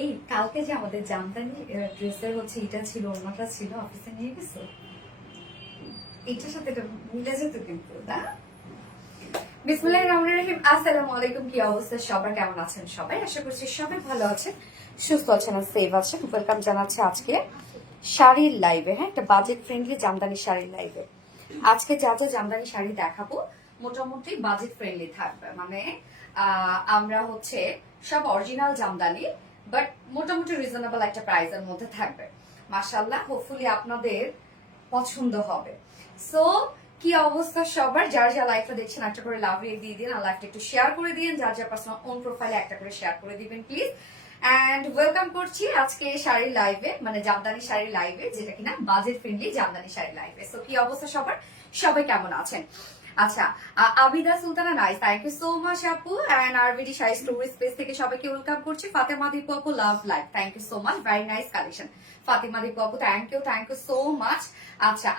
এই কালকে যে আমাদের জামদানি ড্রেসের হচ্ছে এটা ছিল, ওনাটা ছিল, অফিসে নিয়ে গেছো, এটার সাথে এটা মিলে যেত কিন্তু না। বিসমিল্লাহির রহমানির রহিম। আসসালামু আলাইকুম, কি অবস্থা সবার, কেমন আছেন সবাই? আশা করছি সবাই ভালো আছেন, সুস্থ আছেন আর সেফ আছেন। ওয়েলকাম জানাচ্ছি আজকে শাড়ির লাইভে। হ্যাঁ, একটা বাজেট ফ্রেন্ডলি জামদানি শাড়ির লাইভে। আজকে যা যা জামদানি শাড়ি দেখাবো মোটামুটি বাজেট ফ্রেন্ডলি থাকবে, মানে আমরা হচ্ছে সব অরিজিনাল জামদানি, বাট মোটামুটি রিজনেবল একটা প্রাইসের মধ্যে থাকবে। মাশাআল্লাহ, হোপফুলি আপনাদের পছন্দ হবে। সো কি অবস্থা সবার, যার যা লাইফটা দেখছেন একটা করে লাভ রেট দিয়ে দিন, আর লাইফটা একটু শেয়ার করে দিন, যার যা পার্সোনাল ওন প্রোফাইলে একটা করে শেয়ার করে দিবেন প্লিজ। এন্ড ওয়েলকাম করছি আজকে শাড়ির লাইভে, মানে জামদানি শাড়ির লাইভে, যেটা কিনা বাজেট ফ্রেন্ডলি জামদানি শাড়ির লাইভে। সো কি অবস্থা সবার, সবাই কেমন আছেন? আচ্ছা, Abida Sultana nice, thank you so much আপু। And RBD sari story space থেকে সবাইকে ওয়েলকাম করছি। ফাতেমা দীপু আপু, love live, thank you so much, very nice collection. Fatema Dipu আপু, থ্যাংক ইউ সো মাচ। আচ্ছা,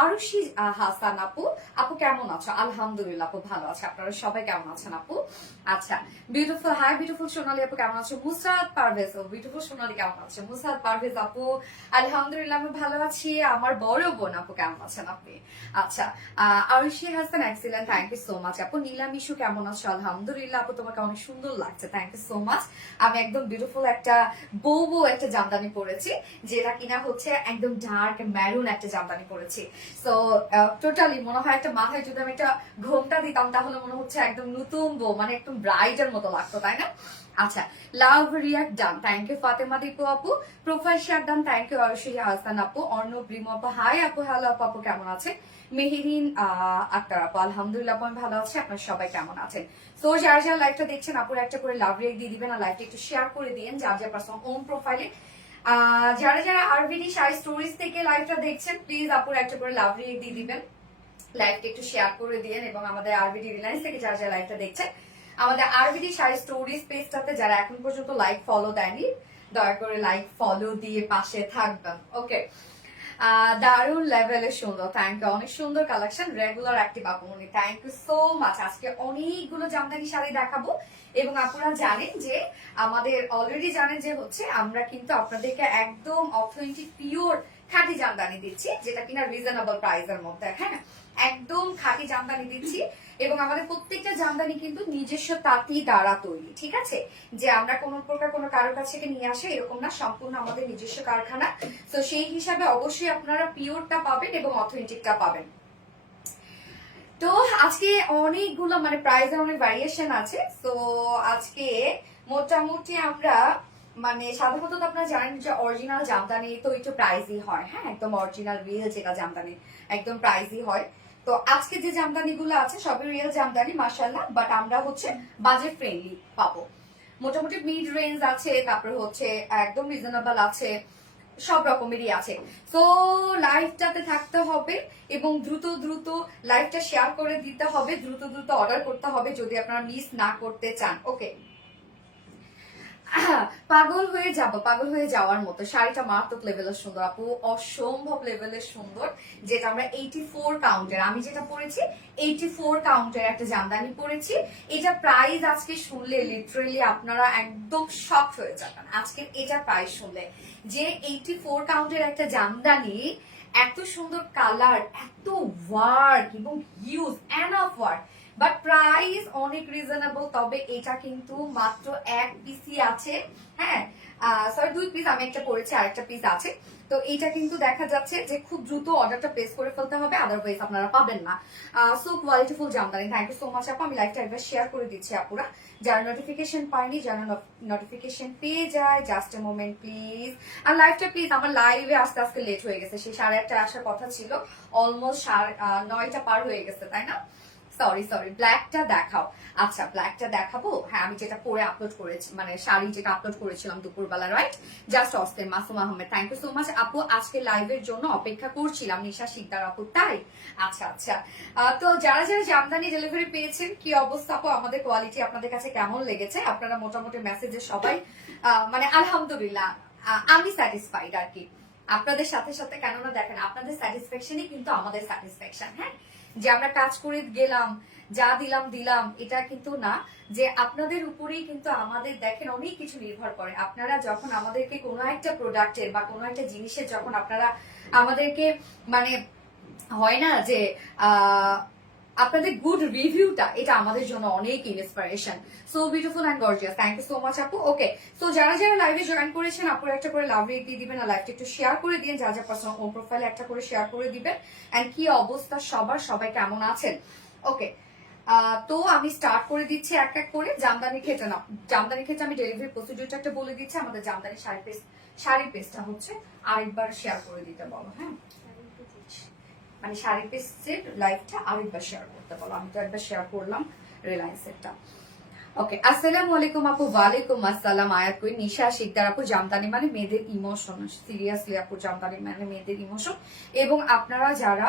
আরুষি হাসান আপু, আপু কেমন আছো? আলহামদুলিল্লাহ আপু ভালো আছে, আপনারা সবাই কেমন আছেন আপু? আচ্ছা, বিউটিফুল, হাই বিউটিফুল সোনালী আপু কেমন আছো? মুসাদ পারভেজ, ও বিউটিফুল সোনালী কেমন আছে? মুসাদ পারভেজ আপু, আলহামদুলিল্লাহ আমি ভালো আছি। আমার বড় বোন আপু কেমন আছেন আপনি? আচ্ছা, Arushi Hasan excellent, thank you so much আপু। নীলা মিশু কেমন আছো? আলহামদুলিল্লাহ আপু, তোমাকে অনেক সুন্দর লাগছে, থ্যাংক ইউ সো মাচ। আমি একদম বিউটিফুল একটা বউ একটা জামদানি পরেছি, যেটা কিনা হচ্ছে একদম ডার্ক ম্যারুন একটা জামদানি পরেছি। সো টোটালি মনে হয় একটা মাথায় যদি আমি একটা ঘোমটা দিতাম তাহলে মনে হচ্ছে একদম নতুন বউ, মানে একদম ব্রাইডের মতো লাগতো, তাই না? আচ্ছা, love react done, thank you Fatema Dipu আপু। Profile share done, thank you Arushi Hasan আপু। অর্ণব রিমু আপু, হাই আপু, হ্যালো আপু, আপু কেমন আছে? মেহেরিন আক্তার আপু, আলহামদুলিল্লাহ আপু আমি ভালো আছি, আপনার সবাই কেমন আছেন? সো যারা যারা লাইভটা দেখছেন আপুরা একটা করে লাভ রিয়াক্ট দিয়ে দিবেন, আর লাইভটা একটু শেয়ার করে দিন যার যার পার্সোনাল ওন প্রোফাইলে। যারা যারা আরবিডি শাড়ি স্টোরিজ থেকে লাইভটা দেখছেন প্লিজ আপুরা একটা করে লাভ রিয়াক্ট দিয়ে দিবেন, লাইভটা একটু শেয়ার করে দিন। এবং আমাদের আরবিডি রিলায়েন্স থেকে যারা যারা লাইভটা দেখছেন, আমাদের আরবিডি শাড়ি স্টোরিজ পেজটাতে যারা এখন পর্যন্ত লাইক ফলো দেয়নি, দয়া করে লাইক ফলো দিয়ে পাশে থাকবেন। ওকে, দারুন লেভেলের সুন্দর, থ্যাংক ইউ, অনেক সুন্দর কালেকশন, রেগুলার অ্যাক্টিভ আপুমনি, থ্যাংক ইউ সো মাচ। আজকে অনেকগুলো জামদানি শাড়ি দেখাবো, এবং আপনারা জানেন যে আমাদের অলরেডি জানেন যে হচ্ছে আমরা কিন্তু আপনাদেরকে একদম অথেন্টিক পিওর খাঁটি জামদানি দিচ্ছি, যেটা কিনা রিজনেবল প্রাইসের মধ্যে। হ্যাঁ, একদম খাঁটি জামদানি দিচ্ছি, এবং আমাদের প্রত্যেকটা জামদানি কিন্তু নিজস্ব তাঁতি দ্বারা তৈরি, ঠিক আছে? যে আমরা কোনো প্রকার কোনো কারোর কাছ থেকে নিয়ে আসে এরকম না, সম্পূর্ণ আমাদের নিজস্ব কারখানা। তো সেই হিসাবে অবশ্যই আপনারা পিওরটা পাবেন এবং অথেন্টিকটা পাবেন। তো আজকে অনেকগুলো মানে প্রাইসের অনেক ভ্যারিয়েশন আছে। তো আজকে মোটামুটি আমরা মানে সাধারণত আপনারা জানেন যে অরিজিনাল জামদানি তো একটু প্রাইসই হয়, হ্যাঁ একদম অরিজিনাল রিয়েল যেটা জামদানি একদম প্রাইসই হয়। তো আজকে যে জামদানি গুলো আছে সবই রিয়েল জামদানি মাশাআল্লাহ, বাট আমরা হচ্ছে বাজেট ফ্রেন্ডলি পাবো। মোটামুটি মিড রেঞ্জ আছে, তারপরে হচ্ছে একদম রিজনেবল আছে, সব রকমেরই আছে। তো লাইভটাতে থাকতে হবে এবং দ্রুত দ্রুত লাইভটা শেয়ার করে দিতে হবে, দ্রুত দ্রুত অর্ডার করতে হবে যদি আপনারা মিস না করতে চান। ওকে, পাগল হয়ে যাব, পাগল হয়ে যাওয়ার মতো। শাড়িটা মারাত্মক লেভেলের সুন্দর আপু, অসম্ভব লেভেলের সুন্দর। যেটা আমরা 84 কাউন্টের, আমি যেটা পরেছি 84 কাউন্টের একটা জামদানি পরেছি। এটা প্রাইস আজকে শুনলে লিটারেলি আপনারা একদম শক হয়ে যাবেন আজকে এটা প্রাইস শুনলে, যে 84 কাউন্টের একটা জামদানি, এত সুন্দর কালার, এত ওয়ার্ক এবং huge enough work, but price অনেক রিজনেবল। তবে এটা কিন্তু মাত্র এক পিসই আছে, হ্যাঁ সরি 2 পিস, আমি একটা পরেছি আরেকটা পিস আছে। তো এটা কিন্তু দেখা যাচ্ছে যে খুব দ্রুত অর্ডারটা প্লেস করে ফেলতে হবে, আদারওয়াইজ আপনারা পাবেন না। So qualityful Jamdani, thank you so much আপু। আমি লাইভটা একবার শেয়ার করে দিচ্ছি আপুরা, যারা নোটিফিকেশন পায়নি, যারা নোটিফিকেশন পেয়ে যায়, জাস্ট এ মোমেন্ট প্লিজ। আর লাইভটা প্লিজ, আমার লাইভে আস্তে আস্তে লেট হয়ে গেছে, সেই 8:30 আসার কথা ছিল, অলমোস্ট 9টা পার হয়ে গেছে, তাই না? সরি সরি, ব্ল্যাকটা দেখাও। আচ্ছা ব্ল্যাকটা দেখাবো, হ্যাঁ আমি যেটা পরে আপলোড করেছি, মানে শাড়ি যেটা আপলোড করেছিলাম দুপুরবেলা, রাইট? জাস্ট অস্তের Masum Ahmed, thank you so much আপু। আজকে লাইভের জন্য অপেক্ষা করছিলাম, নিশা শিকদার আপু, তাই? আচ্ছা আচ্ছা। তো যারা যারা জামদানি ডেলিভারি পেয়েছেন, কি অবস্থা আপু? আমাদের কোয়ালিটি আপনাদের কাছে কেমন লেগেছে? আপনারা মোটামুটি মেসেজে সবাই মানে আলহামদুলিল্লাহ, আমি স্যাটিসফাইড আর কি আপনাদের সাথে সাথে। কেননা দেখেন, আপনাদের স্যাটিসফ্যাকশনই কিন্তু আমাদের স্যাটিসফ্যাকশন, হ্যাঁ? যে আমরা কাজ করে গেলাম, যা দিলাম দিলাম, এটা কিন্তু না, যে আপনাদের উপরেই কিন্তু আমাদের দেখেন অনেক কিছু নির্ভর করে। আপনারা যখন আমাদেরকে কোনো একটা প্রোডাক্টের বা কোনো একটা জিনিসের যখন আপনারা আমাদেরকে মানে হয় না যে আপনাদের গুড রিভিউটা, এটা আমাদের জন্য অনেক inspiration. So beautiful and gorgeous, thank you so much আপু। ওকে, সো যারা যারা লাইভে জয়েন করেছেন, আপুরা একটা করে লাভ রেট দিয়ে দিবেন, আর লাইভটা একটু শেয়ার করে দিন, যা যা পার্সোনাল ওন প্রোফাইলে একটা করে শেয়ার করে দিবেন। এন্ড কি অবস্থা সবার, সবাই কেমন আছেন? ওকে, তো আমি স্টার্ট করে দিচ্ছি এক এক করে। জামদানি ক্ষেত্রে না, জামদানি ক্ষেত্রে আমি ডেলিভারি প্রসিডিউরটা একটা বলে দিচ্ছি। আমাদের জামদানি শাড়ির পেজটা হচ্ছে আরেকবার শেয়ার করে দিতে বলো, হ্যাঁ? মানে শাড়ি পেজের লাইভটা আরেকবার শেয়ার করতে বলো, আমি তো একবার শেয়ার করলাম রিলায়েন্সেরটা। ওকে, আসসালামু আলাইকুম আপু। ওয়ালাইকুম আসসালাম। আয়াত কই, নিশা শিকদার আপু, জামদানি মানে মেয়েদের ইমোশন, সিরিয়াসলি আপু, জামদানি মানে মেয়েদের ইমোশন। এবং আপনারা যারা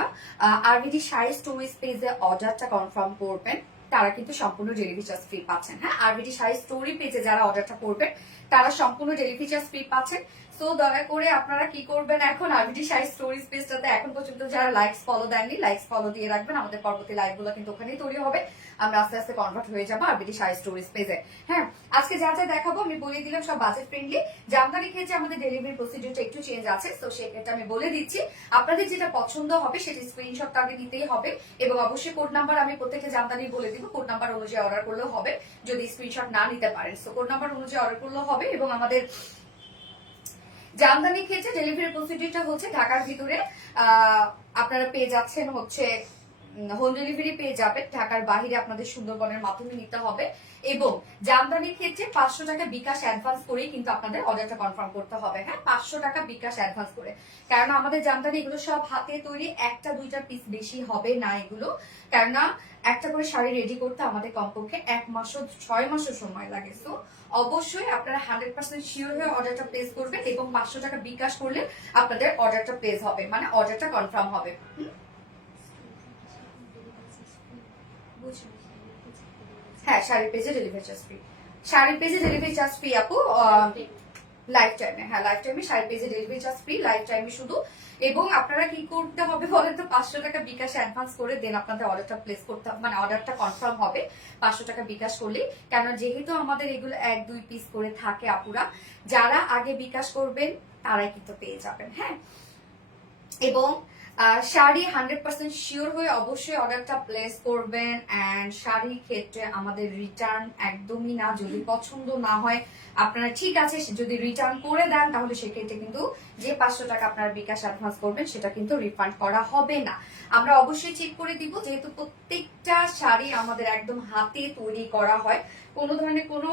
আরবিডি শাড়ি স্টোরিজ পেজে অর্ডারটা কনফার্ম করবেন, তারা কিন্তু সম্পূর্ণ ডেলিভারি চার্জ ফ্রি পাচ্ছেন, হ্যাঁ? আরবিডি শাড়ি স্টোরি পেজে যারা অর্ডারটা করবেন, তারা সম্পূর্ণ ডেলিভারি চার্জ ফ্রি পাচ্ছেন। সো দয়া করে আপনারা কি করবেন, এখন আরবিডি শাড়ি স্টোরিজ পেজটাতে এখন পর্যন্ত যারা লাইকস ফলো দেননি, লাইকস ফলো দিয়ে রাখবেন। আমাদের পরবর্তী লাইভ গুলো কিন্তু ওখানেই তৈরি হবে, আমরা আস্তে আস্তে কনভার্ট হয়ে যাবো আরবিডি শাড়ি স্টোরিজ পেজে, হ্যাঁ? আজকে যা যা দেখাবো আমি বলে দিলাম সব বাজেট ফ্রেন্ডলি। জামদানি ক্ষেত্রে আমাদের ডেলিভারি প্রসিডিউরটা একটু চেঞ্জ আছে, তো সেটা আমি বলে দিচ্ছি। আপনাদের যেটা পছন্দ হবে সেটা স্ক্রিনশট আগে নিতেই হবে, এবং অবশ্যই কোড নাম্বার আমি প্রত্যেকটা জামদানি বলে দিব, কোড নাম্বার অনুযায়ী অর্ডার করলেও হবে যদি স্ক্রিনশট না নিতে পারেন। সো কোড নাম্বার অনুযায়ী অর্ডার করলেও হবে। এবং আমাদের জামদানি ক্ষেত্রে ডেলিভারি প্রসিডিউরটা হচ্ছে ঢাকার ভিতরে আপনারা পেয়ে যাচ্ছেন হচ্ছে হোম ডেলিভারি পেয়ে যাবেন। ঢাকার বাইরে আপনাদের সুন্দরবনের মাধ্যমে নিতে হবে। এবং জামদানির ক্ষেত্রে 500 টাকা বিকাশ অ্যাডভান্স করেই কিন্তু আপনাদের অর্ডারটা কনফার্ম করতে হবে, হ্যাঁ? 500 টাকা বিকাশ অ্যাডভান্স করে, কারণ আমাদের জামদানি এগুলো সব হাতে তৈরি, একটা দুইটা পিস বেশি হবে না এগুলো। কেননা একটা করে শাড়ি রেডি করতে আমাদের কমপক্ষে 1 মাসও 6 মাসও সময় লাগে। সো অবশ্যই আপনারা 100% শিওর হয়ে অর্ডারটা প্লেস করবেন, এবং 500 টাকা বিকাশ করলে আপনাদের অর্ডারটা প্লেস হবে, মানে অর্ডারটা কনফার্ম হবে। হ্যাঁ, শাড়ির পেজে ডেলিভারি চার্জ ফ্রি, শাড়ির পেজে ডেলিভারি চার্জ ফ্রি আপু, লাইফ টাইমে, হ্যাঁ লাইফ টাইমে শাড়ির পেজে ডেলিভারি চার্জ ফ্রি, লাইফ টাইমে শুধু। এবং আপনারা কি করতে হবে বলেন তো, 500 টাকা বিকাশ অ্যাডভান্স করে দেন আপনাদের অর্ডারটা প্লেস করতে হবে, মানে অর্ডারটা কনফার্ম হবে 500 টাকা বিকাশ করলে। কেন, যেহেতু আমাদের এগুলো 1-2 পিস করে থাকে আপুরা, যারা আগে বিকাশ করবেন তারাই কিন্তু পেয়ে যাবেন, হ্যাঁ? এবং শাড়ি 100% শিওর হয়ে অবশ্যই অর্ডারটা প্লেস করবেন। এন্ড শাড়ির ক্ষেত্রে আমাদের রিটার্ন একদমই না, যদি পছন্দ না হয় আপনারা ঠিক আছে যদি রিটার্ন করে দেন, তাহলে সেক্ষেত্রে কিন্তু যে 500 টাকা আপনারা বিকাশ অ্যাডভান্স করবেন সেটা কিন্তু রিফান্ড করা হবে না। আমরা অবশ্যই চেক করে দিব, যেহেতু প্রত্যেকটা শাড়ি আমাদের একদম হাতে তৈরি করা হয়, কোনো ধরনের কোনো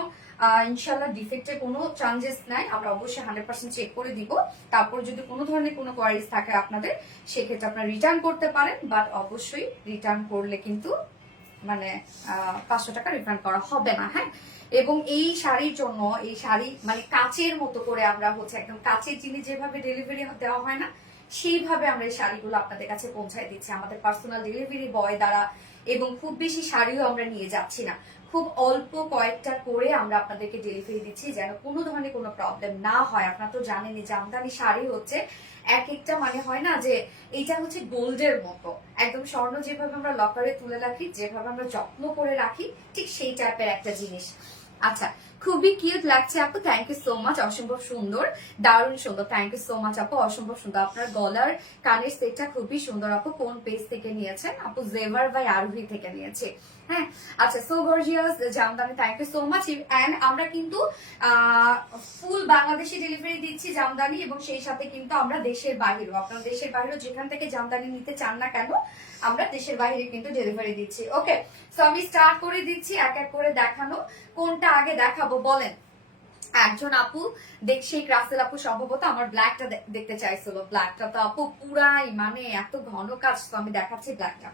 ইনশাল্লাহ ডিফেক্টের কোনো চান্সেস নাই। আমরা অবশ্যই 100% চেক করে দিব। তারপর যদি কোনো ধরনের কোনো কোয়ারিজ থাকে আপনাদের, সেক্ষেত্রে আপনারা রিটার্ন করতে পারেন, বাট অবশ্যই রিটার্ন করলে কিন্তু মানে 500 টাকা রিটার্ন করা হবে না, হ্যাঁ? এবং এই শাড়ির জন্য, এই শাড়ি মানে কাচের মতো করে আমরা হচ্ছে একদম কাচের জিনিস যেভাবে ডেলিভারি দেওয়া হয় না, সেইভাবে আমরা এই শাড়িগুলো আপনাদের কাছে পৌঁছায় দিচ্ছি আমাদের পার্সোনাল ডেলিভারি বয় দ্বারা, এবং খুব বেশি শাড়িও আমরা নিয়ে যাচ্ছি না, খুব অল্প কয়েকটা করে আমরা আপনাদেরকে ডেলিভারি দিচ্ছি, যেন কোনো ধরনের কোনো প্রবলেম না হয়। আপনারা তো জানেনই জামদানি শাড়ি হচ্ছে এক একটা মানে হয় না যে এইটা হচ্ছে গোল্ডের মতো, একদম স্বর্ণ যেভাবে আমরা লকারে তুলে রাখি, যেভাবে আমরা যত্ন করে রাখি, ঠিক সেই টাইপের একটা জিনিস। আচ্ছা, খুবই কিউট লাগছে আপু, থ্যাংক ইউ সো মাচ, অসম্ভব সুন্দর, দারুণ সুন্দর, থ্যাংক ইউ সো মাচ আপু, অসম্ভব সুন্দর। আপনার গলার কানের সেটটা খুবই সুন্দর আপু, কোন পেজ থেকে নিয়েছেন আপু? জেভার বাই আরভি থেকে নিয়েছে। হ্যাঁ, আচ্ছা, সো গর্জিয়াস জামদানি, thank you so much. And আমরা কিন্তু ফুল বাংলাদেশে ডেলিভারি দিচ্ছি জামদানি, এবং সেই সাথে কিন্তু আমরা দেশের বাইরেও, আপনারা দেশের বাইরেও যেখান থেকে জামদানি নিতে চান না কেন, আমরা দেশের বাইরে কিন্তু ডেলিভারি দিচ্ছি। ওকে, সো আমি স্টার্ট করে দিচ্ছি এক এক করে দেখানো। কোনটা আগে দেখাবো বলেন? একজন আপু শেখ রাসেল আপু সম্ভবত আমার ব্ল্যাকটা দেখতে চাইছিল। ব্ল্যাকটা তো আপু পুরাই মানে এত ঘন কাজ, তো আমি দেখাচ্ছি ব্ল্যাকটা।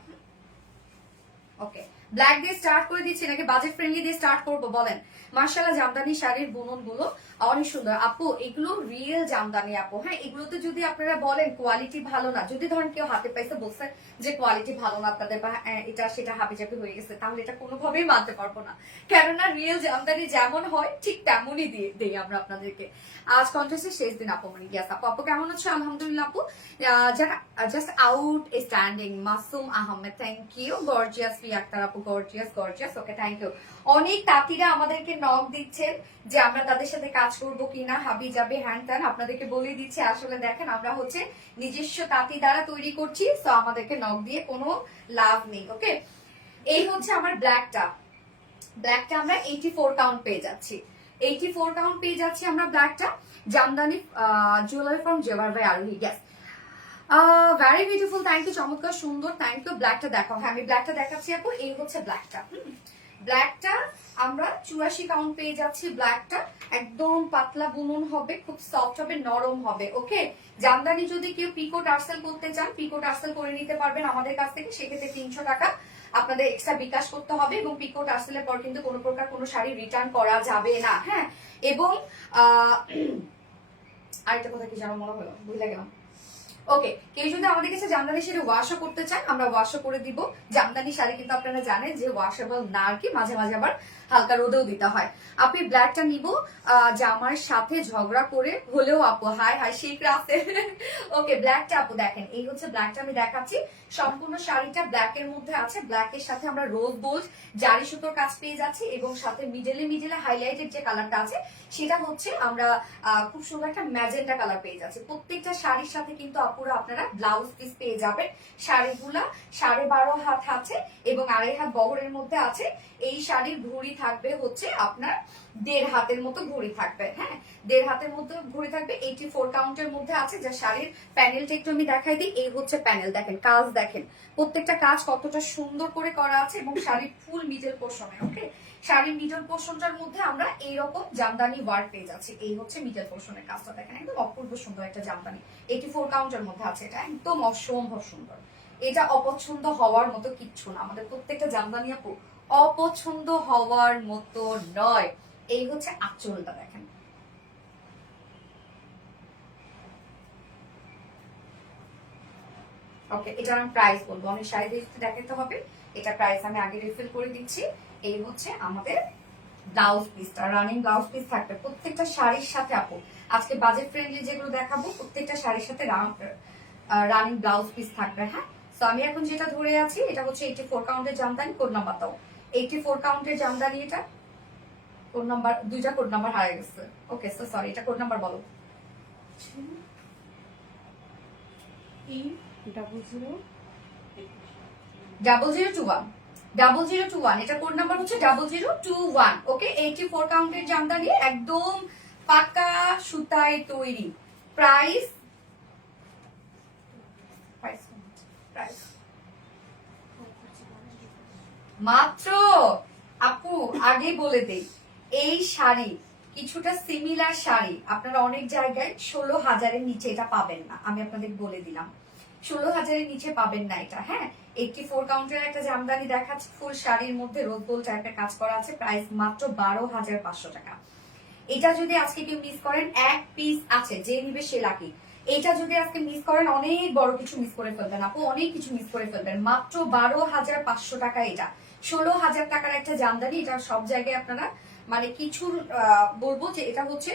ওকে, ব্ল্যাক দিয়ে স্টার্ট করে দিচ্ছি নাকি বাজেট ফ্রেন্ডলি দিয়ে স্টার্ট করবো বলেন? মার্শাল্লাহ, জামদানি শাড়ির বুনন গুলো অনেক সুন্দর আপু, এগুলো রিয়েল জামদানি আপু। হ্যাঁ, এগুলোতে যদি আপনারা বলেন কোয়ালিটি ভালো না, যদি ধরেন কেউ হাতে পাইছে বলছে যে কোয়ালিটি ভালো না আপনাদের, বা এটা সেটা হাবিজাবি হয়ে গেছে, তাহলে এটা কোনোভাবেই মানতে পারবো না, কেননা রিয়েল জামদানি যেমন হয় ঠিক তেমনই দিই আমরা আপনাদেরকে। আজ কন্টেস্টের শেষ দিন আপু, মানে ইয়াস আপু। আপু কেমন আছো? আলহামদুলিল্লাহ আপু, just outstanding. Masum Ahmed, thank you. Gorgeous ফি আক্তার আপু, gorgeous gorgeous, okay, thank you. অনেক তাঁতিরা আমাদেরকে নক দিচ্ছেন যে আমরা তাদের সাথে কাজ করবো কিনা, হাবি যাবে হ্যান ত্যান, আপনাদেরকে বলে দিচ্ছি। আসলে দেখেন, আমরা হচ্ছে নিজস্ব তাঁতি দ্বারা তৈরি করছি, তো আমাদেরকে নক দিয়ে কোনো লাভ নেই। ওকে, এই হচ্ছে আমার ব্ল্যাকটা। ব্ল্যাকটা আমরা 84 কাউন্ট পেয়ে যাচ্ছি, 84 কাউন্ট পেয়ে যাচ্ছি আমরা ব্ল্যাকটা। জামদানি jewellery from Zevar by Arohi, guys very beautiful, thank you, চমৎকার সুন্দর, থ্যাংক ইউ। ব্ল্যাকটা দেখো, হ্যাঁ আমি ব্ল্যাকটা দেখাচ্ছি আপু, এই হচ্ছে ব্ল্যাকটা। ব্ল্যাকটা আমরা 84 কাউন্ট পেয়ে যাচ্ছি। ব্ল্যাকটা একদম পাতলা বুনন হবে, খুব সফট হবে, নরম হবে। ওকে, জামদানি যদি কেউ পিকো টার্সেল করতে চান, পিকো টার্সেল করে নিতে পারবেন আমাদের কাছ থেকে, সেক্ষেত্রে 300 টাকা আপনাদের এক্সট্রা বিকাশ করতে হবে, এবং পিকো টার্সেলের পর কিন্তু কোনো প্রকার কোনো শাড়ি রিটার্ন করা যাবে না। হ্যাঁ, এবং আরেকটা কথা কি জানো মনে হলো, ভুলে গেলাম। ওকে, কেউ যদি আমাদের কাছে জামদানি শাড়ি ওয়াশও করতে চান, আমরা ওয়াশও করে দিব। জামদানি শাড়ি কিন্তু আপনারা জানেন যে ওয়াশেবল না, আর কি মাঝে মাঝে আবার হালকা রোদেও দিতে হয়। আপনি ব্ল্যাকটা নিব জামার সাথে ঝগড়া করে হলেও আপু, হাই হাই শেখ রাসেল। ওকে, ব্ল্যাকটা আপু দেখেন, এই হচ্ছে ব্ল্যাকটা আমি দেখাচ্ছি। সম্পূর্ণ শাড়িটা ব্ল্যাকের মধ্যে আছে, ব্ল্যাকের সাথে আমরা রোজ গোল্ড জারি সুতোর কাজ পেয়ে যাচ্ছি, এবং সাথে মিডলে হাইলাইটেড যে কালারটা আছে সেটা হচ্ছে আমরা খুব সুন্দর একটা ম্যাজেন্টা কালার পেয়ে যাচ্ছি। প্রত্যেকটা শাড়ির সাথে কিন্তু আপুরা আপনারা ব্লাউজ পিস পেয়ে যাবেন। শাড়িগুলা 12.5 হাত আছে এবং 2.5 হাত বহরের মধ্যে আছে। এই শাড়ির ঘুড়ি থাকবে হচ্ছে আপনার 1.5 হাতের মতো ঘুড়ি থাকবে। হ্যাঁ, 1.5 হাতের মতো ঘুড়ি থাকবে, 84 কাউন্টের মধ্যে আছে। যা শাড়ির প্যানেলটা একটু আমি দেখাই দিই, এই হচ্ছে প্যানেল, দেখেন কাজ, দেখেন প্রত্যেকটা কাজ কতটা সুন্দর করে করা আছে, এবং শাড়ির ফুল মিডল পোর্শনে। ওকে, শাড়ির মিডল পোর্শনটার মধ্যে আমরা এইরকম জামদানি ওয়ার্ক পেয়ে যাচ্ছি। এই হচ্ছে মিডল পোর্শনের কাজটা, দেখেন একদম অপূর্ব সুন্দর একটা জামদানি। 84 কাউন্টের মধ্যে আছে, এটা একদম অসম্ভব সুন্দর। এটা অপছন্দ হওয়ার মতো কিচ্ছু না, আমাদের প্রত্যেকটা জামদানি আপু অপছন্দ হওয়ার মতো নয়। এই হচ্ছে আঁচলটা, দেখেন ওকে। এটা আমি প্রাইস বলবো, আমি শাড়ি দেখাতে হবে, এটা প্রাইস আমি আগে রিফিল করে দিচ্ছি। এই হচ্ছে আমাদের ব্লাউজ পিসটা, রানিং ব্লাউজ পিস থাকবে প্রত্যেকটা শাড়ির সাথে আপু। আজকে বাজেট ফ্রেন্ডলি যেগুলো দেখাবো প্রত্যেকটা শাড়ির সাথে রানিং ব্লাউজ পিস থাকবে। হ্যাঁ, তো আমি এখন যেটা ধরে আছি এটা হচ্ছে 84 কাউন্টের জামদানি। কোড নাম্বার দাও, 84 কাউন্টের জামদানি। এটা কোড নাম্বার, দুইটা কোড নাম্বার হারিয়ে গেছে। ওকে, সো সরি, এটা কোড নাম্বার বলো। ডাবল জিরো টু ওয়ান, এটা কোড নাম্বার হচ্ছে 0021। ওকে, 84 কাউন্টের জামদানি, একদম পাকা সুতায় তৈরি। প্রাইস মাত্র, আপু আগে বলে দেই, এই শাড়ি কিছুটা সিমিলার শাড়ি আপনারা অনেক জায়গায় 16,000-এর নিচে এটা পাবেন না, আমি আপনাদের বলে দিলাম 16,000-এর নিচে পাবেন না এটা। হ্যাঁ, 84 কাউন্টের একটা জামদানি দেখাচ্ছে, ফুল শাড়ির মধ্যে রোজ গোল্ড টাইপের কাজ করা আছে, প্রাইস মাত্র 12,500 টাকা। এটা যদি আজকে কেউ মিস করেন, এক পিস আছে, যে নিবে সে লাকি। এটা যদি আজকে মিস করেন অনেক বড় কিছু মিস করে ফেলবেন আপু, অনেক কিছু মিস করে ফেলবেন। মাত্র 12,500 টাকা, এটা 16,000 টাকার একটা জামদানি। এটা সব জায়গায় আপনারা মানে কিছু বলবো যে এটা হচ্ছে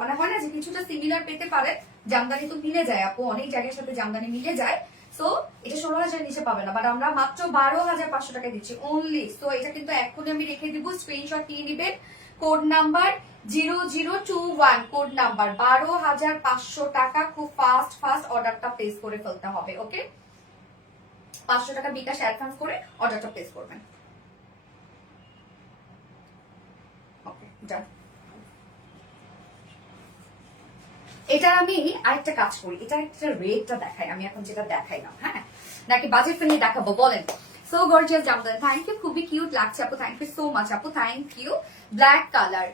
মানে হয় না যে কিছুটা সিমিলার পেতে পারে, জামদানি তো মিলে যায় আপু, অনেক জায়গার সাথে জামদানি মিলে যায়। সো এটা 16,000 নিচে পাবে না, বাট আমরা মাত্র 12,500 টাকা দিচ্ছি অনলি। সো এটা কিন্তু এখনই আমি রেখে দিব, স্ক্রিনশট নিয়ে নিবেন। কোড নাম্বার 0021, কোড নাম্বার 12,500 টাকা। খুব ফাস্ট ফাস্ট অর্ডারটা প্লেস করে ফেলতে হবে। ওকে, 500 টাকা বিকাশ অ্যাডভান্স করে অর্ডারটা প্লেস করবেন। ওকে ডান। এটা আমি আরেকটা কাজ করি, এটা একটা রেটটা দেখাই আমি এখন, যেটা দেখাই না হ্যাঁ, নাকি বাজেট নিয়ে দেখাবো বলেন? সো গর্জিয়াস জামদানি, থ্যাংক ইউ, খুবই কিউট লাগছে আপু, থ্যাংক ইউ সো মাচ আপু, thank you. Black colour,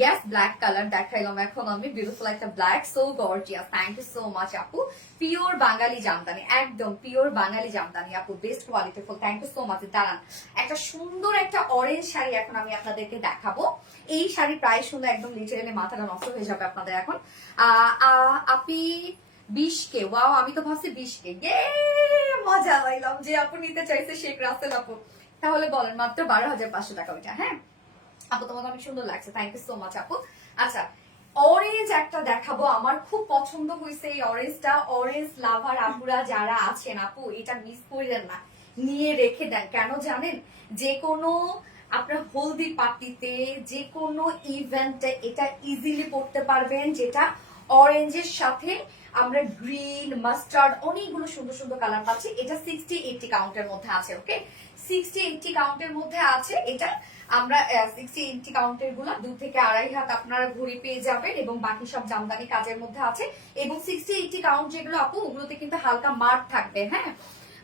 yes black colour দেখাইলাম এখন আমি, বিউটিফুল একটা black, so gorgeous, thank you so much আপু। পিওর বাঙালি জামদানি, একদম পিওর বাঙালি জামদানি আপু, best qualityful, thank you so much. দাঁড়ান, একটা সুন্দর একটা অরেঞ্জ শাড়ি এখন আমি আপনাদেরকে দেখাবো। এই শাড়ি প্রায় সুন্দর, একদম লিটারেলি মাথাটা নষ্ট হয়ে যাবে আপনাদের এখন। আপি 20K, ওয়াও, আমি তো ভাবছি 20K, মজা পাইলাম যে আপু নিতে চাইছে শেখ রাসেল আপু। তাহলে বলেন মাত্র 12,500 টাকা ওইটা। হ্যাঁ আপু, তোমাকে অনেক সুন্দর লাগছে, থ্যাংক ইউ সো মাচ আপু। আচ্ছা, অরেঞ্জ একটা দেখাবো, আমার খুব পছন্দ হয়েছে এই অরেঞ্জটা। অরেঞ্জ লাভার আপুরা যারা আছেন আপু, এটা মিস করেন না, নিয়ে রেখে দেন। কেন জানেন, যে কোনো আপনার হলদি পার্টিতে, যে কোনো ইভেন্টে এটা ইজিলি পড়তে পারবেন। যেটা অরেঞ্জের সাথে আমরা গ্রিন, মাস্টার্ড, অনেকগুলো সুন্দর সুন্দর কালার পাচ্ছি। এটা 60-80 কাউন্টের মধ্যে আছে। ওকে, 60-80 কাউন্টের মধ্যে আছে এটা। আমরা 60-80 কাউন্টের গুলা 2 থেকে 2.5 হাত আপনারা ঘড়ি পেয়ে যাবেন, এবং বাকি সব জামদানি কাজের মধ্যে আছে। এবং 60-80 কাউন্ট যেগুলো আপু, ওগুলোতে কিন্তু হালকা মার্ক থাকবে। হ্যাঁ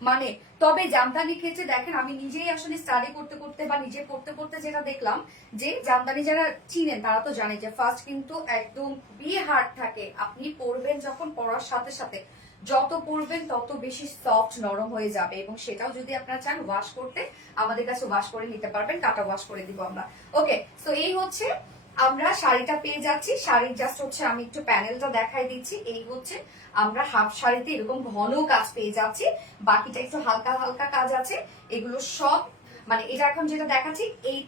মানে, তবে জামদানি ক্ষেত্রে দেখেন, আমি নিজেই আসলে স্টাডি করতে করতে বা নিজে পড়তে পড়তে যেটা দেখলাম, যে জামদানি যারা চিনেন তারা তো জানে যে ফার্স্ট কিন্তু একদম খুবই হার্ড থাকে। আপনি পরবেন যখন, পরার সাথে সাথে যত পরবেন তত বেশি সফট নরম হয়ে যাবে। এবং সেটাও যদি আপনারা চান ওয়াশ করতে, আমাদের কাছে ওয়াশ করে নিতে পারবেন, কাটা ওয়াশ করে দিব আমরা। ওকে, সো এই হচ্ছে আমরা শাড়িটা পেয়ে যাচ্ছি। শাড়ির জাস্ট হচ্ছে আমি একটু প্যানেলটা দেখাই দিচ্ছি। এই হচ্ছে আমরা হাফ শাড়িতে এরকম ঘন কাজ পেয়ে যাচ্ছি, বাকিটা একটু হালকা হালকা কাজ আছে। এগুলো সব মানে এটা এখন যেটা দেখাচ্ছি এই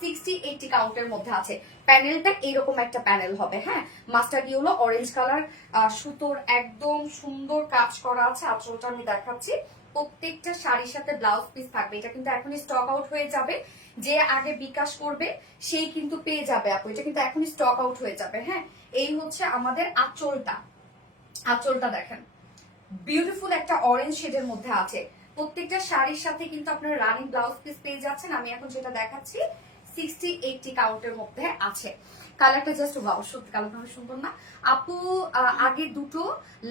60-80 কাউন্টের মধ্যে আছে। প্যানেলটা এরকম একটা প্যানেল হবে। হ্যাঁ, মাস্টার্ড ইয়েলো অরেঞ্জ কালার সুতোর একদম সুন্দর কাজ করা আছে। আঁচলটা আমি দেখাচ্ছি, প্রত্যেকটা শাড়ির সাথে ব্লাউজ পিস থাকবে। এটা কিন্তু এখনই স্টক আউট হয়ে যাবে, যে আগে বিকাশ করবে সেই কিন্তু পেয়ে যাবে আপু, এটা কিন্তু এখনই স্টক আউট হয়ে যাবে। হ্যাঁ, এই হচ্ছে আমাদের আঁচলটা। আঁচলটা দেখেন, বিউটিফুল একটা অরেঞ্জ শেডের মধ্যে আছে। প্রত্যেকটা শাড়ির সাথে কিন্তু আপনারা রানিং ব্লাউজ পিস পেয়ে যাচ্ছেন। আমি এখন যেটা দেখাচ্ছি 60-80 কাউন্টের মধ্যে আছে। কালারটা জাস্ট ওয়াও, সত্যি কালারটা অনেক সুন্দর না আপু? আগে দুটো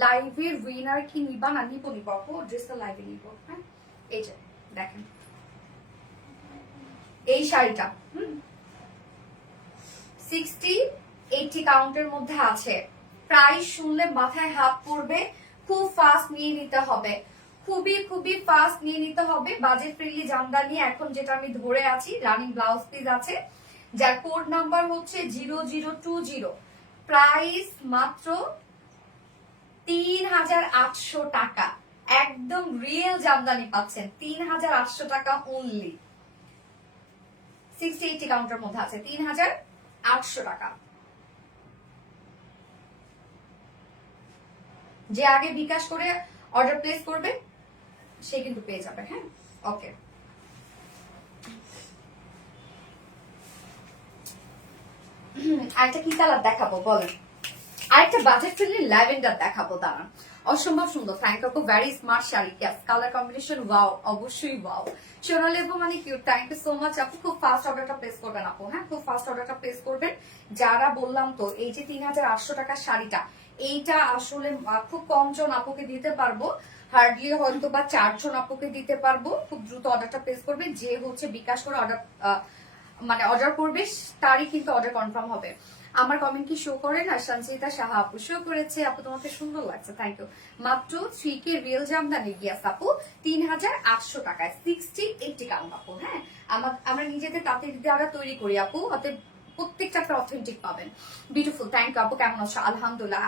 লাইভের উইনার কি নিবা? না নিবো আপু, ড্রেসটা লাইভে নিবো। হ্যাঁ, এই যে দেখেন এই শাড়িটা 60-80 কাউন্টের মধ্যে আছে। প্রাইস শুনলে মাথায় হাত পড়বে। খুব ফাস্ট নিয়ে নিতে হবে, খুবই খুবই ফাস্ট নিয়ে নিতে হবে। বাজেট ফ্রেন্ডলি জামদানি এখন যেটা আমি ধরে আছি, রানিং ব্লাউজ পিস আছে, যার কোড নাম্বার হচ্ছে 0020। প্রাইস মাত্র 3,800 টাকা। একদম রিয়েল জামদানি পাচ্ছেন 3,800 টাকা অনলি। 60-80 কাউন্টের মধ্যে আছে 3,800 টাকা। যে আগে বিকাশ করে অর্ডার প্লেস করবে সে কিন্তু পেয়ে যাবে। হ্যাঁ, ওকে। আরেকটা কি কালার দেখাবো বলেন? আরেকটা বাজেট ফ্রেন্ডলি ল্যাভেন্ডার দেখাবো, দাঁড়ান। অসম্ভব সুন্দর, thank you, very smart sari, colour combination wow, অবশ্যই ওয়াও। সোনালি আপু মানে cute, thank you so much আপু। খুব ফাস্ট অর্ডারটা প্লেস করবেন আপু। হ্যাঁ, খুব ফাস্ট অর্ডারটা প্লেস করবেন। যারা বললাম তো, এই যে 3,800 টাকার শাড়িটা, এইটা আসলে খুব কম জন আপুকে দিতে পারবো, হার্ডলি হয়তো বা 4 জন আপুকে দিতে পারবো। খুব দ্রুত অর্ডারটা প্লেস করবে। যে হচ্ছে বিকাশ করে অর্ডার মানে অর্ডার করবে তারই কিন্তু অর্ডার কনফার্ম হবে। আমার কমেন্ট কি শো করে না? সঞ্চিতা সাহা আপু শো করেছে, আপু তোমাকে সুন্দর লাগছে, থ্যাংক ইউ। মাত্র 3K রিয়েল জামদানি গিয়াস আপু 3,800 টাকায় 60-80 কাউন্ট আপু। হ্যাঁ, আমরা নিজেদের তাঁতের দ্বারা তৈরি করি আপু, অতএব প্রত্যেকটা একটা অথেন্টিক পাবেন। বিউটিফুল, থ্যাংক ইউ আপু। কেমন আছো? আলহামদুলিল্লাহ।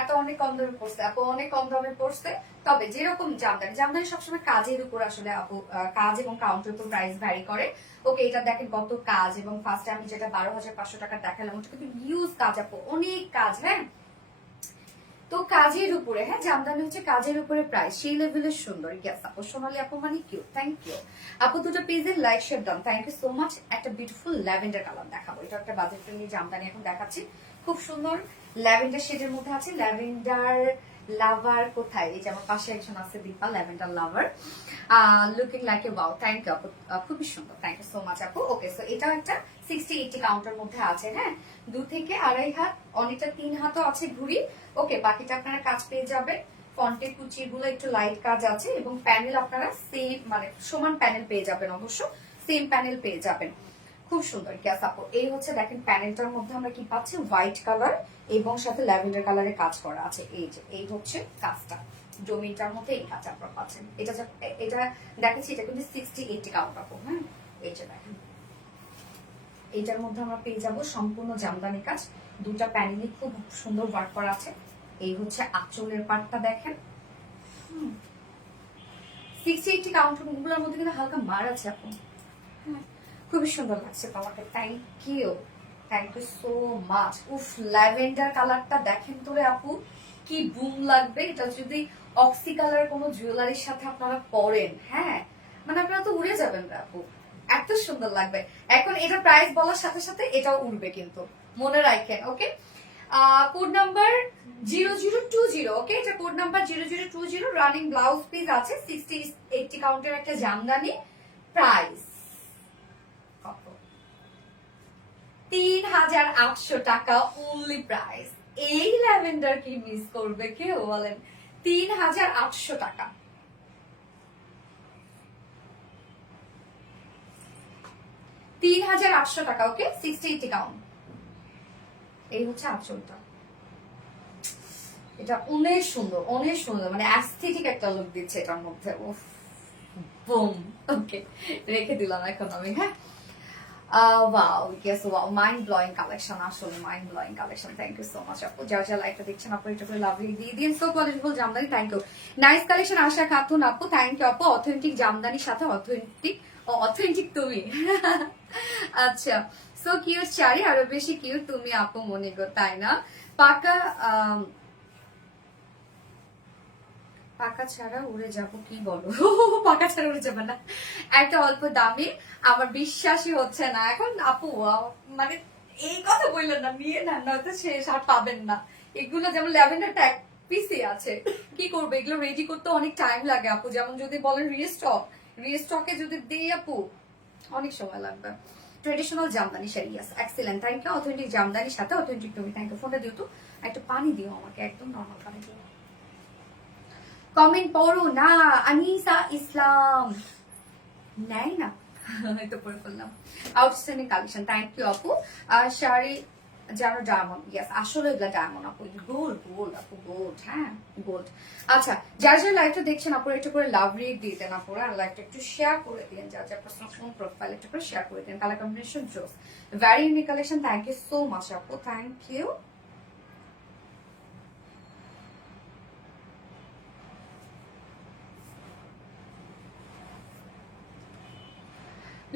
এত অনেক কম দামে পড়ছে আপু, অনেক কম দামে পড়ছে। তবে যেরকম জামদানি, জামদানি সবসময় কাজের উপর আসলে আপু, কাজ এবং কাউন্টের উপর প্রাইস ভ্যারি করে। ওকে, এটা দেখেন কত কাজ, এবং ফার্স্টে আমি যেটা 12,500 টাকা দেখালাম ওটা কিন্তু ইউজ কাজ আপু, অনেক কাজ। হ্যাঁ, তো কাজের উপরে, হ্যাঁ জামদানি হচ্ছে কাজের উপরে প্রাইস, সেই লেভেলের সুন্দর। ইয়েস আপু, সোনালি আপু মানে কিউ, থ্যাংক ইউ আপু। দুটো পেজের লাইক শেয়ার দাম, থ্যাংক ইউ সো মাচ। একটা বিউটিফুল ল্যাভেন্ডার কালার দেখাবো, এটা একটা বাজেট ফ্রেন্ডলি জামদানি এখন দেখাচ্ছি, খুব সুন্দর ল্যাভেন্ডার শেডের মধ্যে আছে। ল্যাভেন্ডার লাভার কোথায়? এই যে আমার পাশে একজন আছে Dipa, lavender lover, looking like a wow, thank you আপু, খুবই সুন্দর, থ্যাংক ইউ সো মাচ আপু। ওকে, সো এটা একটা 60-80 কাউন্টার মধ্যে আছে। হ্যাঁ, 2 থেকে 2.5 হাত, অনেকটা 3 হাতও আছে ঘুড়ি। ওকে, বাকিটা আপনারা কাজ পেয়ে যাবেন। ফন্টে কুচিগুলো একটু লাইট কাজ আছে, এবং প্যানেল আপনারা সেম মানে সমান প্যানেল পেয়ে যাবেন, অবশ্য সেম প্যানেল পেয়ে যাবেন। খুব সুন্দর গ্যাস আপু। এই হচ্ছে দেখেন প্যানেলটার মধ্যে আমরা কি পাচ্ছি, হোয়াইট কালার এবং সাথে ল্যাভেন্ডার কালারে কাজ করা আছে। এই যে এই হচ্ছে কাজটা, জমিটার মধ্যে এই কাজ আপনারা পাচ্ছেন। এটা এটা দেখেছি, এটা কিন্তু 60-80 কাউন্ট আপু। হ্যাঁ, এই যে দেখেন এইটার মধ্যে আমরা পেয়ে যাব সম্পূর্ণ জামদানি কাজ, দুটা প্যানেলই খুব সুন্দর ওয়ার্ক করা আছে। এই হচ্ছে আঁচলের পাটটা দেখেন, 60-80 কাউন্টার গুলোর মধ্যে কিন্তু হালকা মার আছে আপু। খুবই সুন্দর লাগছে তোমাকে, thank you, thank you so much. উফ, ল্যাভেন্ডার কালারটা দেখেন তো রে আপু, কি বুম লাগবে এটা যদি অক্সি কালার কোনো জুয়েলারির সাথে আপনারা পরেন। হ্যাঁ, মানে আপনারা তো উড়ে যাবেন রে আপু, এত সুন্দর লাগবে। এখন এটা প্রাইস বলার সাথে সাথে এটাও উড়বে কিন্তু, মনে রাখেন। ওকে, কোড নাম্বার 0020, ওকে, এটা code number 0020, running blouse piece আছে, 60-80 কাউন্টের একটা জামদানি। প্রাইস কত? 3,800 টাকা অনলি প্রাইস। এই ল্যাভেন্ডার কি মিস করবে কেউ বলেন? 3,800 টাকা, 3,800 টাকা। ওকে, 60-80 কাউন্ট। এই হচ্ছে আঁচলটা, এটা অনেক সুন্দর, অনেক সুন্দর, মানে অ্যাস্থেটিক একটা লুক দিচ্ছে এটার মধ্যে। উফ, বুম। ওকে, রেখে দিলাম এখন আমি। হ্যাঁ, wow, yes wow, mind blowing collection, আসলে mind blowing collection. Thank you so much আপু, যারা যারা লাইকটা দেখছেন আপু, এটা করে লাভলি দিয়ে দিন। So qualityful Jamdani, thank you. Nice collection Asha Khatun আপু, থ্যাংক ইউ আপু। অথেন্টিক জামদানির সাথে অথেন্টিক, অথেন্টিক তুমি। আচ্ছা, সো কিউট শাড়ি, আরো বেশি কিউট তুমি আপু মনে গো, তাই না? পাকা পাকা ছাড়া উড়ে যাব, কি বলো? পাকা ছাড়া উড়ে যাবে না, একটা অল্প দামি, আমার বিশ্বাসই হচ্ছে না এখন আপু। মানে এই কথা বললেন না, নিয়ে নেন, নয়তো শেষ আর পাবেন না। এগুলো যেমন ল্যাভেন্ডারটা এক পিসে আছে, কি করবে, এগুলো রেডি করতে অনেক টাইম লাগে আপু। যেমন যদি বলেন রিস্টক, রিস্টকে যদি দিই আপু অনেক সময় লাগবে। Traditional jamdani sari, yes, excellent, thank you. Authentic জামদানির সাথে অথেন্টিক তুমি, থ্যাংক ইউ। ফোনটা দিও তো, একটা পানি দিও আমাকে, একদম নর্মাল পানি দিও। কমেন্ট পড়ো না, আনিসা ইসলাম নেয় না, হয়তো পড়ে ফেললাম। আউটস্ট্যান্ডিং কালেকশন, থ্যাংক ইউ আপু। শাড়ি যেন ডায়মন্ড, ইয়াস, আসলে এগুলা ডায়মন্ড আপু, গোল্ড, গোল্ড আপু, গোল্ড। হ্যাঁ, গোল্ড। আচ্ছা, যার যার লাইভটা দেখছেন আপু, একটু করে লাভ রিড দিয়ে দেন আপু, আর লাইভটা একটু শেয়ার করে দিন, যার যার পার্সোনাল ফোন প্রোফাইল একটু করে শেয়ার করে দিন। কালার কম্বিনেশন জোস, very unique collection, thank you so much আপু, thank you.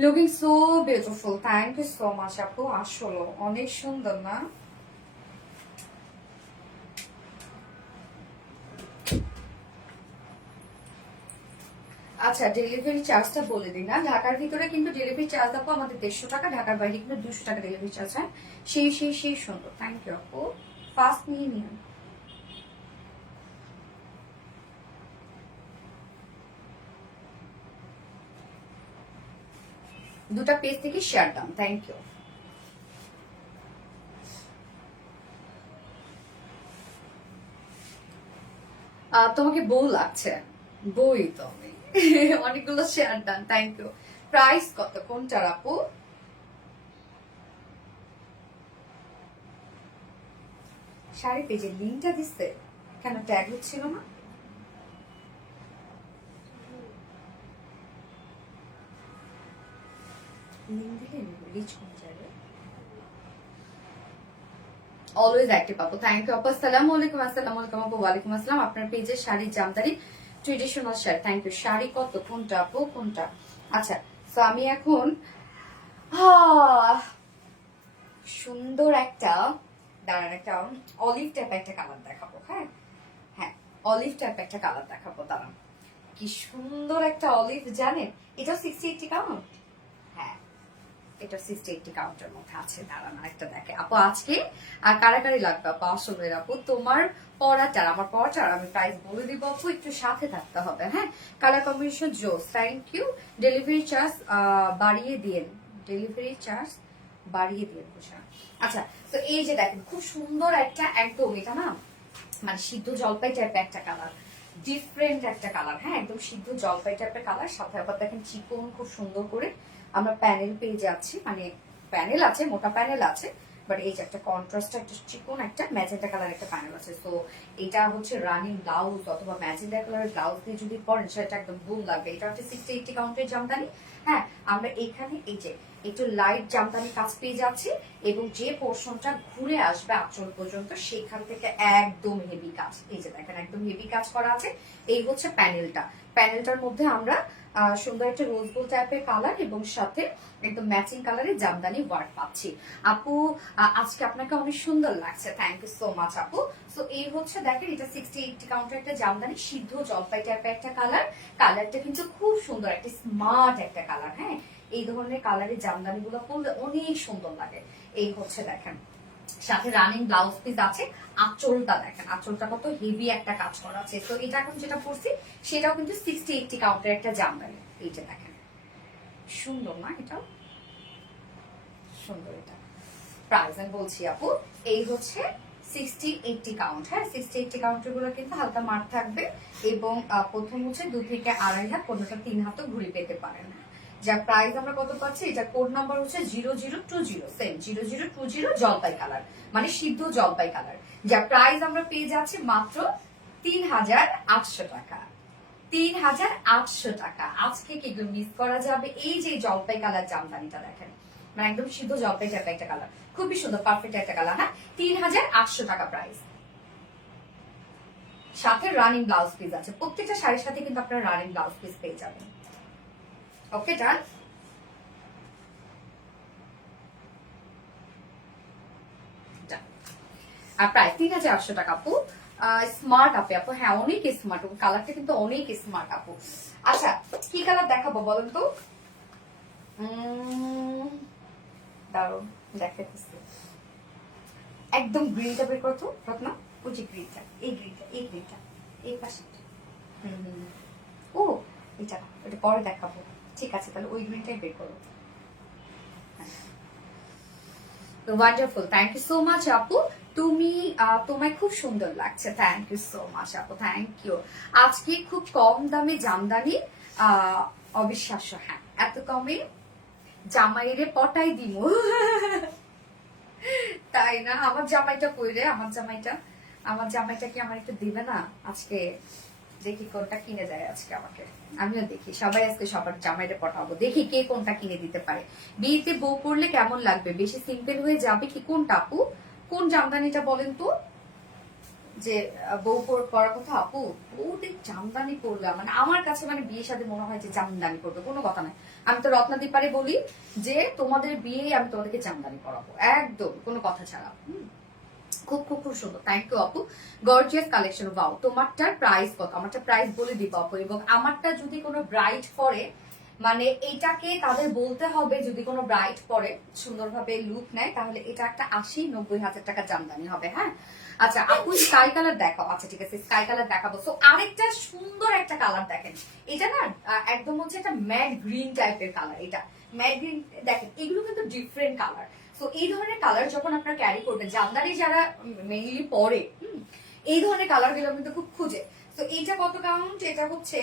Looking so beautiful, thank you so much আপু, আসলে অনেক সুন্দর না? আচ্ছা, ডেলিভারি চার্জটা বলে দিই না, ঢাকার ভিতরে কিন্তু ডেলিভারি চার্জ আপু আমাদের 150 টাকা, ঢাকার বাইরে কিন্তু 200 টাকা ডেলিভারি চার্জ। হ্যাঁ, সেই সুন্দর, থ্যাংক ইউ আপু, ফার্স্ট নিয়ে নিন। দুটা পেজ থেকে শেয়ার দাম, থ্যাংক ইউ। তোমাকে বউ লাগছে, বই তো আমি। অনেকগুলো শেয়ার দাম, থ্যাংক ইউ। প্রাইস কত কোনটার আপু? শাড়ি পেজের লিঙ্কটা দিচ্ছে, কেন ট্যাগ হচ্ছিল না? লিঙ্ক দিলে রিচ কমে যাবে। অলওয়েজ অ্যাক্টিভ আপু, থ্যাংক ইউ আপু। আসসালামু আলাইকুম। আসসালামু আলাইকুম আপু। ওয়ালাইকুম আসসালাম। আপনার পেজের শাড়ি জামদানি traditional sari, thank you. Sari কত, কোনটা আপু, কোনটা? আচ্ছা, তো আমি এখন সুন্দর একটা, দাঁড়ান, একটা অলিভ টাইপ একটা কালার দেখাবো। হ্যাঁ হ্যাঁ, অলিভ টাইপ একটা কালার দেখাবো, দাঁড়ান। কি সুন্দর একটা অলিভ জানেন, এটা 60-80 কাউন্ট। হ্যাঁ, এটা 60-80 কাউন্টের মধ্যে আছে। দাঁড়ান একটা দেখে আপু, আজকে আর কারাকারি লাগবে আপু, আসলে আপু তোমার পড়াটার, আমার পড়াটার আমি প্রাইস বলে দিব আপু, একটু সাথে থাকতে হবে। হ্যাঁ, কালার কম্বিনেশন জোস, থ্যাংক ইউ। ডেলিভারি চার্জ বাড়িয়ে দিন, ডেলিভারি চার্জ বাড়িয়ে দিন বুঝা। আচ্ছা, তো এই যে দেখেন খুব সুন্দর একটা, একদম এটা না মানে সিদ্ধ জলপাই টাইপের একটা কালার, ডিফারেন্ট একটা কালার। হ্যাঁ, একদম সিদ্ধ জলপাই টাইপের কালার, সাথে আবার দেখেন চিকন খুব সুন্দর করে আমরা প্যানেল পেয়ে যাচ্ছি, মানে প্যানেল আছে, মোটা প্যানেল আছে, বাট এই যে একটা কন্ট্রাস্ট, একটা চিকন একটা ম্যাজেন্টা কালার একটা প্যানেল আছে। তো এটা হচ্ছে রানিং ব্লাউজ অথবা ম্যাজেন্টা কালারের ব্লাউজ দিয়ে যদি পরেন সেটা একদম বুম লাগবে। এটা হচ্ছে 60-80 কাউন্টের জামদানি। হ্যাঁ, আমরা এখানে এই যে একটু লাইট জামদানি কাজ পেয়ে যাচ্ছি, এবং যে পোর্শনটা ঘুরে আসবে আঁচল পর্যন্ত সেখান থেকে একদম হেভি কাজ, এই যে দেখেন একদম হেভি কাজ করা আছে। এই হচ্ছে প্যানেলটা, প্যানেলটার মধ্যে আমরা সুন্দর একটা রোজ গোল্ড টাইপের কালার এবং সাথে একদম ম্যাচিং কালারের জামদানি ওয়ার্ক পাচ্ছি। আপু আজকে আপনাকে অনেক সুন্দর লাগছে, থ্যাংক ইউ সো মাচ আপু। সো এই হচ্ছে দেখেন, এটা 60-80 কাউন্টার একটা জামদানি, সিদ্ধ জলপাই টাইপের একটা কালার। কালারটা কিন্তু খুব সুন্দর, একটা স্মার্ট একটা কালার। হ্যাঁ, এই ধরনের কালারের জামদানি গুলো পরলে অনেক সুন্দর লাগে। এই হচ্ছে দেখেন, সাথে রানিং ব্লাউজ পিস আছে। আঁচলটা দেখেন, আঁচলটা কত হেভি একটা কাজ করা আছে। তো এটা এখন যেটা পরছি সেটাও কিন্তু 60-80 কাউন্টের একটা জামদানি। এইটা দেখেন সুন্দর না, এটাও সুন্দর। এটা প্রাইস আমি বলছি আপু, এই হচ্ছে 60-80 কাউন্ট। হ্যাঁ, 60-80 কাউন্টের গুলো কিন্তু হালকা মার থাকবে, এবং প্রথম হচ্ছে 2 থেকে 2.5 হাত, কোনটা 3 হাতও ঘুরে পেতে পারেন। যা প্রাইস আমরা কত পাচ্ছি, এটা কোড নাম্বার হচ্ছে 0020, সেম 0020 জলপাই কালার, মানে সিদ্ধ জলপাই কালার। যা প্রাইস আমরা পেয়ে যাচ্ছি মাত্র 3800 টাকা, 3800 টাকা। আজকে কি মিস করা যাবে? এই যে জলপাই কালার জামদানিটা দেখেন, মানে একদম সিদ্ধ জলপাই টাইপের একটা কালার, খুবই সুন্দর পারফেক্ট একটা কালার। হ্যাঁ, 3800 টাকা প্রাইস, সাথে রানিং ব্লাউজ পিস আছে। প্রত্যেকটা শাড়ির সাথে কিন্তু আপনারা রানিং ব্লাউজ পিস পেয়ে যাবেন। ওকে, ডান। আর প্রাইস 3800 টাকা আপু। স্মার্ট আপু, আপু হ্যাঁ অনেক স্মার্ট, কালারটা কিন্তু অনেক স্মার্ট আপু। আচ্ছা, কি কালার দেখাবো বলেন তো? দারুন দেখাইতেছি, একদম গ্রিনটা বের করতো রত্না, ওই যে গ্রিনটা, এই গ্রিনটা, এই গ্রিনটা, এই পাশে। ও এটা, এটা পরে দেখাবো। ঠিক আছে, তাহলে ওই গ্রিনটাই বের করো। Wonderful, thank you so much আপু। তুমি তোমায় খুব সুন্দর লাগছে, থ্যাংক ইউ সো মাচ আপু, থ্যাংক ইউ। আজকে খুব কম দামে জামদানি, অবিশ্বাস্য। হ্যাঁ, এত কমে জামাইরে পটাই দিমু। তাই না? আমার জামাইটা কইরে, আমার জামাইটা, আমার জামাইটা কি আমার একটু দিবে না আজকে? দেখি কোনটা কিনে দেয় আজকে আমাকে, আমিও দেখি। সবাই আজকে সবার জামাইটা পটাবো, দেখি কে কোনটা কিনে দিতে পারে। বিয়েতে বউ পড়লে কেমন লাগবে? বেশি সিম্পল হয়ে যাবে কি? কোনটা আপু, কোন জামদানিটা বলেন তো? যে বউ পরার কথা আপু, বউদের জামদানি পরলে মানে আমার কাছে মানে বিয়ের সাথে মনে হয় যে জামদানি পরবে, কোনো কথা নাই। আমি তো রত্নাদীপারে বলি যে তোমাদের বিয়ে আমি তোমাদেরকে জামদানি পরাবো, একদম কোনো কথা ছাড়া। খুব খুব খুব সুন্দর, থ্যাংক ইউ আপু। Gorgeous collection. ওয়াও, তোমারটার প্রাইস কত? আমারটা প্রাইস বলে দিব আপু। এবং আমারটা যদি কোনো ব্রাইট পরে, মানে এটাকে তাদের বলতে হবে, যদি কোনো ব্রাইট পরে সুন্দরভাবে লুক নেয়, তাহলে এটা একটা 80-90 হাজার টাকা জামদানি হবে। হ্যাঁ, আচ্ছা আপু স্কাই কালার দেখাও। আচ্ছা ঠিক আছে, স্কাই কালার দেখাবো। তো আরেকটা সুন্দর একটা কালার দেখেন, এটা না একদম হচ্ছে একটা ম্যাট গ্রিন টাইপের কালার। এটা ম্যাট গ্রিন দেখেন, এগুলো কিন্তু ডিফারেন্ট কালার। তো এই ধরনের কালার যখন আপনারা ক্যারি করবেন, জামদানি যারা মেইনলি পরে, এই ধরনের কালার গুলো কিন্তু খুব খুঁজে। তো এইটা কত কাউন্ট? এটা হচ্ছে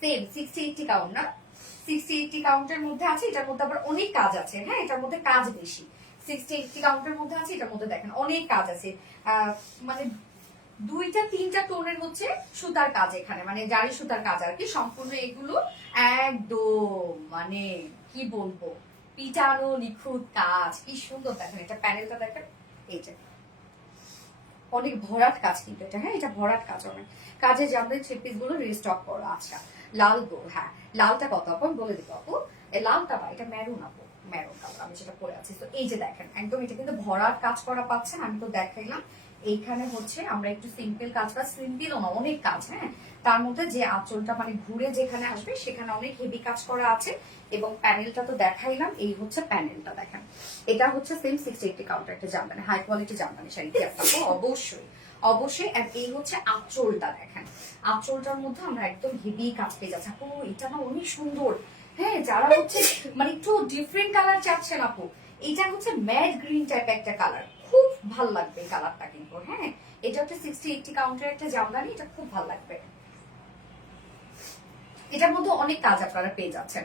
সেম 60-80 কাউন্ট না, 60-80 কাউন্টের মধ্যে আছে। এটার মধ্যে আবার অনেক কাজ আছে। হ্যাঁ, এটার মধ্যে কাজ বেশি। 60-80 কাউন্টের মধ্যে আছে, এটার মধ্যে দেখেন অনেক কাজ আছে। মানে 2-3টা টোনের হচ্ছে সুতার কাজ এখানে, মানে জারি সুতার কাজ আর কি। সম্পূর্ণ এগুলো একদম মানে কি বলবো, পিটানো নিখুঁত কাজ, কি সুন্দর দেখেন। এটা প্যানেলটা দেখেন, এইটা অনেক ভরাট কাজ কিন্তু এটা, হ্যাঁ এটা ভরাট কাজ, অনেক কাজের জামদানি থ্রি পিস গুলো রিস্টক করা। আচ্ছা লাল গোল, হ্যাঁ লালটা কত আপু বলে দিব আপু, এই লালটা বা এটা মেরুন আপু, মেরুন কালার আমি যেটা পরে আছি। তো এই যে দেখেন একদম এটা কিন্তু ভরাট কাজ করা পাচ্ছেন, আমি তো দেখাইলাম। এইখানে হচ্ছে আমরা একটু সিম্পল কাজ বা সিম্পলও না অনেক কাজ, হ্যাঁ তার মধ্যে যে আঁচলটা মানে ঘুরে যেখানে আসবে সেখানে অনেক হেভি কাজ করা আছে। এবং প্যানেলটা তো দেখাইলাম, এই হচ্ছে প্যানেলটা দেখেন। এটা হচ্ছে সেম 680 কাউন্টার একটা জামদানি, হাই কোয়ালিটি জামদানি শাড়ি অবশ্যই অবশ্যই। আর এই হচ্ছে আঁচলটা দেখেন, আঁচলটার মধ্যে আমরা একদম হেভি কাজ পেয়ে যাচ্ছি। আপু এটা না অনেক সুন্দর, হ্যাঁ যারা হচ্ছে মানে একটু ডিফারেন্ট কালার চাচ্ছেন আপু, এটা হচ্ছে ম্যাট গ্রিন টাইপ একটা কালার, খুব ভাল লাগবে এই কালারটা কিন্তু, হ্যাঁ এটা হচ্ছে 60-80 কাউন্টার একটা জামদানি, এটা খুব ভাল লাগবে। এটার মধ্যে অনেক কাজ আপনারা পেয়ে যাচ্ছেন।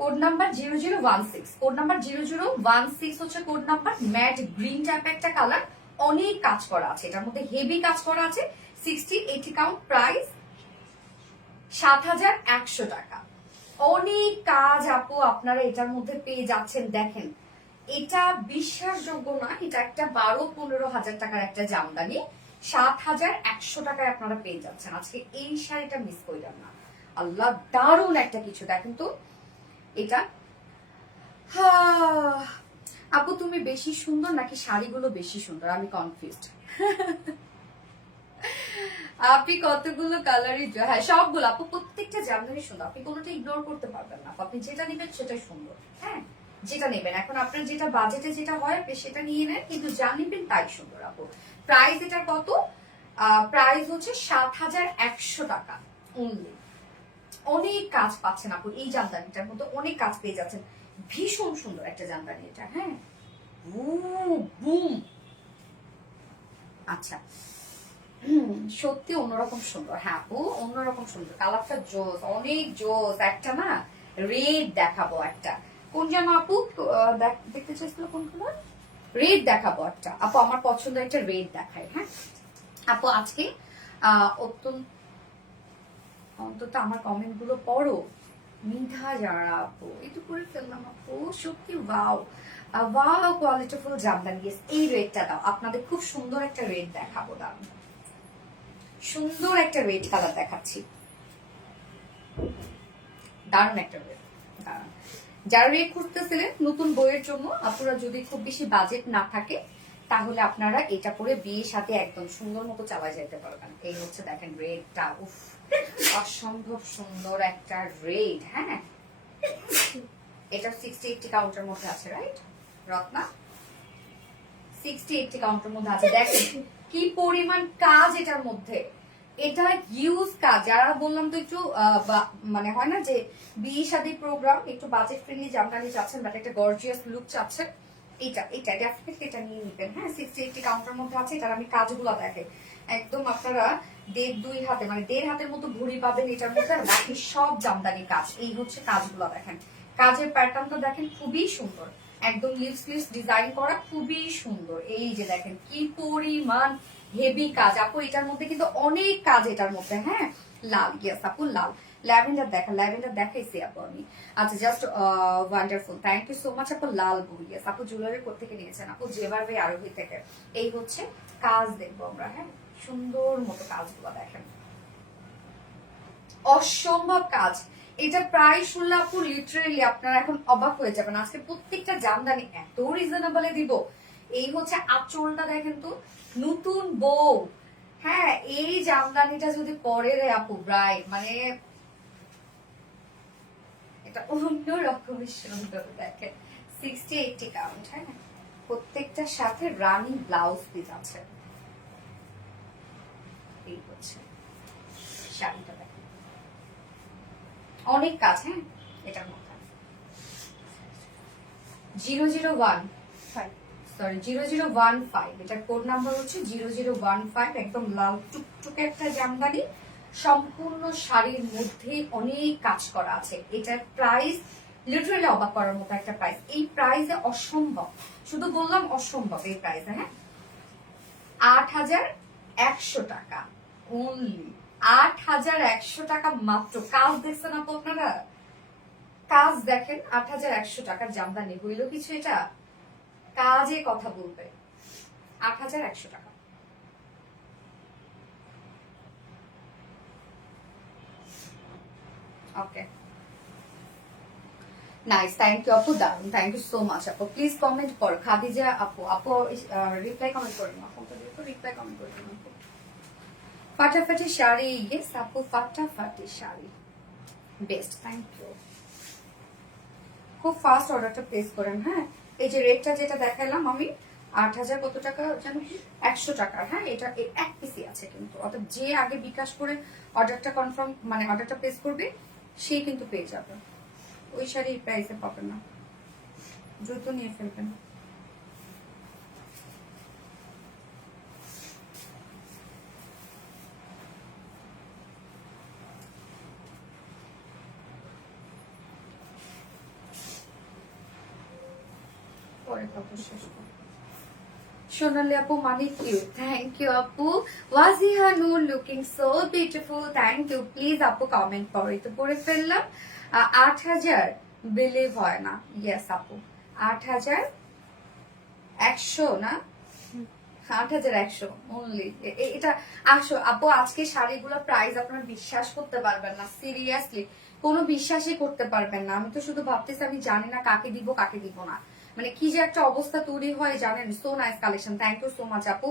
কোড নাম্বার 0016, কোড নাম্বার 0016 হচ্ছে code number, mat green type একটা কালার, অনেক কাজ করা আছে এটার মধ্যে, হেভি কাজ করা আছে। 60-80 কাউন্ট, প্রাইস 7100 টাকা। অনেক কাজ আপু আপনারা এটার মধ্যে পেয়ে যাচ্ছেন। দেখেন এটা বিশ্বাসযোগ্য না, এটা একটা 12-15 হাজার টাকার একটা জামদানি 7100 টাকায় আপনারা পেয়ে যাচ্ছেন আজকে। এই শাড়িটা মিস করবেন না, আল্লাহ দারুণ একটা কিছু। দেখেন তো এটা, আপু তুমি বেশি সুন্দর নাকি শাড়িগুলো বেশি সুন্দর, আমি কনফিউজড। আপনি কতগুলো কালারই, হ্যাঁ সবগুলো আপু, প্রত্যেকটা জামদানি সুন্দর, আপনি কোনোটা ইগনোর করতে পারবেন না। আপনি যেটা নেবেন সেটাই সুন্দর, হ্যাঁ যেটা নেবেন। এখন আপনার যেটা বাজেটে যেটা হয় আপনি সেটা নিয়ে নেন, কিন্তু যা নেবেন তাই সুন্দর আপু। প্রাইস এটার কত, প্রাইস হচ্ছে 7100 টাকা অনলি। অনেক কাজ পাচ্ছেন আপু এই জামদানিটার মধ্যে, অনেক কাজ পেয়ে যাচ্ছেন। ভীষণ সুন্দর একটা জামদানি এটা, হ্যাঁ বুম। আচ্ছা সত্যি অন্যরকম সুন্দর, হ্যাঁ আপু অন্যরকম সুন্দর, কালারটা জোস, অনেক জোস। একটা না রেড দেখাবো, একটা কোন যেন আপু দেখতে চাইছিল কোন কালার, রেড দেখাবো একটা আপু, আমার পছন্দ একটা রেড দেখাই। হ্যাঁ আপু আজকে অন্তত আমার কমেন্ট গুলো পড়ো, মিঠা যারা আপু একটু করে ফেললাম আপু, সত্যি ওয়াও ওয়াও কোয়ালিটিফুল জামদানি। এই রেডটা দাও, আপনাদের খুব সুন্দর একটা রেড দেখাবো, দাঁড়ান সুন্দর একটা রেড কালার দেখাচ্ছি, দারুণ একটা রেড। যারা রেড খুঁজতেছিলেন নতুন বইয়ের জন্য, আপনারা যদি খুব বেশি বাজেট না থাকে তাহলে আপনারা এটা পরে বিয়ের সাথে একদম সুন্দর মতো চালা যেতে পারবেন। এই হচ্ছে দেখেন রেডটা, উফ অসম্ভব সুন্দর একটা রেড, হ্যাঁ এটা 60-80 কাউন্টের মধ্যে আছে, রাইট রত্না 60-80 কাউন্টের মধ্যে আছে। দেখেন কি পরিমাণ কাজ এটার মধ্যে, এটা হিউজ কাজ। যারা বললাম তো একটু মানে হয় না যে বিয়ে শাদী প্রোগ্রাম একটু বাজেট ফ্রেন্ডলি জামদানি চাচ্ছেন, বাট একটা গর্জিয়াস লুক চাচ্ছেন, এটা ডেফিনেটলি এটা নিয়ে নিবেন। হ্যাঁ 60-80 কাউন্টার মধ্যে আছে। এটার আমি কাজগুলো দেখে একদম আপনারা 1.5-2 হাতে মানে 1.5 হাতের মতো ঘুড়ি পাবেন এটার মধ্যে, আর বাকি সব জামদানি কাজ। এই হচ্ছে কাজগুলো দেখেন, কাজের প্যাটার্নটা দেখেন খুবই সুন্দর, একদম লিপস ডিজাইন করা, খুবই সুন্দর। এই যে দেখেন কি পরিমাণ হেভি কাজ আপু, এটার মধ্যে কিন্তু অনেক কাজ এটার মধ্যে। হ্যাঁ লাল, ইয়েস আপু লাল, ল্যাভেন্ডার দেখা, ল্যাভেন্ডার দেখাইছি আপু আমি। আচ্ছা just wonderful, thank you so much আপু। লাল বই, ইয়েস আপু জুয়েলারি কোথেকে নিয়েছেন আপু? জেবার ভাই আরোহী থেকে। এই হচ্ছে কাজ দেখবো আমরা, হ্যাঁ সুন্দর মতো কাজগুলো দেখেন, অসম্ভব কাজ। এটা প্রায় শুনলে আপু লিটারেলি আপনারা এখন অবাক হয়ে যাবেন, আজকে প্রত্যেকটা জামদানি এত রিজনেবলে দিব। এই হচ্ছে আঁচলটা দেখেন তো, নতুন বউ, হ্যাঁ এই জামদানিটা যদি পরে রে আপু ব্রাইড, মানে এটা অন্য রকমের সুন্দর। দেখেন 60-80 কাউন্ট, হ্যাঁ প্রত্যেকটার সাথে রানি ব্লাউজ পিস আছে। এই হচ্ছে শাড়িটা দেখেন, অনেক কাজ, হ্যাঁ এটার মধ্যে 0015, এটার কোড নাম্বার হচ্ছে 0015। একদম লাল টুকটুকে একটা জামদানি, সম্পূর্ণ শাড়ির মধ্যে অনেক কাজ করা আছে। এটার প্রাইস লিটারালি অবাক করার মতো একটা প্রাইস, এই প্রাইসে অসম্ভব, শুধু বললাম অসম্ভব এই প্রাইসে। হ্যাঁ 8100 টাকা অনলি, 8100 টাকা মাত্র। কাজ দেখছেন আপু আপনারা, কাজ দেখেন, 8100 টাকার জামদানি হইল কিছু এটা? কাজে কথা বলবে। 8100 টাকা। ওকে, নাইস, থ্যাংক ইউ আপু, দারুন, থ্যাংক ইউ সো মাচ আপু। প্লিজ কমেন্ট করো খাদিজা আপু। আপু রিপ্লাই কমেন্ট করে নাও, রিপ্লাই কমেন্ট করে নাও। ফাটাফাটি শাড়ি, ইয়েস আপু, ফাটাফাটি শাড়ি বেস্ট, থ্যাংক ইউ। খুব ফাস্ট অর্ডারটা প্লেস করেন। হ্যাঁ, এই যে রেটটা যেটা দেখালাম আমি 8000 কত টাকা জানো, 100 টাকার। হ্যাঁ, এটা এক পিসি আছে কিন্তু, অর্থাৎ যে আগে বিকাশ করে অর্ডারটা কনফার্ম মানে অর্ডারটা প্লেস করবে সে কিন্তু পেয়ে যাবে। ওই শাড়ির প্রাইসে পাবেন না, দ্রুত নিয়ে ফেলবেন। পরে কত শেষ করবো। সোনালি আপু মানে কিউট, থ্যাংক ইউ আপু। Wajiha Noor looking so beautiful, thank you. Please আপু কমেন্ট করো। তো পড়ে ফেললাম 8000, বিলিভ হয় না। ইয়েস আপু, 8100 না, 8100 অনলি। এটা আসো আপু, আজকে শাড়িগুলো প্রাইস আপনারা বিশ্বাস করতে পারবেন না, সিরিয়াসলি কোনো বিশ্বাসই করতে পারবেন না। আমি তো শুধু ভাবতেছি আমি জানি না কাকে দিব কাকে দিব না, মানে কি যে একটা অবস্থা তৈরি হয় জানেন। So nice collection, thank you so much আপু।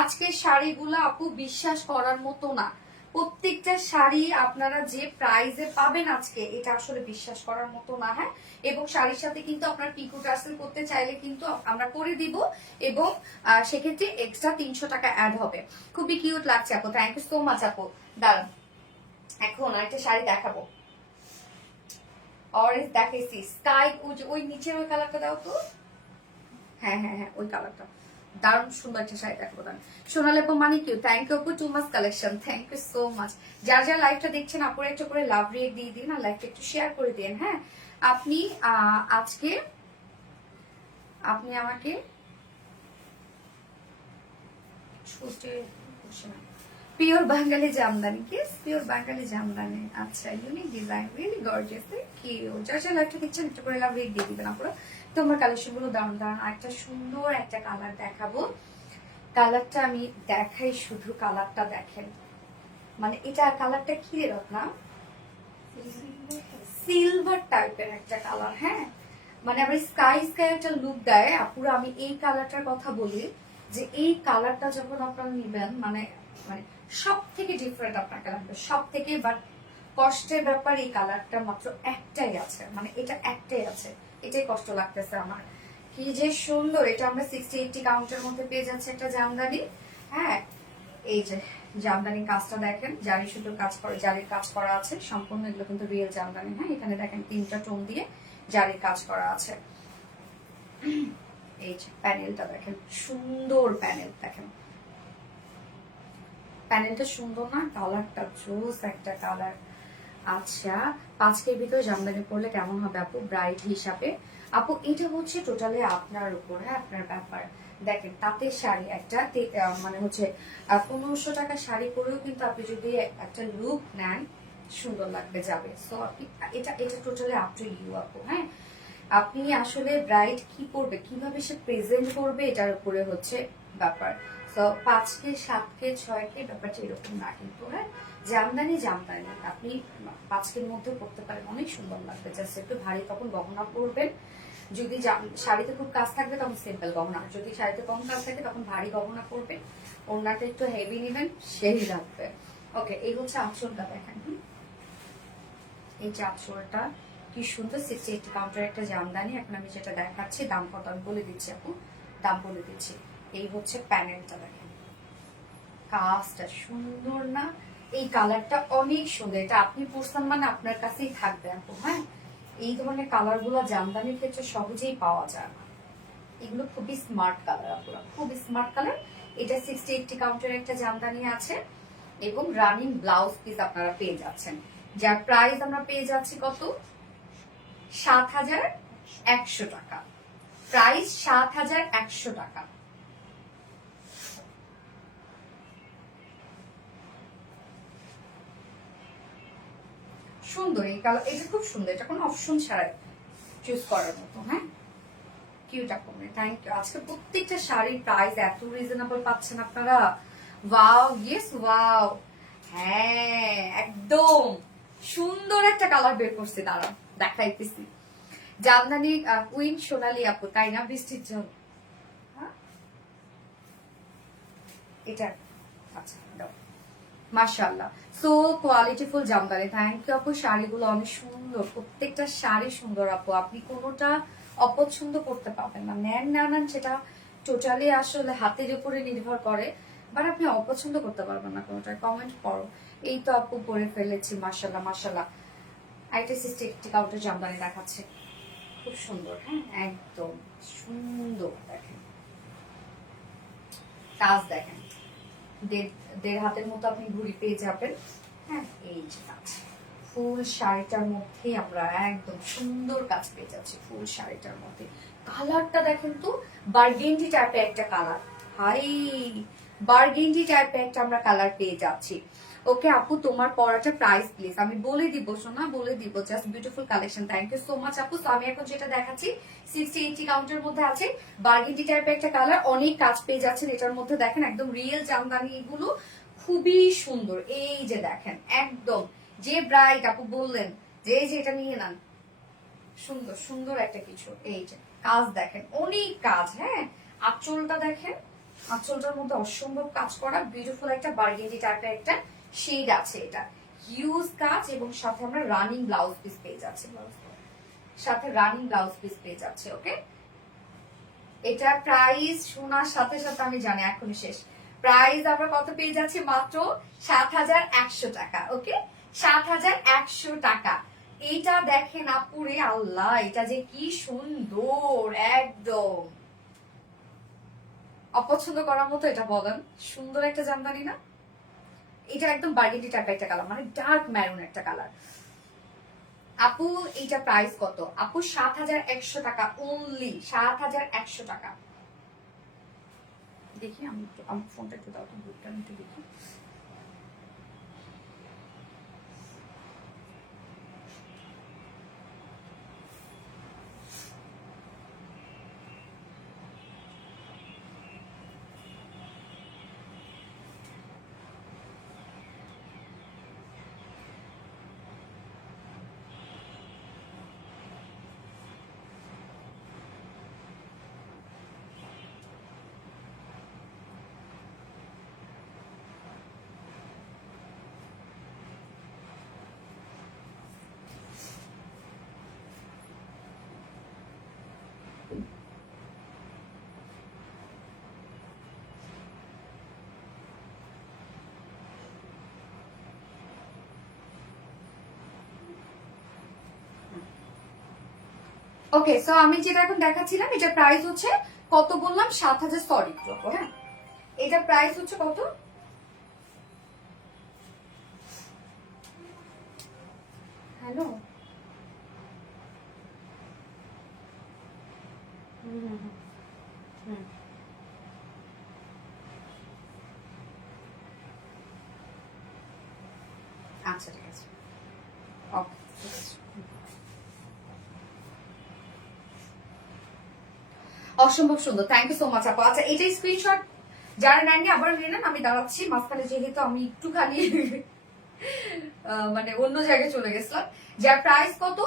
আজকে শাড়িগুলো আপু বিশ্বাস করার মতো না, প্রত্যেকটা শাড়ি আপনারা যে প্রাইসে পাবেন আজকে, এটা আসলে বিশ্বাস করার মতো না। হ্যাঁ, এবং শাড়ির সাথে কিন্তু আপনার পিকো টার্সেল করতে চাইলে কিন্তু আমরা করে দিব, এবং সেক্ষেত্রে এক্সট্রা 300 টাকা অ্যাড হবে। খুবই কিউট লাগছে আপু, থ্যাংক ইউ সো মাচ আপু। দাঁড়ান, এখন আরেকটা শাড়ি দেখাবো। অরেঞ্জ দেখাইছি, স্কাই, ওই নিচের ওই কালারটা দাও তো। হ্যাঁ হ্যাঁ হ্যাঁ, ওই কালারটা দারুণ সুন্দর একটা শাড়ি দেখাবো। সোনালি আপু মানে কিউ, থ্যাংক ইউ আপু, 2 মাস collection, thank you so much. যার যার লাইভটা দেখছেন আপুরা একটু করে লাভ রিয়েক্ট দিয়ে দিন, আর লাইভটা একটু শেয়ার করে দিন। হ্যাঁ, আপনি আজকে আপনি আমাকে পিওর বাঙালি জামদানি, কেস পিওর বাঙালি জামদানি। আচ্ছা, unique design, really gorgeous, thank you. যার যার লাইভটা দেখছেন একটু করে লাভ রিয়েক্ট দিয়ে দিবেন আপুরা। তোমার কালেকশন গুলো দারুণ দারুণ। একটা সুন্দর একটা কালার দেখাবো, কালারটা আমি দেখাই, শুধু কালারটা দেখেন, মানে এটা কালারটা কি রে রত্না, সিলভার টাইপের একটা কালার। হ্যাঁ, মানে আবার স্কাই স্কাই একটা লুক দেয় আপুরা। আমি এই কালারটার কথা বলি যে এই কালারটা যখন আপনারা নিবেন, মানে মানে সব থেকে ডিফারেন্ট আপনাকে লাগবে, সব থেকে। বাট কষ্টের ব্যাপার, এই কালারটা মাত্র একটাই আছে, মানে এটা একটাই আছে, এটাই কষ্ট লাগতেছে আমার। কি যে সুন্দর, এটা আমরা 60-80 কাউন্টের মধ্যে পেয়ে যাচ্ছে একটা জামদানি। হ্যাঁ, এই যে জামদানির কাজটা দেখেন, জারি সুতোর কাজ করে, জারির কাজ করা আছে সম্পূর্ণ, এগুলো কিন্তু রিয়েল জামদানি। হ্যাঁ, এখানে দেখেন 3টা টোন দিয়ে জারির কাজ করা আছে। এই যে প্যানেলটা দেখেন, সুন্দর প্যানেল দেখেন, প্যানেলটা সুন্দর না, কালারটা জোস একটা কালার। আচ্ছা, 5K-র ভিতরে জামদানি পরলে কেমন হবে আপু ব্রাইড হিসাবে? আপু এটা হচ্ছে টোটালি আপনার উপর, হ্যাঁ, আপনার ব্যাপার। দেখেন, তাঁতের শাড়ি একটা মানে হচ্ছে 1500 টাকা শাড়ি পরেও কিন্তু আপনি যদি একটা লুক নেন, সুন্দর লাগবে, যাবে। সো আপনি এটা এটা টোটালি আপ টু ইউ আপু। হ্যাঁ, আপনি আসলে ব্রাইড কি করবে, কিভাবে সে প্রেজেন্ট করবে, এটার উপরে হচ্ছে ব্যাপার। তো 5K, 7K, 6K ব্যাপারটা এরকম না কিন্তু। হ্যাঁ, জামদানি জামদানি আপনি 5K-র মধ্যে পড়তে পারেন, অনেক সুন্দর লাগবে। জাস্ট একটু ভারী তখন গহনা পরবেন, যদি শাড়িতে খুব কাজ থাকবে তখন সিম্পল গহনা, যদি শাড়িতে কম কাজ থাকে তখন ভারী গহনা পরবেন। ওড়নাটা একটু হেভি নেবেন, সেই লাগবে। ওকে, এই হচ্ছে আঁচলটা দেখেন। এই যে আঁচলটা কি সুন্দর, 60-80 কাউন্টার একটা জামদানি। এখন আমি যেটা দেখাচ্ছি দাম কত আমি বলে দিচ্ছি আপু, দাম বলে দিচ্ছি। এই হচ্ছে প্যানেলটা দেখেন, কাজটা সুন্দর না, এই কালারটা অনেক সুন্দর, এটা আপনি পরছেন মানে আপনার কাছেই থাকবে আপু। হ্যাঁ, এই ধরনের কালার গুলো জামদানির ক্ষেত্রে সহজেই পাওয়া যায় না, এগুলো খুবই স্মার্ট কালার আপুরা, খুব স্মার্ট কালার। এটা 60-80 কাউন্টার একটা জামদানি আছে, এবং রানিং ব্লাউজ পিস আপনারা পেয়ে যাচ্ছেন, যার প্রাইস আমরা পেয়ে যাচ্ছি কত, 7100 টাকা। প্রাইস 7100 টাকা। সুন্দর এই কালার, এটা খুব সুন্দর, এটা কোনো অপশন ছাড়াই চুজ করার মতো। হ্যাঁ, কি কিউট আপু, থ্যাংক ইউ। আজকে প্রত্যেকটা শাড়ির প্রাইস এত রিজনেবল পাচ্ছেন আপনারা। ওয়াও, ইয়েস ওয়াও, হ্যাঁ একদম সুন্দর একটা কালার বের করছে, দাঁড়া দেখাইতেছি। জামদানি কুইন সোনালি আপু, তাই না? বৃষ্টির জন্য এটা, আচ্ছা দাও। মাশাআল্লাহ, so qualityful Jamdani. Thank you আপু, শাড়িগুলো অনেক সুন্দর, প্রত্যেকটা শাড়ি সুন্দর আপু। আপনি কোনোটা অপছন্দ করতে পারবেন না, নেন না নেন সেটা টোটালি আসলে হাতের উপরে নির্ভর করে, বাট আপনি অপছন্দ করতে পারবেন না কোনোটা। কমেন্ট করো। এই তো আপু পরে ফেলেছি, মাশাআল্লাহ মাশাআল্লাহ। আইটা একটি কাউন্টার জামদানি দেখাচ্ছে, খুব সুন্দর, হ্যাঁ একদম সুন্দর। দেখেন কাজ, দেখেন দেড় হাতের মতো আপনি ঘুড়ি পেয়ে যাবেন। হ্যাঁ এই যে কাজ, ফুল শাড়িটার মধ্যে আমরা একদম সুন্দর কাজ পেয়ে যাচ্ছি ফুল শাড়িটার মধ্যে। কালারটা দেখেন তো, বার্গেন্ডি টাইপের একটা কালার, হাই বার্গেন্ডি টাইপের একটা আমরা কালার পেয়ে যাচ্ছি। ওকে আপু, তোমার পরাটা প্রাইস প্লিজ। আমি বলে দিব সোনা, বলে দিব, just beautiful collection. Thank you so much আপু। তো আমি এখন যেটা দেখাচ্ছি 60-80 কাউন্টের মধ্যে আছে, বার্গেন্ডি টাইপের একটা কালার, অনেক কাজ পেয়ে যাচ্ছেন এটার মধ্যে। দেখেন একদম রিয়েল জামদানি, এগুলো খুবই সুন্দর। এই যে দেখেন একদম, যে ব্রাইট আপু বললেন যে এই যে এটা নিয়ে নেন, সুন্দর সুন্দর একটা কিছু। এই যে কাজ দেখেন, অনেক কাজ, হ্যাঁ আঁচলটা দেখেন, আঁচলটার মধ্যে অসম্ভব কাজ করা, বিউটিফুল একটা বার্গেন্ডি টাইপের একটা শেড আছে। এটা হিউজ কাজ, এবং সাথে আমরা রানিং ব্লাউজ পিস পেয়ে যাচ্ছি, সাথে রানিং ব্লাউজ পিস পেয়ে যাচ্ছে। ওকে, এটা প্রাইস শোনার সাথে সাথে আমি জানি এখনই শেষ। প্রাইস আমরা কত পেয়ে যাচ্ছি? মাত্র ৭১০০ টাকা। ওকে, ৭১০০ টাকা। এইটা দেখেন আপুরে, আল্লাহ এটা যে কি সুন্দর, একদম অপছন্দ করার মতো। এটা বলেন, সুন্দর একটা জামদানি না? এটা একদম বার্গেন্ডি টাইপের একটা কালার, মানে ডার্ক ম্যারুন একটা কালার। আপু এইটা প্রাইস কত? আপু ৭১০০ টাকা অনলি, ৭১০০ টাকা। দেখি আমি আমার ফোনটা একটু দাও তো, বুকটা একটু দেখি। ওকে, সো আমি যেটা এখন দেখাচ্ছিলাম, এটা প্রাইস হচ্ছে কত বললাম? ৭০০০। সরি হ্যাঁ, এটা প্রাইস হচ্ছে কত? হ্যালো, আচ্ছা ঠিক আছে, ওকে ঠিক আছে। অসম্ভব সুন্দর, থ্যাংক ইউ সো মাচ আপু। আচ্ছা এটাই স্ক্রিনশট যারা নেননি আবার নিয়ে নেন, আমি দাঁড়াচ্ছি মাঝখানে, যেহেতু আমি একটুখানি মানে অন্য জায়গায় চলে গেছিলাম। যার প্রাইস কত?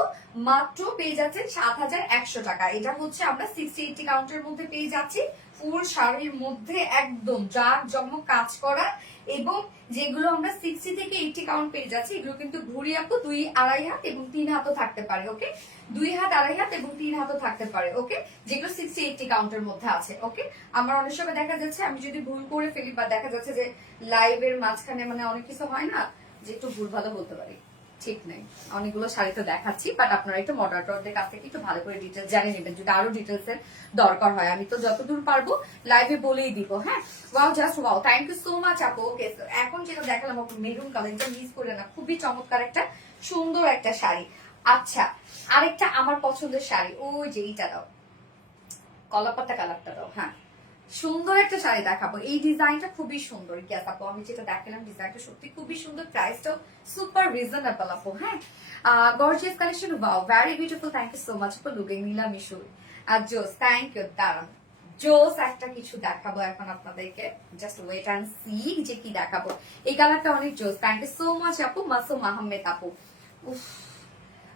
মাত্র পেয়ে যাচ্ছেন ৭১০০ টাকা। এটা হচ্ছে আমরা 60-80 কাউন্টের মধ্যে পেয়ে যাচ্ছি, ফুল শাড়ির মধ্যে একদম জাঁক জমক কাজ করা, এবং যেগুলো আমরা 60 থেকে 80 কাউন্ট পেয়ে যাচ্ছি, এগুলো কিন্তু ঘুরি আপু 2-2.5 হাত এবং 3 হাতও থাকতে পারে। ওকে, 2 হাত, 2.5 হাত এবং 3 হাতও থাকতে পারে। ওকে, যেগুলো 60-80 কাউন্টের মধ্যে আছে। ওকে, আমার অনেক সময় দেখা যাচ্ছে আমি যদি ভুল করে ফেলি, বা দেখা যাচ্ছে যে লাইভের মাঝখানে মানে অনেক কিছু হয় না, যে একটু ভুল ভালো বলতে পারি, ঠিক নেই। অনেকগুলো শাড়িতে দেখাচ্ছি, বাট আপনারা একটু মডারেটরদের কাছ থেকে একটু ভালো করে ডিটেলস জানিয়ে নেবেন, যদি আরো ডিটেলস এর দরকার হয়। আমি তো যতদূর পারবো লাইভে বলেই দিব। হ্যাঁ, wow, just wow, thank you so much আপু। ওকে, এখন যেটা দেখালাম আপু মেরুন কালার, এটা মিস করে না, খুবই চমৎকার একটা সুন্দর একটা শাড়ি। আচ্ছা, আরেকটা আমার পছন্দের শাড়ি, ওই যে এইটা দাও, কলাপাতা কালারটা দাও। হ্যাঁ, সুন্দর একটা শাড়ি দেখাবো, এই ডিজাইনটা খুবই সুন্দর। গ্যাস আপু আমি যেটা দেখালাম ডিজাইনটা সত্যি খুবই সুন্দর, প্রাইসটাও সুপার রিজনেবল আপু। হ্যাঁ, gorgeous collection, wow, very beautiful, thank you so much আপু। লুকিং নীলা মিশু, আর জোস, থ্যাংক ইউ। দাঁড়ান, জোস একটা কিছু দেখাবো এখন আপনাদেরকে, জাস্ট ওয়েট অ্যান্ড সি যে কি দেখাবো। এই কালারটা অনেক জোস, থ্যাংক ইউ সো মাচ আপু, মাসুম আহমেদ আপু। উফ,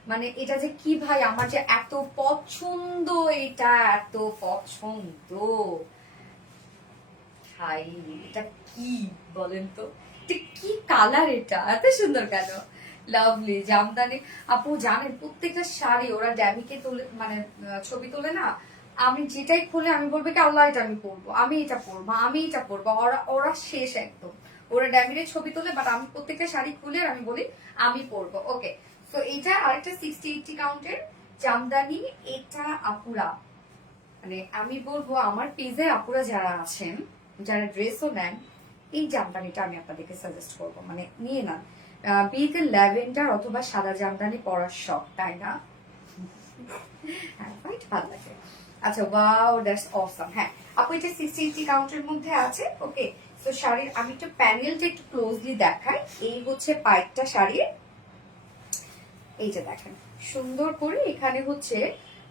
মানে এটা যে কি ভাই, আমার যে এত পছন্দ, এটা এত পছন্দ ভাই। এটা কি বলেন তো, এটা কি কালার, এটা এত সুন্দর কেন? লাভলি জামদানি আপু। জানেন প্রত্যেকটা শাড়ি ওরা ড্যামিকে তুলে, মানে ছবি তোলে না, আমি যেটাই খুলে আমি বলবো কি আল্লাহ এটা আমি পরবো, আমি এটা পরবো, আমি এটা পরবো। ওরা ওরা শেষ একদম, ওরা ড্যামিরে ছবি তোলে, বাট আমি প্রত্যেকটা শাড়ি খুলে আমি বলি আমি পরবো। ওকে, তো এটা আরেকটা 60-80 কাউন্টের জামদানি। এটা আপুরা, মানে আমি বলবো আমার পেজের আপুরা যারা আছেন, যারা ড্রেসও নেন, এই জামদানিটা আমি আপনাদেরকে সাজেস্ট করবো, মানে নিয়ে নেন। বিয়েতে ল্যাভেন্ডার অথবা সাদা জামদানি পরার শখ, তাই না? হ্যাঁ, হোয়াইট ভালো লাগে। আচ্ছা, ওয়াও দ্যাটস অসাম। হ্যাঁ আপু, এটা 60-80 কাউন্টের মধ্যে আছে। ওকে, তো শাড়ির আমি একটু প্যানেলটা একটু ক্লোজলি দেখাই। এই হচ্ছে পাইপটা শাড়ির, এই যে দেখেন সুন্দর করে এখানে হচ্ছে,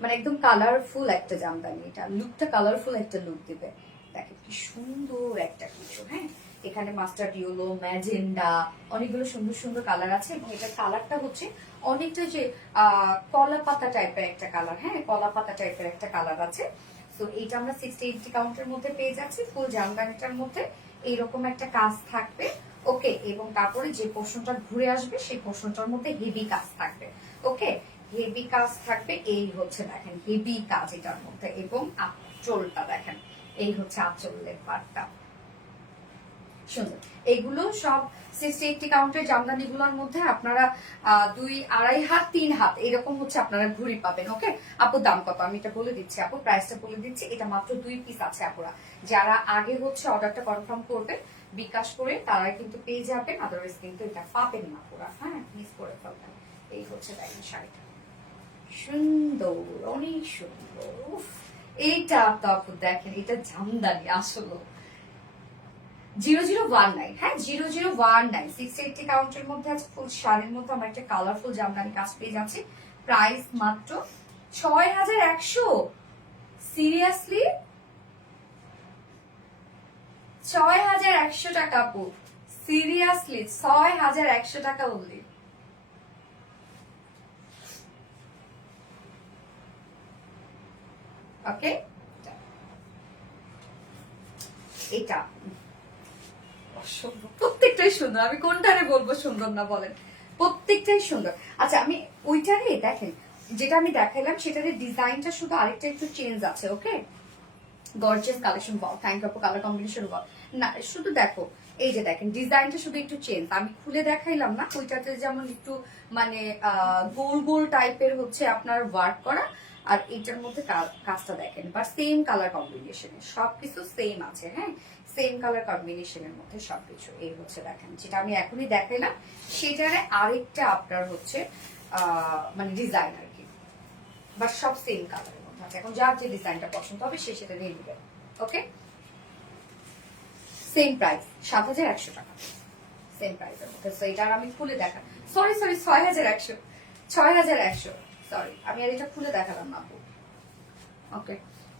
মানে একদম কালারফুল একটা জামদানি। এটা লুকটা কালারফুল একটা লুক দিবে। দেখেন কি সুন্দর একটা কিছু। হ্যাঁ, এখানে মাস্টার্ড ইয়েলো, ম্যাজেন্ডা, অনেকগুলো সুন্দর সুন্দর কালার আছে। এবং এটার কালারটা হচ্ছে অনেকটা যে কলা পাতা টাইপের একটা কালার। হ্যাঁ, কলা পাতা টাইপের একটা কালার আছে। তো এইটা আমরা 60-80 কাউন্টের মধ্যে পেয়ে যাচ্ছি। ফুল জামদানিটার মধ্যে এইরকম একটা কাজ থাকবে। ওকে, এবং তারপরে যে পোর্শনটা ঘুরে আসবে সেই পোর্শনটার মধ্যে হেভি কাজ থাকবে। ওকে, হেভি কাজ থাকবে। এই হচ্ছে দেখেন হেভি কাজ এটার মধ্যে। এবং আঁচলটা দেখেন, এই হচ্ছে আঁচলের পাটটা সুন্দর। এগুলো সব 60-80 কাউন্টের জামদানি গুলোর মধ্যে আপনারা 2-2.5 হাত 3 হাত এরকম হচ্ছে আপনারা ঘুরি পাবেন। ওকে আপু, দাম কত আমি এটা বলে দিচ্ছি আপু, প্রাইসটা বলে দিচ্ছি। এটা মাত্র 2 পিস আছে আপুরা। যারা আগে হচ্ছে অর্ডারটা কনফার্ম করবেন বিকাশ করে, তারা কিন্তু পেয়ে যাবেন, আদারওয়াইজ কিন্তু এটা পাবেন না পুরা। হ্যাঁ, মিস করে ফেলবেন। এই হচ্ছে দেখেন শাড়িটা, সুন্দর, অনেক সুন্দর। উফ, এইটা তো আপু দেখেন, এটা জামদানি আসলে 0019। হ্যাঁ, 0019 60-80 কাউন্টের মধ্যে আছে। ফুল শাড়ির মধ্যে আমার একটা কালারফুল জামদানি কাজ পেয়ে যাচ্ছে। প্রাইস মাত্র 6100। সিরিয়াসলি 6100 টাকা আপু, সিরিয়াসলি 6100 টাকা বললি। ওকে, এটা প্রত্যেকটাই সুন্দর, আমি কোনটারে বলবো সুন্দর না বলেন, প্রত্যেকটাই সুন্দর। আচ্ছা, আমি ওইটারে দেখেন, যেটা আমি দেখাইলাম সেটার ডিজাইনটা শুধু আরেকটা একটু চেঞ্জ আছে। ওকে, গর্জিয়াস কালেকশন বল, থ্যাংক ইউ কালার কম্বিনেশন বল না, শুধু দেখো এই যে দেখেন ডিজাইনটা শুধু একটু চেঞ্জ। আমি খুলে দেখাইলাম না, ওইটাতে যেমন একটু মানে গোল গোল টাইপের হচ্ছে আপনার ওয়ার্ক করা, আর এটার মধ্যে কাজটা দেখেন, বাট সেম কালার কম্বিনেশনে সবকিছু সেম আছে। হ্যাঁ, সেম কালার কম্বিনেশনের মধ্যে সবকিছু। এই হচ্ছে দেখেন, যেটা আমি এখনই দেখাইলাম সেটারে আরেকটা আপনার হচ্ছে মানে ডিজাইন আর কি, বাট সব সেম কালারের মধ্যে আছে। এখন যার যে ডিজাইনটা পছন্দ হবে সে সেটা নিয়ে নেবে। ওকে, সেম প্রাইস 7100 টাকা, সেম প্রাইসের মধ্যে। সো এটা আমি খুলে দেখা, সরি 6100, 6100, সরি আমি আর এটা খুলে দেখালাম না আপু। ওকে,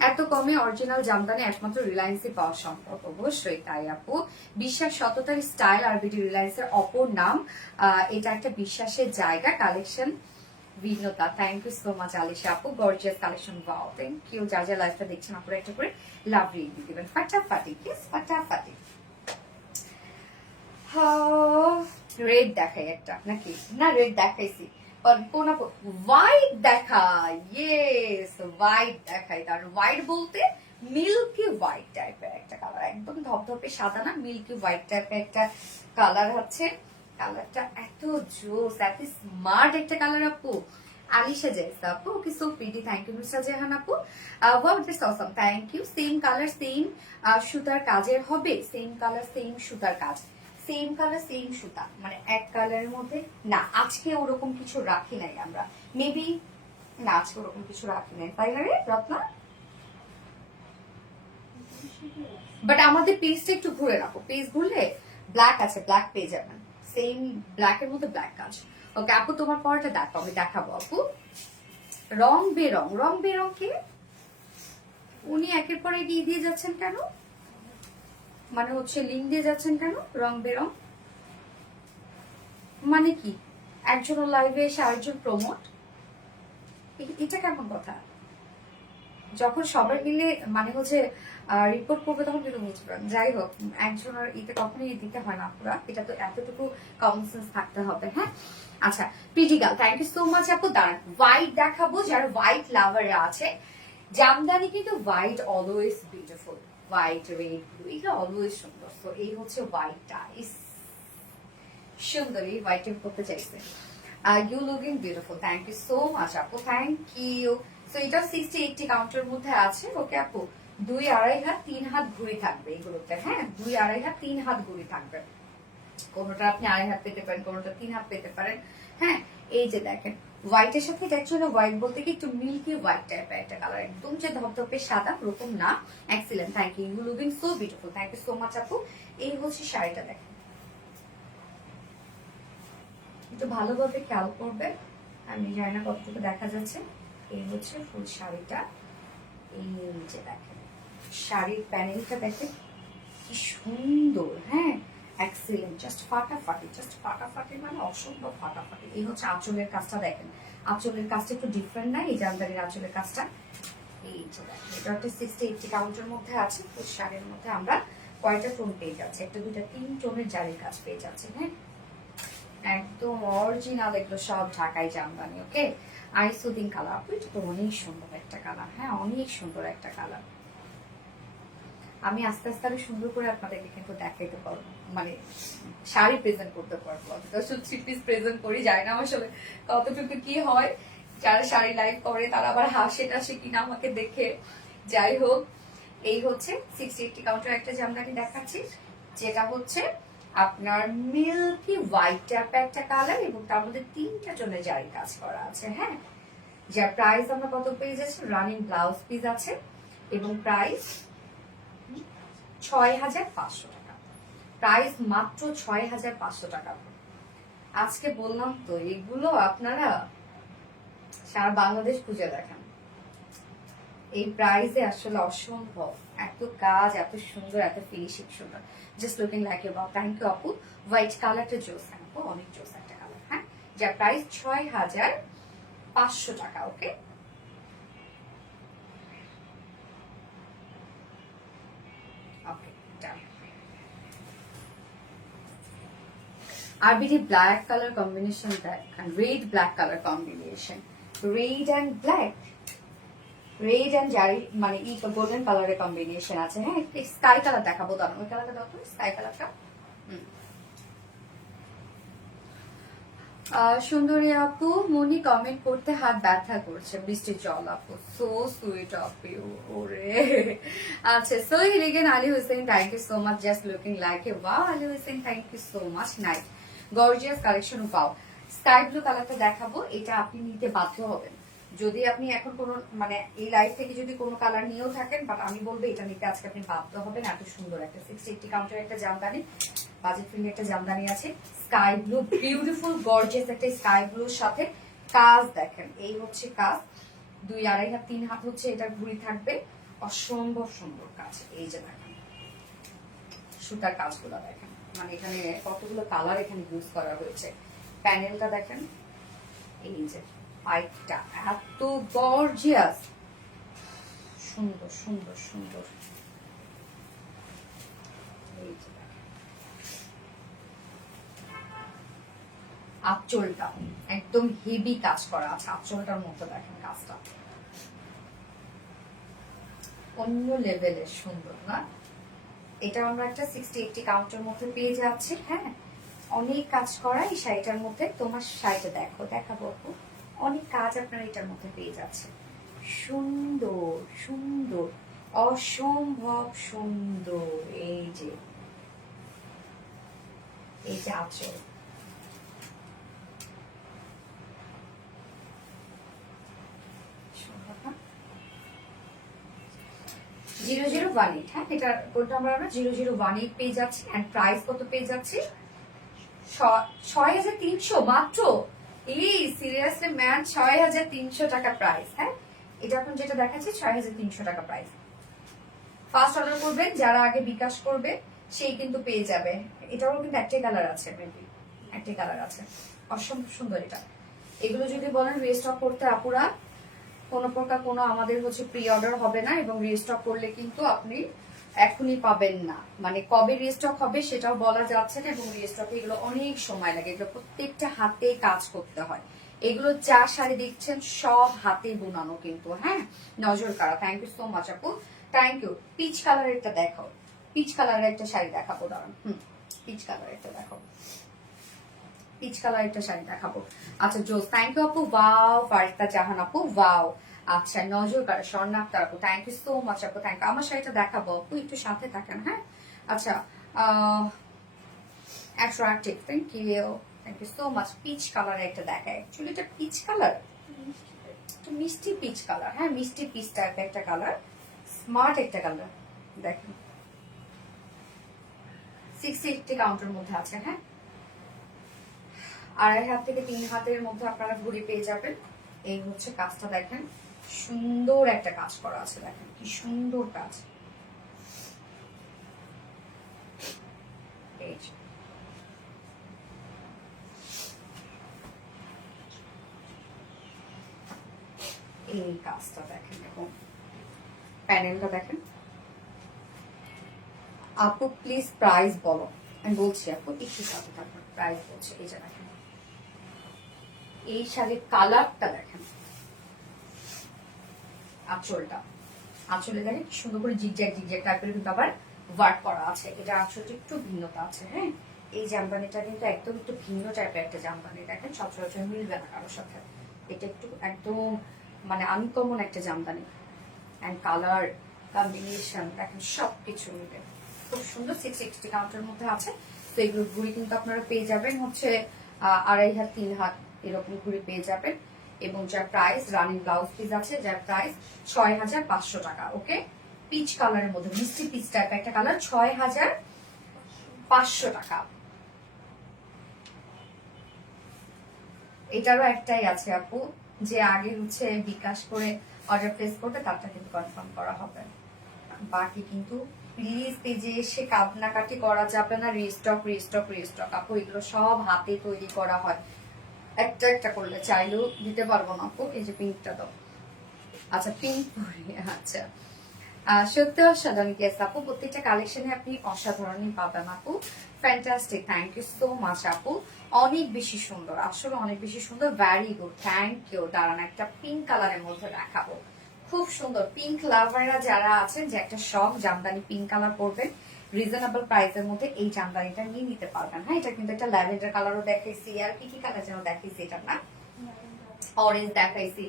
এত কমে অরিজিনাল জামদানি একমাত্র রিলায়েন্সে পাওয়া সম্ভব। অবশ্যই তাই আপু, বিশ্বাস, সততার স্টাইল আর বিডি রিলায়েন্সের অপর নাম। এটা একটা বিশ্বাসের জায়গা। কালেকশন ভিন্নতা, thank you so much Alisha আপু, gorgeous collection, wow thank you. যা যা লাইফটা দেখছেন আপনারা একটা করে লাভ রিভিউ দিবেন ফাটাফাটি, প্লিজ ফাটাফাটি। রেড দেখাই একটা নাকি, না রেড দেখাইছি, কোন হোয়াইট দেখাই, ইয়েস হোয়াইট দেখাই। কারণ হোয়াইট বলতে মিল্কি হোয়াইট টাইপের একটা কালার, একদম ধপধপে সাদা না, মিল্কি হোয়াইট টাইপের একটা কালার হচ্ছে। কালারটা এত জোস, এত স্মার্ট একটা কালার আপু। আলিশা জেসা আপু, okay so pretty, thank you mister Jehan আপু, wow that's awesome, thank you. Same colour same সুতার কাজের হবে, সেম কালার সেম সুতার কাজ, সেম কালার সেম সুতা, মানে এক কালারের মধ্যে না। আজকে ওরকম কিছু রাখি নাই আমরা, মেবি না আজকে ওরকম কিছু রাখি নাই, তাই না রে রত্না? বাট আমাদের পেজটা একটু ঘুরে রাখো, পেজ ঘুরলে ব্ল্যাক আছে, ব্ল্যাক পেয়ে যাবেন, সেম ব্ল্যাকের মধ্যে ব্ল্যাক কাজ। ওকে আপু, তোমার পরটা দেখো, আমি দেখাবো আপু। রং বেরং, রং বেরং কি উনি একের পর এক দিয়ে যাচ্ছেন কেন, মানে হচ্ছে লিঙ্ক দিয়ে যাচ্ছেন কেন রং বেরং, মানে কি একজন লাইভে এসে আরেকজন প্রমোট, এটা কেমন কথা? যখন সবাই মিলে মানে হচ্ছে রিপোর্ট করবে তখন কিন্তু বুঝতে পারেন। যাই হোক, একজনের ইতে কখনোই দিতে হয় না পুরা, এটা তো এতটুকু কমন সেন্স থাকতে হবে। হ্যাঁ আচ্ছা, পিটিগাল থ্যাংক ইউ সো মাচ আপু। দাঁড়ান হোয়াইট দেখাবো, যারা হোয়াইট লাভাররা আছে। জামদানি কিন্তু white always beautiful, white red blue এটা অলওয়েজ সুন্দর। তো এই হচ্ছে হোয়াইটটা, সুন্দর, এই হোয়াইট করতে চাইছে। You looking beautiful, thank you so much আপু, থ্যাংক ইউ। তো এটা 60-80 কাউন্টের মধ্যে আছে। ওকে আপু, 2-2.5 হাত 3 হাত ঘুড়ি থাকবে এগুলোতে। হ্যাঁ 2-2.5 হাত 3 হাত ঘুড়ি থাকবে, কোনোটা আপনি 2.5 হাত পেতে পারেন, কোনোটা 3 হাত পেতে পারেন। হ্যাঁ এই যে দেখেন হোয়াইটের সাথে এটা অ্যাকচুয়ালি হোয়াইট বলতে কি একটু মিল্কি হোয়াইট টাইপের একটা কালার, একদম যে ধপধপে সাদা ওরকম না। Excellent, thank you, you looking so beautiful, thank you so much আপু। এই হচ্ছে শাড়িটা দেখেন, একটু ভালোভাবে খেয়াল করবে, আমি জানি না কতটুকু দেখা যাচ্ছে। এই হচ্ছে ফুল শাড়িটা, এই যে দেখেন শাড়ির প্যানেলটা দেখেন কি সুন্দর। হ্যাঁ এক্সিলেন্ট, জাস্ট ফাটাফাটি, জাস্ট ফাটাফাটি মানে অসম্ভব ফাটাফাটি। এই হচ্ছে আঁচলের কাজটা দেখেন, আঁচলের কাজটা একটু ডিফারেন্ট না এই জামদানির আঁচলের কাজটা। এই যে দেখেন এটা একটা 60-80 কাউন্টের মধ্যে আছে। ফুল শাড়ির মধ্যে আমরা কয়টা টোন পেয়ে যাচ্ছে, একটা 2-3 টোনের জারির কাজ পেয়ে যাচ্ছে। হ্যাঁ একদম অরিজিনাল, এগুলো সব ঢাকাই জামদানি। ওকে আইসুদিন কালার, এটা তো অনেক সুন্দর একটা কালার। হ্যাঁ অনেক সুন্দর একটা কালার। আমি আস্তে আস্তে আরো সুন্দর করে আপনাদেরকে কিন্তু দেখাইতে পারবো, মানে শাড়ি প্রেজেন্ট করতে পারবো। শুধু 3 পিস প্রেজেন্ট করি, যায় না আসলে কতটুকু কি হয়। যারা শাড়ি লাইভ করে তারা আবার হাসে টাসে কিনা আমাকে দেখে। যাই হোক এই হচ্ছে 60-80 কাউন্টার একটা জামদানি দেখাচ্ছি, যেটা হচ্ছে আপনার মিল্কি হোয়াইট টাইপের একটা কালার এবং তার মধ্যে 3টা জনের জারি কাজ করা আছে। হ্যাঁ যার প্রাইস আমরা কত পেয়ে যাচ্ছি, রানিং ব্লাউজ পিস আছে এবং প্রাইস 6,500 টাকা, প্রাইস মাত্র 6,500 টাকা। আজকে বললাম তো এগুলো আপনারা সারা বাংলাদেশ খুঁজে দেখেন, এই প্রাইসে আসলে অসম্ভব, এত কাজ, এত সুন্দর, এত ফিনিশিং সুন্দর, just looking like you. Thank you আপু। হোয়াইট কালারটা জোস, আপু অনেক জোস একটা কালার। হ্যাঁ যার প্রাইস 6,500 টাকা। ওকে ওকে ডান। RBD black color combination, that and red black color combination, red and black, red and zari মানে ই গোল্ডেন কালারের কম্বিনেশন আছে। হ্যাঁ স্কাই কালার দেখাবো, দাঁড়ান ওই কালারটা দেখো, স্কাই কালারটা। সুন্দরী আপু, মনি কমেন্ট করতে হাত ব্যথা করছে, বৃষ্টির জল আপু, সো সুইট অফ ইউ। ওরে আচ্ছা, সো হিরিগেন Ali Hossain, thank you so much, just looking like a wow. Ali Hossain thank you so much, nice gorgeous collection. Wow sky blue কালারটা দেখাবো, এটা আপনি নিতে বাধ্য হবেন যদি আপনি এখন কোনো মানে এই লাইফ থেকে যদি কোনো কালার নিয়েও থাকেন, বাট আমি বলবো এটা নিতে আজকে আপনি বাধ্য হবেন। এত সুন্দর একটা 60-80 কাউন্টার একটা জামদানি, বাজেট ফ্রেন্ডলি একটা জামদানি আছে, স্কাই ব্লু, বিউটিফুল গর্জিয়াস একটা স্কাই ব্লুর সাথে কাজ দেখেন। এই হচ্ছে কাজ, 2-2.5 হাত 3 হাত হচ্ছে এটা ঘুরি থাকবে, অসম্ভব সুন্দর কাজ। এই যে দেখেন সুতার কাজগুলো দেখেন, মানে এখানে কতগুলো কালার এখানে ইউজ করা হয়েছে। প্যানেলটা দেখেন, এই যে পাইপটা এত গর্জিয়াস, সুন্দর সুন্দর সুন্দর। আঁচলটা একদম হেভি কাজ করা আছে, আঁচলটার মতো দেখেন কাজটা অন্য লেভেলের সুন্দর না? এটা আমরা একটা 60-80 কাউন্টের মধ্যে পেয়ে যাচ্ছি। হ্যাঁ অনেক কাজ করা এই শাড়িটার মধ্যে। তোমার শাড়িটা দেখো, দেখাবো আপু, অনেক কাজ আপনারা এটার মধ্যে পেয়ে যাচ্ছে, সুন্দর সুন্দর, অসম্ভব সুন্দর। এই যে আঁচল, (0018) হ্যাঁ এটা কোড নাম্বার আমরা 0018 পেয়ে যাচ্ছি। এন্ড প্রাইস কত পেয়ে যাচ্ছি, 6,300 মাত্র। এই সিরিয়াসলি ম্যান, 6,300 টাকা প্রাইস। হ্যাঁ এটা এখন যেটা দেখাচ্ছি 6,300 টাকা প্রাইস। ফার্স্ট অর্ডার করবেন, যারা আগে বিকাশ করবে সেই কিন্তু পেয়ে যাবে। এটারও কিন্তু একটাই কালার আছে, মেবি একটাই কালার আছে, অসম্ভব সুন্দর এটা। এগুলো যদি বলেন রিস্টক করতে আপুরা, কোনো প্রকার কোনো আমাদের হচ্ছে প্রি অর্ডার হবে না, এবং রিস্টক করলে কিন্তু আপনি এখনই পাবেন না, মানে কবে রিস্টক হবে সেটাও বলা যাচ্ছে না, এবং রিস্টকে এগুলো অনেক সময় লাগে, এগুলো প্রত্যেকটা হাতে কাজ করতে হয়। এগুলো যা শাড়ি দেখছেন সব হাতে বোনানো কিন্তু, হ্যাঁ, নজর কাড়া। থ্যাংক ইউ সো মাচ আপু, থ্যাংক ইউ। পিচ কালারের একটা দেখাও, পিচ কালারের একটা শাড়ি দেখাবো, দাঁড়ান। পিচ কালারের একটা দেখাবো, পিচ কালার একটা শাড়ি দেখাবো। আচ্ছা জোস, থ্যাংক ইউ আপু। ওয়াও, ফারিস্তা জাহান আপু, ওয়াও। আচ্ছা নজর কাড়া স্বর্ণাক্তার আপু, থ্যাংক ইউ সো মাচ আপু, থ্যাংক ইউ। আমার শাড়িটা দেখাবো আপু, একটু সাথে থাকেন, হ্যাঁ। আচ্ছা attractive, thank you, thank you so much. Peach কালারের একটা দেখায়, অ্যাকচুয়ালি এটা পিচ কালার, মিষ্টি পিচ কালার, হ্যাঁ মিষ্টি পিচ টাইপের একটা কালার, স্মার্ট একটা কালার। দেখেন 680 কাউন্টের মধ্যে আছে, হ্যাঁ। 2.5 হাত থেকে 3 হাতের মধ্যে আপনারা ঘুরে পেয়ে যাবেন। এই হচ্ছে কাজটা, দেখেন সুন্দর একটা কাজ করা আছে, দেখেন কি সুন্দর কাজ। এই কাজটা দেখেন, এবং প্যানেলটা দেখেন। আপু প্লিজ প্রাইস বলো। আমি বলছি আপু, একটু সাথে থাকবেন, প্রাইস বলছে। এই যে দেখেন, এই শাড়ির কালারটা দেখেন, আঁচলটা, আঁচলে দেখেন কি সুন্দর করে জিগজ্যাগ জিগজ্যাগ টাইপের কিন্তু আবার ওয়ার্ক করা আছে। এটা আঁচলটা একটু ভিন্নতা আছে, হ্যাঁ। এই জামদানিটা কিন্তু একদম একটু ভিন্ন টাইপের একটা জামদানি, দেখেন সচরাচর মিলবে না কারোর সাথে। এটা একটু একদম মানে আনকমন একটা জামদানি, অ্যান্ড কালার কম্বিনেশন দেখেন সবকিছু মিলে খুব সুন্দর। 660 কাউন্টের মধ্যে আছে। তো এগুলো ঘুড়ি কিন্তু আপনারা পেয়ে যাবেন হচ্ছে 2.5 হাত 3 হাত এরকম ঘুড়ি পেয়ে যাবেন, এবং যার প্রাইস রানিং ব্লাউজ পিস আছে, যার প্রাইস 6500 টাকা। ওকে, পিচ কালারের মধ্যে মিষ্টি পিচ টাইপ একটা কালার, 6500 টাকা। এটারও একটাই আছে আপু, যে আগে হচ্ছে বিকাশ করে অর্ডার প্লেস করবে তারটা কিন্তু কনফার্ম করা হবে। বাকি কিন্তু প্লিজ পেজে এসে কান্নাকাটি করা যাবে না, রিস্টক রিস্টক রিস্টক। আপু এগুলো সব হাতে তৈরি করা হয়, একটা একটা করলে চাইলেও দিতে পারবো না আপু। এই যে পিঙ্কটা দাও, আচ্ছা পিঙ্ক, আচ্ছা সত্যি অসাধারণ। ইয়েস আপু, প্রত্যেকটা কালেকশনে আপনি অসাধারণই পাবেন আপু। Fantastic, thank you so much আপু, অনেক বেশি সুন্দর, আসলে অনেক বেশি সুন্দর, ভ্যারি গুড, থ্যাংক ইউ। দাঁড়ান একটা পিঙ্ক কালারের মধ্যে দেখাবো, খুব সুন্দর। পিঙ্ক লাভাররা যারা আছেন, যে একটা শখ জামদানি পিঙ্ক কালার পরবেন, রিজনেবল প্রাইসের মধ্যে এই জামদানিটা নিয়ে নিতে পারবেন, হ্যাঁ। এটা কিন্তু একটা ল্যাভেন্ডার কালারও দেখাইছি, আর কি কি কালার যেন দেখাইছি, এটা না অরেঞ্জ দেখাইছি।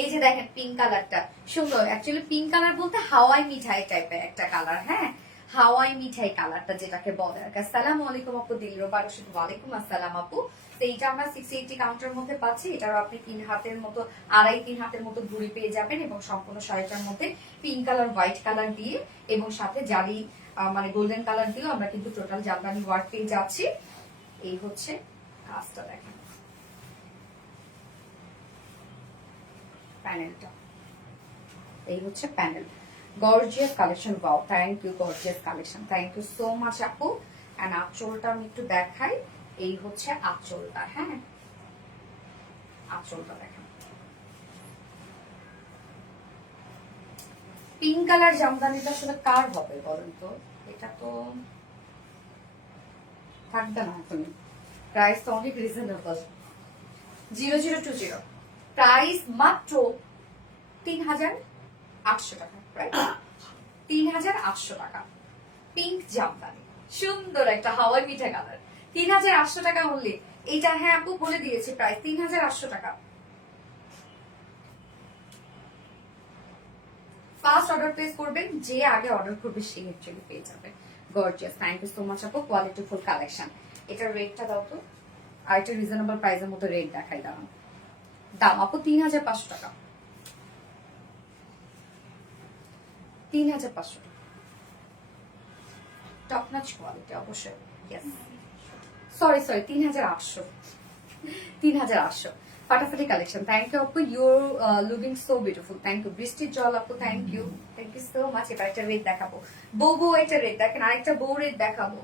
এই যে দেখেন পিঙ্ক কালারটা সুন্দর, অ্যাকচুয়ালি পিঙ্ক কালার বলতে হাওয়াই মিঠাই টাইপের একটা কালার, হ্যাঁ হাওয়াই মিঠাই কালারটা যেটাকে বলে। আসসালামু আলাইকুম আপু, দিলরুবা রশিদ, ওয়ালাইকুম আসসালাম আপু। তো এইটা আমরা 680 কাউন্টের মধ্যে পাচ্ছি। এটারও আপনি 3 হাতের মতো, 2.5-3 হাতের মতো ঘুড়ি পেয়ে যাবেন, এবং সম্পূর্ণ শাড়িটার মধ্যে পিঙ্ক কালার হোয়াইট কালার দিয়ে, এবং সাথে জালি মানে গোল্ডেন কালার দিয়েও আমরা কিন্তু টোটাল জামদানি ওয়ার্ক পেয়ে যাচ্ছি। এই হচ্ছে কাজটা, দেখেন প্যানেলটা, এই হচ্ছে panel. Gorgeous collection, wow, thank you. Gorgeous collection, thank you so much আপু। এন্ড আঁচলটা আমি একটু দেখাই, এই হচ্ছে আঁচলটা, হ্যাঁ আঁচলটা দেখেন। পিঙ্ক কালার জামদানিটা আসলে কার হবে বলেন তো? এটা তো থাকবে না এখন, প্রাইস তো অনেক রিজনেবল, 0020, প্রাইস মাত্র 3800 টাকা, রাইট? 3800 টাকা, পিঙ্ক জামদানি, সুন্দর একটা হাওয়াই মিঠা কালার, 3800 টাকা অনলি। এইটা হ্যাঁ আপু বলে দিয়েছি, প্রাইস 3800 টাকা। ফার্স্ট অর্ডার প্লেস করবেন, যে আগে অর্ডার করবে সে অ্যাকচুয়ালি পেয়ে যাবে। Gorgeous, thank you so much আপু, কোয়ালিটি ফুল কালেকশন। এটার রেটটা দাও তো, আর এটা রিজনেবল প্রাইসের মতো রেট দেখাই, দাঁড়ান। দাম আপু 3500 টাকা, 3500 টাকা, টপ নচ কোয়ালিটি অবশ্যই। Yes, sorry 3800, 3800। ফাটাফাটি কালেকশন। থ্যাংক ইউ আপু, your looking so beautiful. Thank you বৃষ্টির জল আপু, থ্যাংক ইউ সো মাচ। এবার একটা রেড দেখাবো, বউ একটা রেড দেখেন, আরেকটা বউ রেড দেখাবো।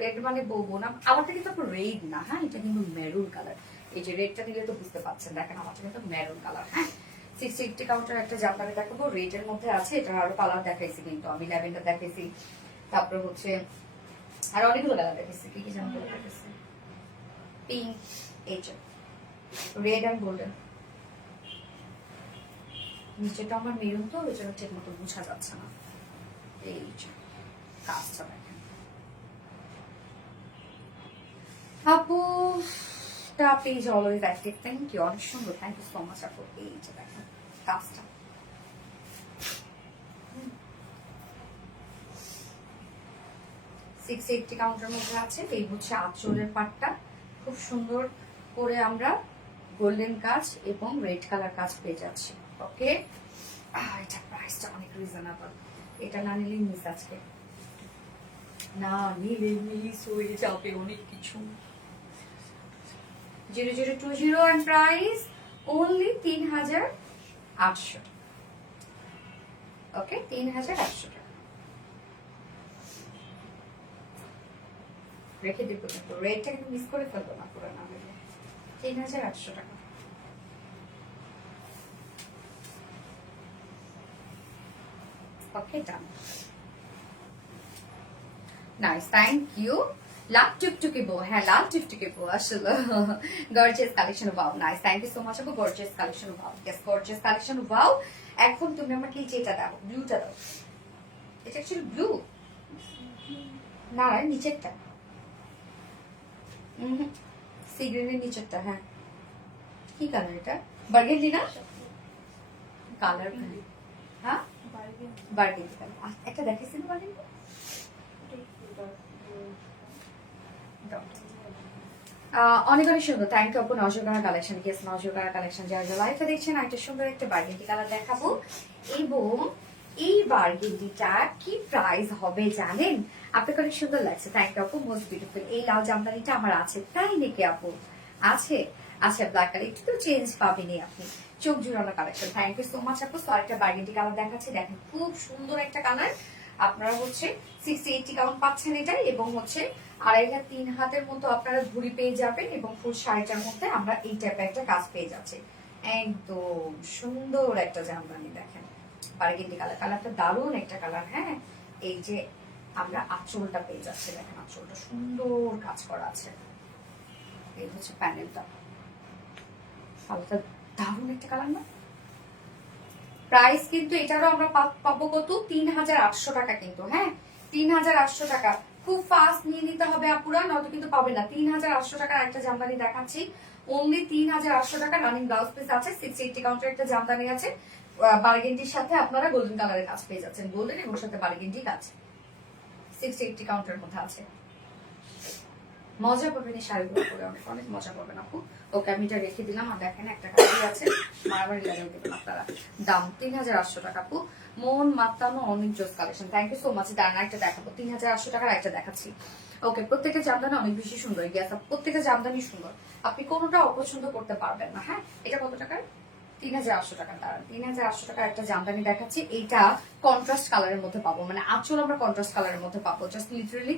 রেড মানে বউ না, আমারটা কিন্তু আপু রেড না, হ্যাঁ এটা কিন্তু মেরুন কালার। এই যে রেডটা দিলে তো বুঝতে পারছেন, দেখেন আমারটা কিন্তু মেরুন কালার। হ্যাঁ 680 কাউন্টার একটা জামদানি দেখাবো, রেড এর মধ্যে আছে। এটার আরো কালার দেখাইছি কিন্তু আমি, ল্যাভেন্ডার দেখাইছি, তারপর হচ্ছে আর অনেকগুলো কালার দেখাইছি। কি কি জামদানি দেখাইছি, পিঙ্ক, এই যে রেড এন্ড গোল্ডেন। নিচেটা আমার মেরুন তো ওই জন্য ঠিক মতো বোঝা যাচ্ছে না। এই যে কাজটা দেখেন আপু, page always active, thank you, অনেক সুন্দর, থ্যাংক ইউ সো মাচ আপু। এই যে দেখেন কাজটা, 680 কাউন্টার মধ্যে আছে। এই হচ্ছে আঁচলের পাটটা, খুব সুন্দর করে আমরা গোল্ডেন কাজ এবং রেড কালার কাজ পেয়ে যাচ্ছি। ওকে, এটা প্রাইসটা অনেক রিজনেবল, এটা না নিলে মিস, আজকে না নিলে মিস হয়ে যাবে অনেক কিছু। 0020 and price only 3800। ওকে 3800 টাকা রেখে দিব, কিন্তু রেটটা কিন্তু মিস করে ফেলবো না পুরো, না 3800 টাকা। Okay done, nice, thank you. Love টুকটুকি বউ, হ্যাঁ লাভ টুকটুকি বউ আসলে gorgeous collection, wow nice, thank you so much আপু। Gorgeous collection, wow yes gorgeous collection, wow. এখন তুমি আমাকে এই যেটা দাও, ব্লুটা দাও, এটা অ্যাকচুয়ালি ব্লু না, নিচেরটা সি গ্রিনের নিচেরটা। হ্যাঁ কি কালার এটা, বার্গেন্ডি না কালার, হ্যাঁ বার্গেন্ডি কালার। একটা দেখেছি না বার্গেন্ডি, অনেক অনেক সুন্দর, থ্যাংক ইউ আপু। নজরকাড়া কালেকশন, ইয়েস নজরকাড়া কালেকশন, যারা যারা লাইভটা দেখছেন একটা সুন্দর একটা বার্গেন্ডি কালার দেখাবো। এবং এই বার্গেন্ডিটা কি প্রাইস হবে জানেন? আপনাকে অনেক সুন্দর লাগছে, থ্যাংক ইউ আপু, মোস্ট বিউটিফুল। এই লাল জামদানিটা আমার আছে, তাই নাকি আপু? আছে, আচ্ছা ব্ল্যাক কালার, একটু তো চেঞ্জ পাবেনি আপনি, চোখ জুড়ানো collection, thank you so much আপু। তো আরেকটা বার্গেন্ডি কালার দেখাচ্ছে, দেখেন খুব সুন্দর একটা কালার। আপনারা হচ্ছে 60-80 কাউন্ট পাচ্ছেন এটা, এবং হচ্ছে 2.5-3 হাতের মতো আপনারা ঘুড়ি পেয়ে যাবেন, এবং ফুল শাড়িটার মধ্যে আমরা এই টাইপের একটা কাজ পেয়ে যাচ্ছি। একদম সুন্দর একটা জামদানি, দেখেন বার্গেন্ডি কালার, কালারটা দারুণ একটা কালার। হ্যাঁ এই যে আমরা আঁচলটা পেয়ে যাচ্ছি, দেখেন আঁচলটা সুন্দর কাজ করা আছে। এই হচ্ছে প্যানেলটা, কালারটা দারুণ একটা কালার না? প্রাইস কিন্তু এটারও আমরা পাবো কত, 3800 টাকা কিন্তু। হ্যাঁ 3800 টাকা, খুব ফাস্ট নিয়ে নিতে হবে আপুরা, নয়তো কিন্তু পাবে না। 3800 টাকার একটা জামদানি দেখাচ্ছি, অনলি 3800 টাকা। রানিং ব্লাউজ পিস আছে, 680 কাউন্টার একটা জামদানি আছে, বার্গেন্ডির সাথে আপনারা গোল্ডেন কালারের কাজ পেয়ে যাচ্ছেন, গোল্ডেন এবং সাথে বার্গেন্ডি কাজ 680 কাউন্টার মধ্যে আছে। মজা পাবেন এই শাড়িগুলো পরে, অনেক অনেক মজা পাবেন আপু। ওকে আমি এটা রেখে দিলাম, আর দেখেন একটা কালারই আছে, মারামারি লাগিয়ে দেবেন আপনারা। দাম 3800 টাকা আপু, মন মাতানো অনেক জোস collection, thank you so much. দাঁড়া একটা দেখাবো, 3800 টাকার একটা দেখাচ্ছি। ওকে প্রত্যেকটা জামদানি অনেক বেশি সুন্দর, গ্যাস প্রত্যেকটা জামদানি সুন্দর, আপনি কোনোটা অপছন্দ করতে পারবেন না। হ্যাঁ এটা কত টাকার, 3800 টাকা। দাঁড়ান 3800 টাকার একটা জামদানি দেখাচ্ছি, এইটা কন্ট্রাস্ট কালারের মধ্যে পাবো, মানে আঁচল আমরা কন্ট্রাস্ট কালারের মধ্যে পাবো, জাস্ট লিটারালি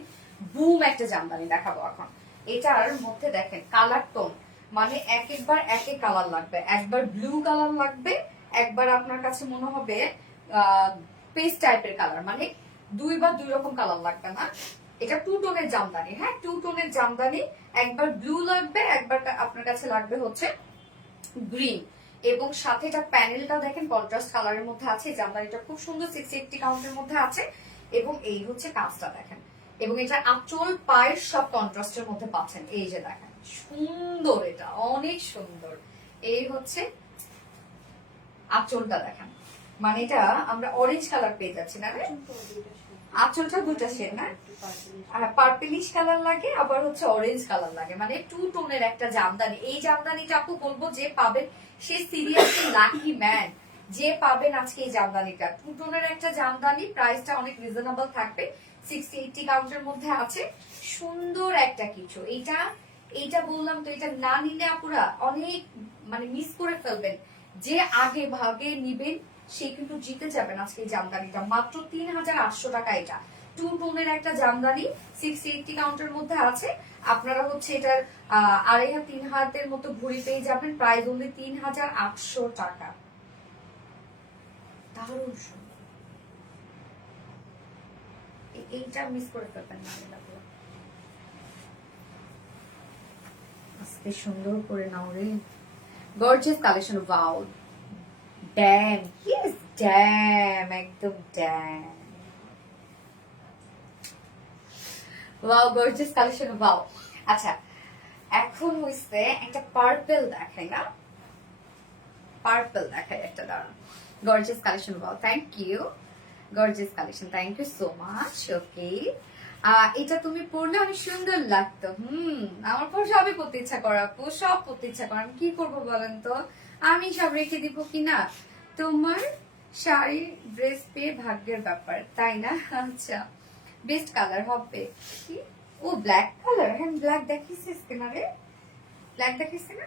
বুম একটা জামদানি দেখাবো এখন। এটার মধ্যে দেখেন কালার টোন, মানে এক একবার এক এক কালার লাগবে, একবার ব্লু কালার লাগবে, একবার আপনার কাছে মনে হবে পেস্ট টাইপের কালার, মানে দুই রকম কালার লাগবে না। এটা 2 টোনের জামদানি, হ্যাঁ 2 টোনের জামদানি, একবার ব্লু লাগবে, একবার আপনার কাছে লাগবে হচ্ছে গ্রিন, এবং সাথে এটা প্যানেলটা দেখেন কন্ট্রাস্ট কালারের মধ্যে আছে। জামদানিটা খুব সুন্দর, 680 কাউন্টের মধ্যে আছে, এবং এই হচ্ছে কাজটা দেখেন, এবং এটা আঁচল পায়ের সব কন্ট্রাস্টের মধ্যে পাচ্ছেন। এই যে দেখেন সুন্দর, এটা অনেক সুন্দর। এই হচ্ছে আঁচলটা দেখেন, মানে এটা আমরা অরেঞ্জ কালার পেয়ে যাচ্ছি না, আঁচলটা দুটা শেড না, পার্পলিশ কালার লাগে, আবার হচ্ছে অরেঞ্জ কালার লাগে, মানে 2 টোনের একটা জামদানি। এই জামদানিটা আপু বলবো যে পাবেন সে সিরিয়াসলি লাকি ম্যান, যে পাবেন আজকে এই জামদানিটা। 2 টোনের একটা জামদানি, প্রাইসটা অনেক রিজনেবল থাকবে, 680 কাউন্টের মধ্যে আছে, সুন্দর একটা কিছু। এইটা বললাম তো, এটা না নিলে আপুরা অনেক মানে মিস করে ফেলবেন, যে আগে ভাগে নিবেন সে কিন্তু জিতে যাবেন আজকে এই জামদানিটা। মাত্র 3800 টাকা। এটা 2 টোনের একটা জামদানি, 680 কাউন্টের মধ্যে আছে। আপনারা হচ্ছে এটার 2.5 হাত 3 হাতের মতো ঘুরি পেয়ে যাবেন, প্রাইস অনলি 3800 টাকা। দারুণ সুন্দর, এইটা মিস করে ফেলবেন না। আজকে সুন্দর করে নাও রে। Gorgeous collection, wow damn, yes damn, একদম damn, wow gorgeous collection, wow. আচ্ছা এখন হইছে একটা পার্পল দেখাই না, পার্পল দেখাই একটা, দাঁড়ান। Gorgeous collection, wow thank you, gorgeous collection, thank you so much. Okay এটা তুমি পড়লে অনেক সুন্দর লাগতো। আমার পর সবই পড়তে ইচ্ছা করে আপু, সব পড়তে ইচ্ছা করে, আমি কি করবো বলেন তো, আমি সব রেখে দিব কিনা। তোমার শাড়ি ড্রেস পেয়ে ভাগ্যের ব্যাপার, তাই না? আচ্ছা বেস্ট কালার হবে কি? ও ব্ল্যাক কালার, হ্যাঁ ব্ল্যাক দেখিস কেন রে, ব্ল্যাক দেখিস না,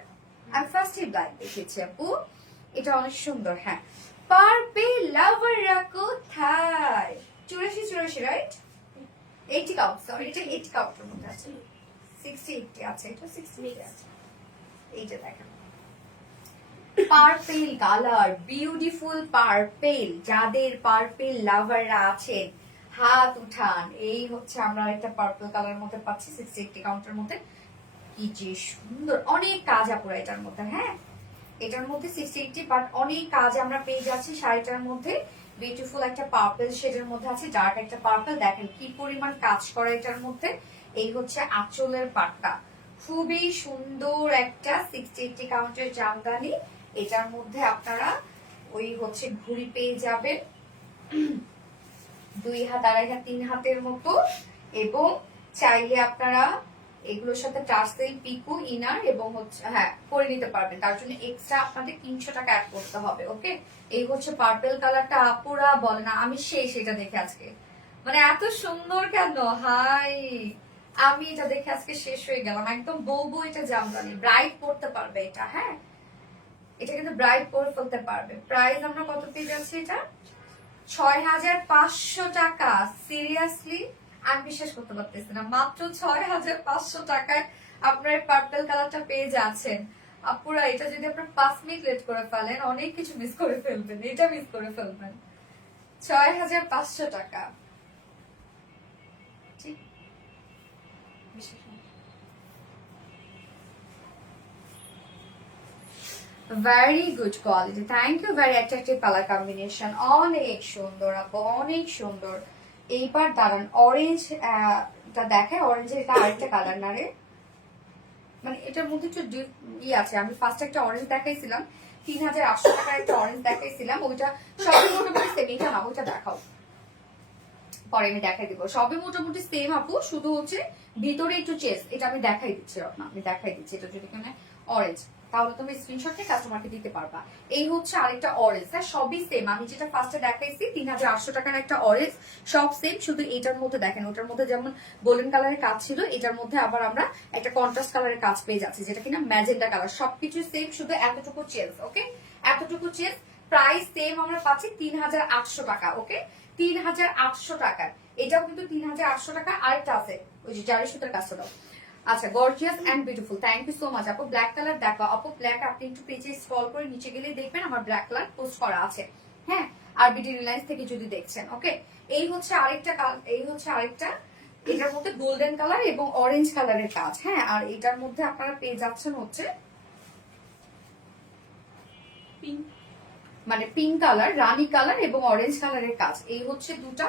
আমি ফার্স্টে ব্ল্যাক দেখেছি আপু, এটা অনেক সুন্দর। হ্যাঁ পারবে লাভাররা কোথায়? 84 রাইট, 80 কাউন্ট, সরি এটা 80 কাউন্টের মধ্যে আছে, 60 আছে, এটা 60 আছে। এইটা দেখেন পার্পেল কালার, বিউটিফুল পার্পেল, যাদের পার্পেল লাভাররা আছেন হাত উঠান। এই হচ্ছে আমরা একটা পার্পল কালার মধ্যে পাচ্ছি 60 কাউন্টের মধ্যে, কি যে সুন্দর, অনেক কাজ আপুরা এটার মধ্যে। হ্যাঁ এটার মধ্যে 60 বাট অনেক কাজ আমরা পেয়ে যাচ্ছি শাড়িটার মধ্যে। বিউটিফুল একটা পার্পল শেডের মধ্যে আছে, ডার্ক একটা পার্পল, দেখেন কি পরিমাণ কাজ করা এটার মধ্যে। এই হচ্ছে আঁচলের পাটটা, খুবই সুন্দর একটা 60 কাউন্টের জামদানি। এটার মধ্যে আপনারা ওই হচ্ছে ঘুড়ি পেয়ে যাবেন 2 হাত 2.5 হাত 3 হাতের মতো, এবং চাইলে আপনারা এগুলোর সাথে টার্সেল পিকু ইনার এবং হচ্ছে হ্যাঁ করে নিতে পারবেন, তার জন্য এক্সট্রা আপনাদের 300 টাকা অ্যাড করতে হবে। ওকে এই হচ্ছে পার্পল কালারটা, আপুরা বলে না আমি সেই সেটা দেখে আজকে মানে এত সুন্দর কেন, হাই আমি এটা দেখে আজকে শেষ হয়ে গেলাম একদম। বউ এটা জামদানি, ব্রাইট পড়তে পারবে এটা। হ্যাঁ এটা কিন্তু ব্রাইট পরে ফেলতে পারবে। প্রাইস আমরা কত পেয়ে যাচ্ছি, এটা 6500 টাকা। সিরিয়াসলি আমি বিশ্বাস করতে পারতেছি না, মাত্র 6500 টাকায় আপনার পার্পল কালারটা পেয়ে যাচ্ছেন। আপুরা এটা যদি আপনার 5 মিনিট লেট করে ফেলেন অনেক কিছু মিস করে ফেলবেন, এটা মিস করে ফেলবেন। 6500 টাকা, ঠিক very good quality, thank you, very attractive colour combination, অনেক সুন্দর আপু অনেক সুন্দর। এইবার দাঁড়ান অরেঞ্জ দেখায়, অরেঞ্জের এটা আরেকটা কালার না রে, মানে এটার মধ্যে একটু আছে। আমি ফার্স্ট একটা অরেঞ্জ দেখাইছিলাম 3800 টাকার একটা অরেঞ্জ দেখাইছিলাম, ওইটা সবই মোটামুটি সেম, এটা না ওইটা দেখাও পরে আমি দেখাই দিব। সবই মোটামুটি সেম আপু, শুধু হচ্ছে ভিতরে একটু চেস, এটা আমি দেখাই দিচ্ছি, আমি দেখাই দিচ্ছি। এটা যদি এখানে অরেঞ্জ, তাহলে তুমি স্ক্রিনশট নিয়ে কাস্টমারকে দিতে পারবা। এই হচ্ছে আরেকটা অরেঞ্জ, হ্যাঁ সবই সেম, আমি যেটা ফার্স্টে দেখাইছি 3800 টাকার একটা অরেঞ্জ, সব সেম, শুধু এটার মধ্যে দেখেন ওটার মধ্যে যেমন গোল্ডেন কালারের কাজ ছিল, এটার মধ্যে আবার আমরা একটা কন্ট্রাস্ট কালারের কাজ পেয়ে যাচ্ছি, যেটা কিনা ম্যাজেন্ডা কালার। সবকিছু সেম, শুধু এতটুকু চেঞ্জ। ওকে এতটুকু চেঞ্জ, প্রাইস সেম আমরা পাচ্ছি 3800 টাকা। ওকে 3800 টাকার, এটাও কিন্তু 3800 টাকা। আরেকটা আছে ওই যে জারি সুতার কাজটা। আচ্ছা gorgeous and beautiful, thank you so much আপু। ব্ল্যাক কালার দেখো আপু, ব্ল্যাক আপনি একটু পেজে স্ক্রল করে নিচে গেলে দেখবেন আমার ব্ল্যাক কালার পোস্ট করা আছে। হ্যাঁ আরবিডি রিলায়েন্স থেকে যদি দেখছেন। ওকে এই হচ্ছে আরেকটা, এই হচ্ছে আরেকটা, এটার মধ্যে গোল্ডেন কালার এবং অরেঞ্জ কালারের কাজ। হ্যাঁ আর এটার মধ্যে আপনারা পেয়ে যাচ্ছেন হচ্ছে মানে পিঙ্ক কালার, রানী কালার এবং অরেঞ্জ কালারের কাজ। এই হচ্ছে দুটা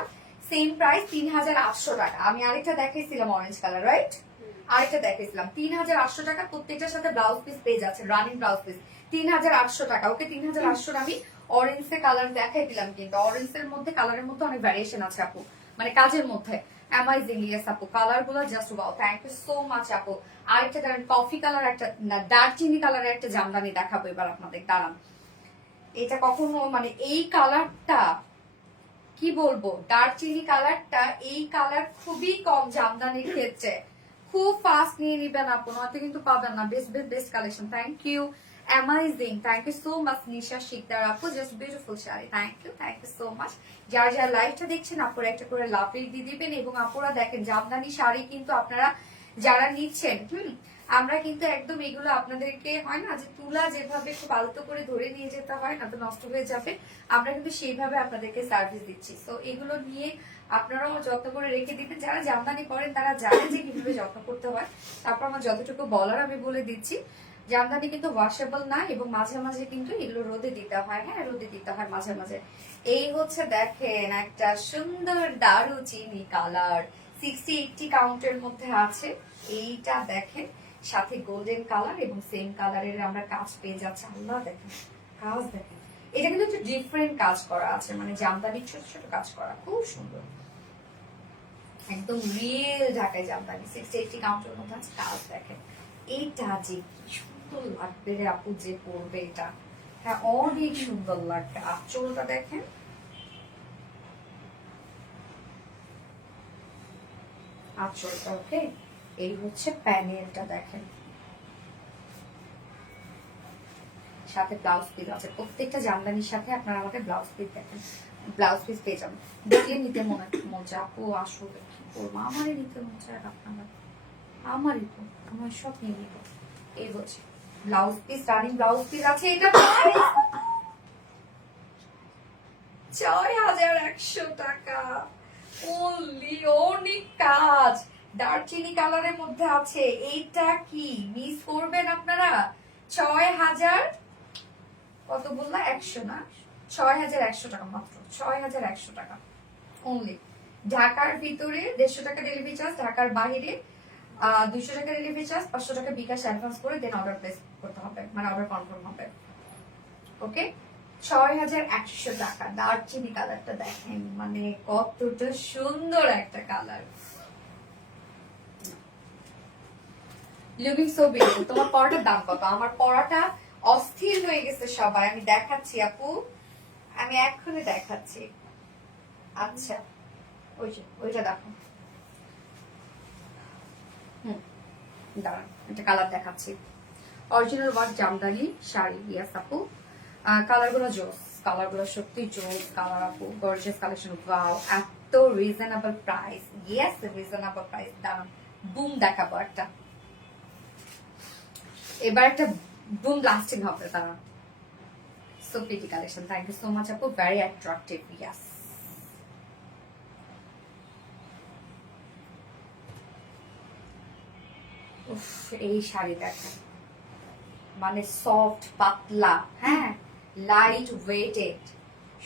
সেম প্রাইস 3800 টাকা। আমি আরেকটা দেখাইছিলাম অরেঞ্জ কালার, রাইট? আরেকটা দেখাইছিলাম 3800 টাকা, প্রত্যেকটার সাথে ব্লাউজ পিস পেয়ে যাচ্ছে, রানিং ব্লাউজ পিস 3800 টাকা। ওকে 3800 আমি অরেঞ্জ এর কালার দেখাই দিলাম, কিন্তু অরেঞ্জ এর মধ্যে কালারের মধ্যে অনেক ভ্যারিয়েশন আছে আপু, মানে কাজের মধ্যে। অ্যামাইজিং, ইয়েস আপু কালার গুলো just wow, thank you so much আপু। আরেকটা কালার কফি কালার, একটা না দারচিনি কালারের একটা জামদানি দেখাবো এবার আপনাদের, দাঁড়ান। এটা কখনো মানে এই কালারটা কি বলবো, দারচিনি কালারটা, এই কালার খুবই কম জামদানির ক্ষেত্রে, খুব ফাস্ট নিয়ে নিবেন আপু, নয়তো কিন্তু পাবেন না। Best best best collection, thank you. Amazing, thank you so much Nisha Sikder আপু, just beautiful sari, thank you so much. যারা যারা লাইভটা দেখছেন আপুরা একটা করে লাভ দিয়ে দিবেন। এবং আপুরা দেখেন জামদানি শাড়ি কিন্তু আপনারা যারা নিচ্ছেন, আমরা কিন্তু একদম এগুলো আপনাদেরকে হয় না যে তুলা যেভাবে খুব আলতো করে ধরে নিয়ে যেতে হয় না তো নষ্ট হয়ে যাবে, আমরা কিন্তু সেইভাবে আপনাদেরকে সার্ভিস দিচ্ছি। তো এগুলো নিয়ে আপনারাও যত্ন করে রেখে দিবেন। যারা জামদানি করেন তারা জানেন যে কিভাবে যত্ন করতে হয়। তারপর আমার যতটুকু বলার আমি বলে দিচ্ছি। জামদানি কিন্তু ওয়াশেবল না এবং মাঝে মাঝে কিন্তু এগুলো রোদে দিতে হয়, হ্যাঁ রোদে দিতে হয় মাঝে মাঝে। এই হচ্ছে দেখেন একটা সুন্দর দারুচিনি কালার, 60-80 কাউন্টের মধ্যে আছে। এইটা দেখেন সাথে গোল্ডেন কালার এবং সেম কালারের আমরা কাজ পেয়ে যাচ্ছি। আল্লাহ দেখেন কাজ দেখেন, এটা কিন্তু একটু ডিফারেন্ট কাজ করা আছে, মানে জামদানির ছোট ছোট কাজ করা, খুব সুন্দর একদম রিয়েল ঢাকায় জামদানি। 60-80 কাউন্টের মধ্যে আছে, কাজ দেখেন। এইটা যে কি সুন্দর লাগবে রে আপু যে পরবে এটা, হ্যাঁ অনেক সুন্দর লাগবে। আঁচলটা দেখেন, আঁচলটা ওকে। এই হচ্ছে প্যানেলটা দেখেন, সাথে ব্লাউজ পিস আছে। প্রত্যেকটা জামদানির সাথে আপনারা আমাদের ব্লাউজ পিস দেখেন, ব্লাউজ পিস পেয়ে যাবেন। দেখলে নিতে মন চায় আপু, আসলে কি করবো, আমারই নিতে মন চায় আপনারা, আমারই তো, আমার সব নিয়ে নিব। এই হচ্ছে blouse piece, running blouse piece আছে। এটা 6100 টাকা অনলি, অনেক কাজ, দারচিনি কালারের মধ্যে আছে। এইটা কি মিস করবেন আপনারা? 6000 কত বললা, 100 না, 6100 টাকা মাত্র, 6100 টাকা অনলি। ঢাকার ভিতরে 150 টাকা ডেলিভারি চার্জ, ঢাকার বাইরে 200 টাকা ডেলিভারি চার্জ, 500 টাকা বিকাশ অ্যাডভান্স করে দেন অর্ডার প্লেস করতে হবে, মানে অর্ডার কনফার্ম হবে। ওকে, 6100 টাকা। দারচিনি কালারটা দেখেন, মানে কতটা সুন্দর একটা কালার, লুকিং সো বিউটিফুল। তোমার পরাটার দাম কত? আমার পরাটা অস্থির হয়ে গেছে সবাই, আমি দেখাচ্ছি আপু, আমি এক্ষুনি দেখাচ্ছি। আচ্ছা ওই যে ওইটা দেখো, দাঁড়ান একটা কালার দেখাচ্ছি। অরিজিনাল ওয়ার্ক জামদানি শাড়ি, ইয়াস আপু, কালার গুলো জোস, কালার গুলো সত্যি জোস কালার আপু, গর্জিয়াস কালেকশন, ওয়াও এত reasonable price, yes reasonable price. দাঁড়ান বুম দেখাবো একটা, এবার একটা বুম লাস্টিং হবে। দাঁড়ান, so pretty collection, thank you so much আপু, ভেরি অ্যাট্রাকটিভ, ইয়াস। উফ এই শাড়ি দেখেন, মানে সফট পাতলা, হ্যাঁ লাইট ওয়েটেড,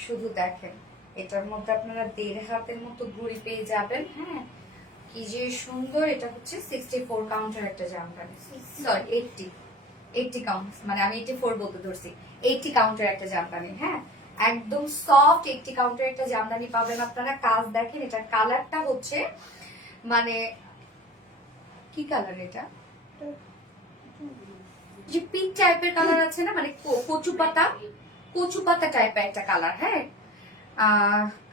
শুধু দেখেন এটার মধ্যে আপনারা 1.5 হাতের মতো ঘুড়ি পেয়ে যাবেন, হ্যাঁ কি যে সুন্দর। এটা হচ্ছে 64 কাউন্টের একটা জামদানি, সরি 80 কাউন্ট, মানে আমি 84 বলতে ধরছি, 80 কাউন্টের একটা জামদানি, হ্যাঁ একদম সফট 80 কাউন্টের একটা জামদানি পাবেন আপনারা। কাজ দেখেন, এটার কালারটা হচ্ছে মানে কি কালার, এটা যে পিঙ্ক টাইপের কালার আছে না, মানে কচু পাতা টাইপের একটা কালার, হ্যাঁ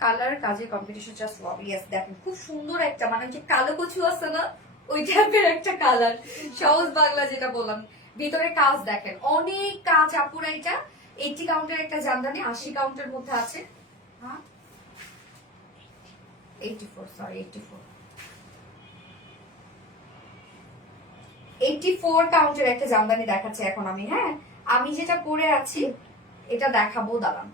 কালার কাজে কম্পিটিশন জাস্ট ওয়াও, ইয়েস দেখেন খুব সুন্দর একটা, মানে যে কালো কচু আছে না ওই টাইপের একটা কালার, সহজ বাংলা যেটা বললাম। ভিতরে কাজ দেখেন, অনেক কাজ আপুরা। এটা 80 কাউন্টের একটা জামদানি, 80 কাউন্টের মধ্যে আছে, হ্যাঁ 84, সরি 84 কাউন্টের একটা জামদানি দেখাচ্ছি এখন আমি, হ্যাঁ আমি যেটা পরে আছি এটা দেখাবো, দাঁড়ান।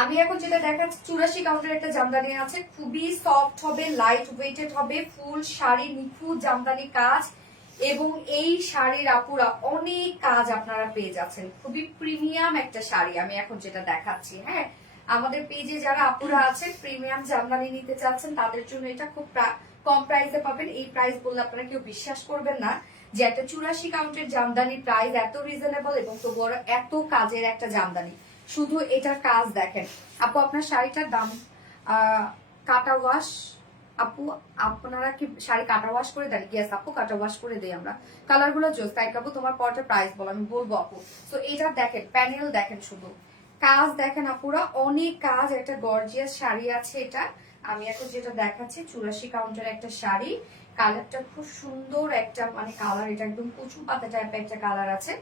আমি এখন যেটা দেখাচ্ছি 84 কাউন্টের একটা জামদানি আছে, খুবই সফট হবে, লাইট ওয়েটেড হবে, ফুল শাড়ি, নিখুঁত জামদানি কাজ, এবং এই শাড়ির আপুরা অনেক কাজ আপনারা পেয়ে যাচ্ছেন, খুবই প্রিমিয়াম একটা শাড়ি আমি এখন যেটা দেখাচ্ছি। হ্যাঁ আমাদের পেজে যারা আপুরা আছেন প্রিমিয়াম জামদানি নিতে চাচ্ছেন তাদের জন্য এটা খুব কম প্রাইসে পাবেন। এই প্রাইস বললে আপনারা কেউ বিশ্বাস করবেন না যে একটা 84 কাউন্টের জামদানির প্রাইস এত রিজনেবল এবং তো বড় এত কাজের একটা জামদানি। শুধু এটার কাজ দেখেন আপু, আপনার শাড়িটার দাম কাটা ওয়াশ, আপু আপনারা কি শাড়ি কাটা ওয়াশ করে দেন? ইয়েস আপু কাটা ওয়াশ করে দেই আমরা। কালার গুলো জোস, তাই আপু তোমার পরটা প্রাইস বলো, আমি বলবো আপু। তো এটা দেখেন, প্যানেল দেখেন, শুধু কাজ দেখেন আপুরা, অনেক কাজ, একটা গর্জিয়াস শাড়ি আছে এটা। আমি এখন যেটা দেখাচ্ছি 84 কাউন্টের একটা শাড়ি, কালারটা খুব সুন্দর একটা, মানে কালার এটা একদম কচু পাতা টাইপের একটা কালার আছে,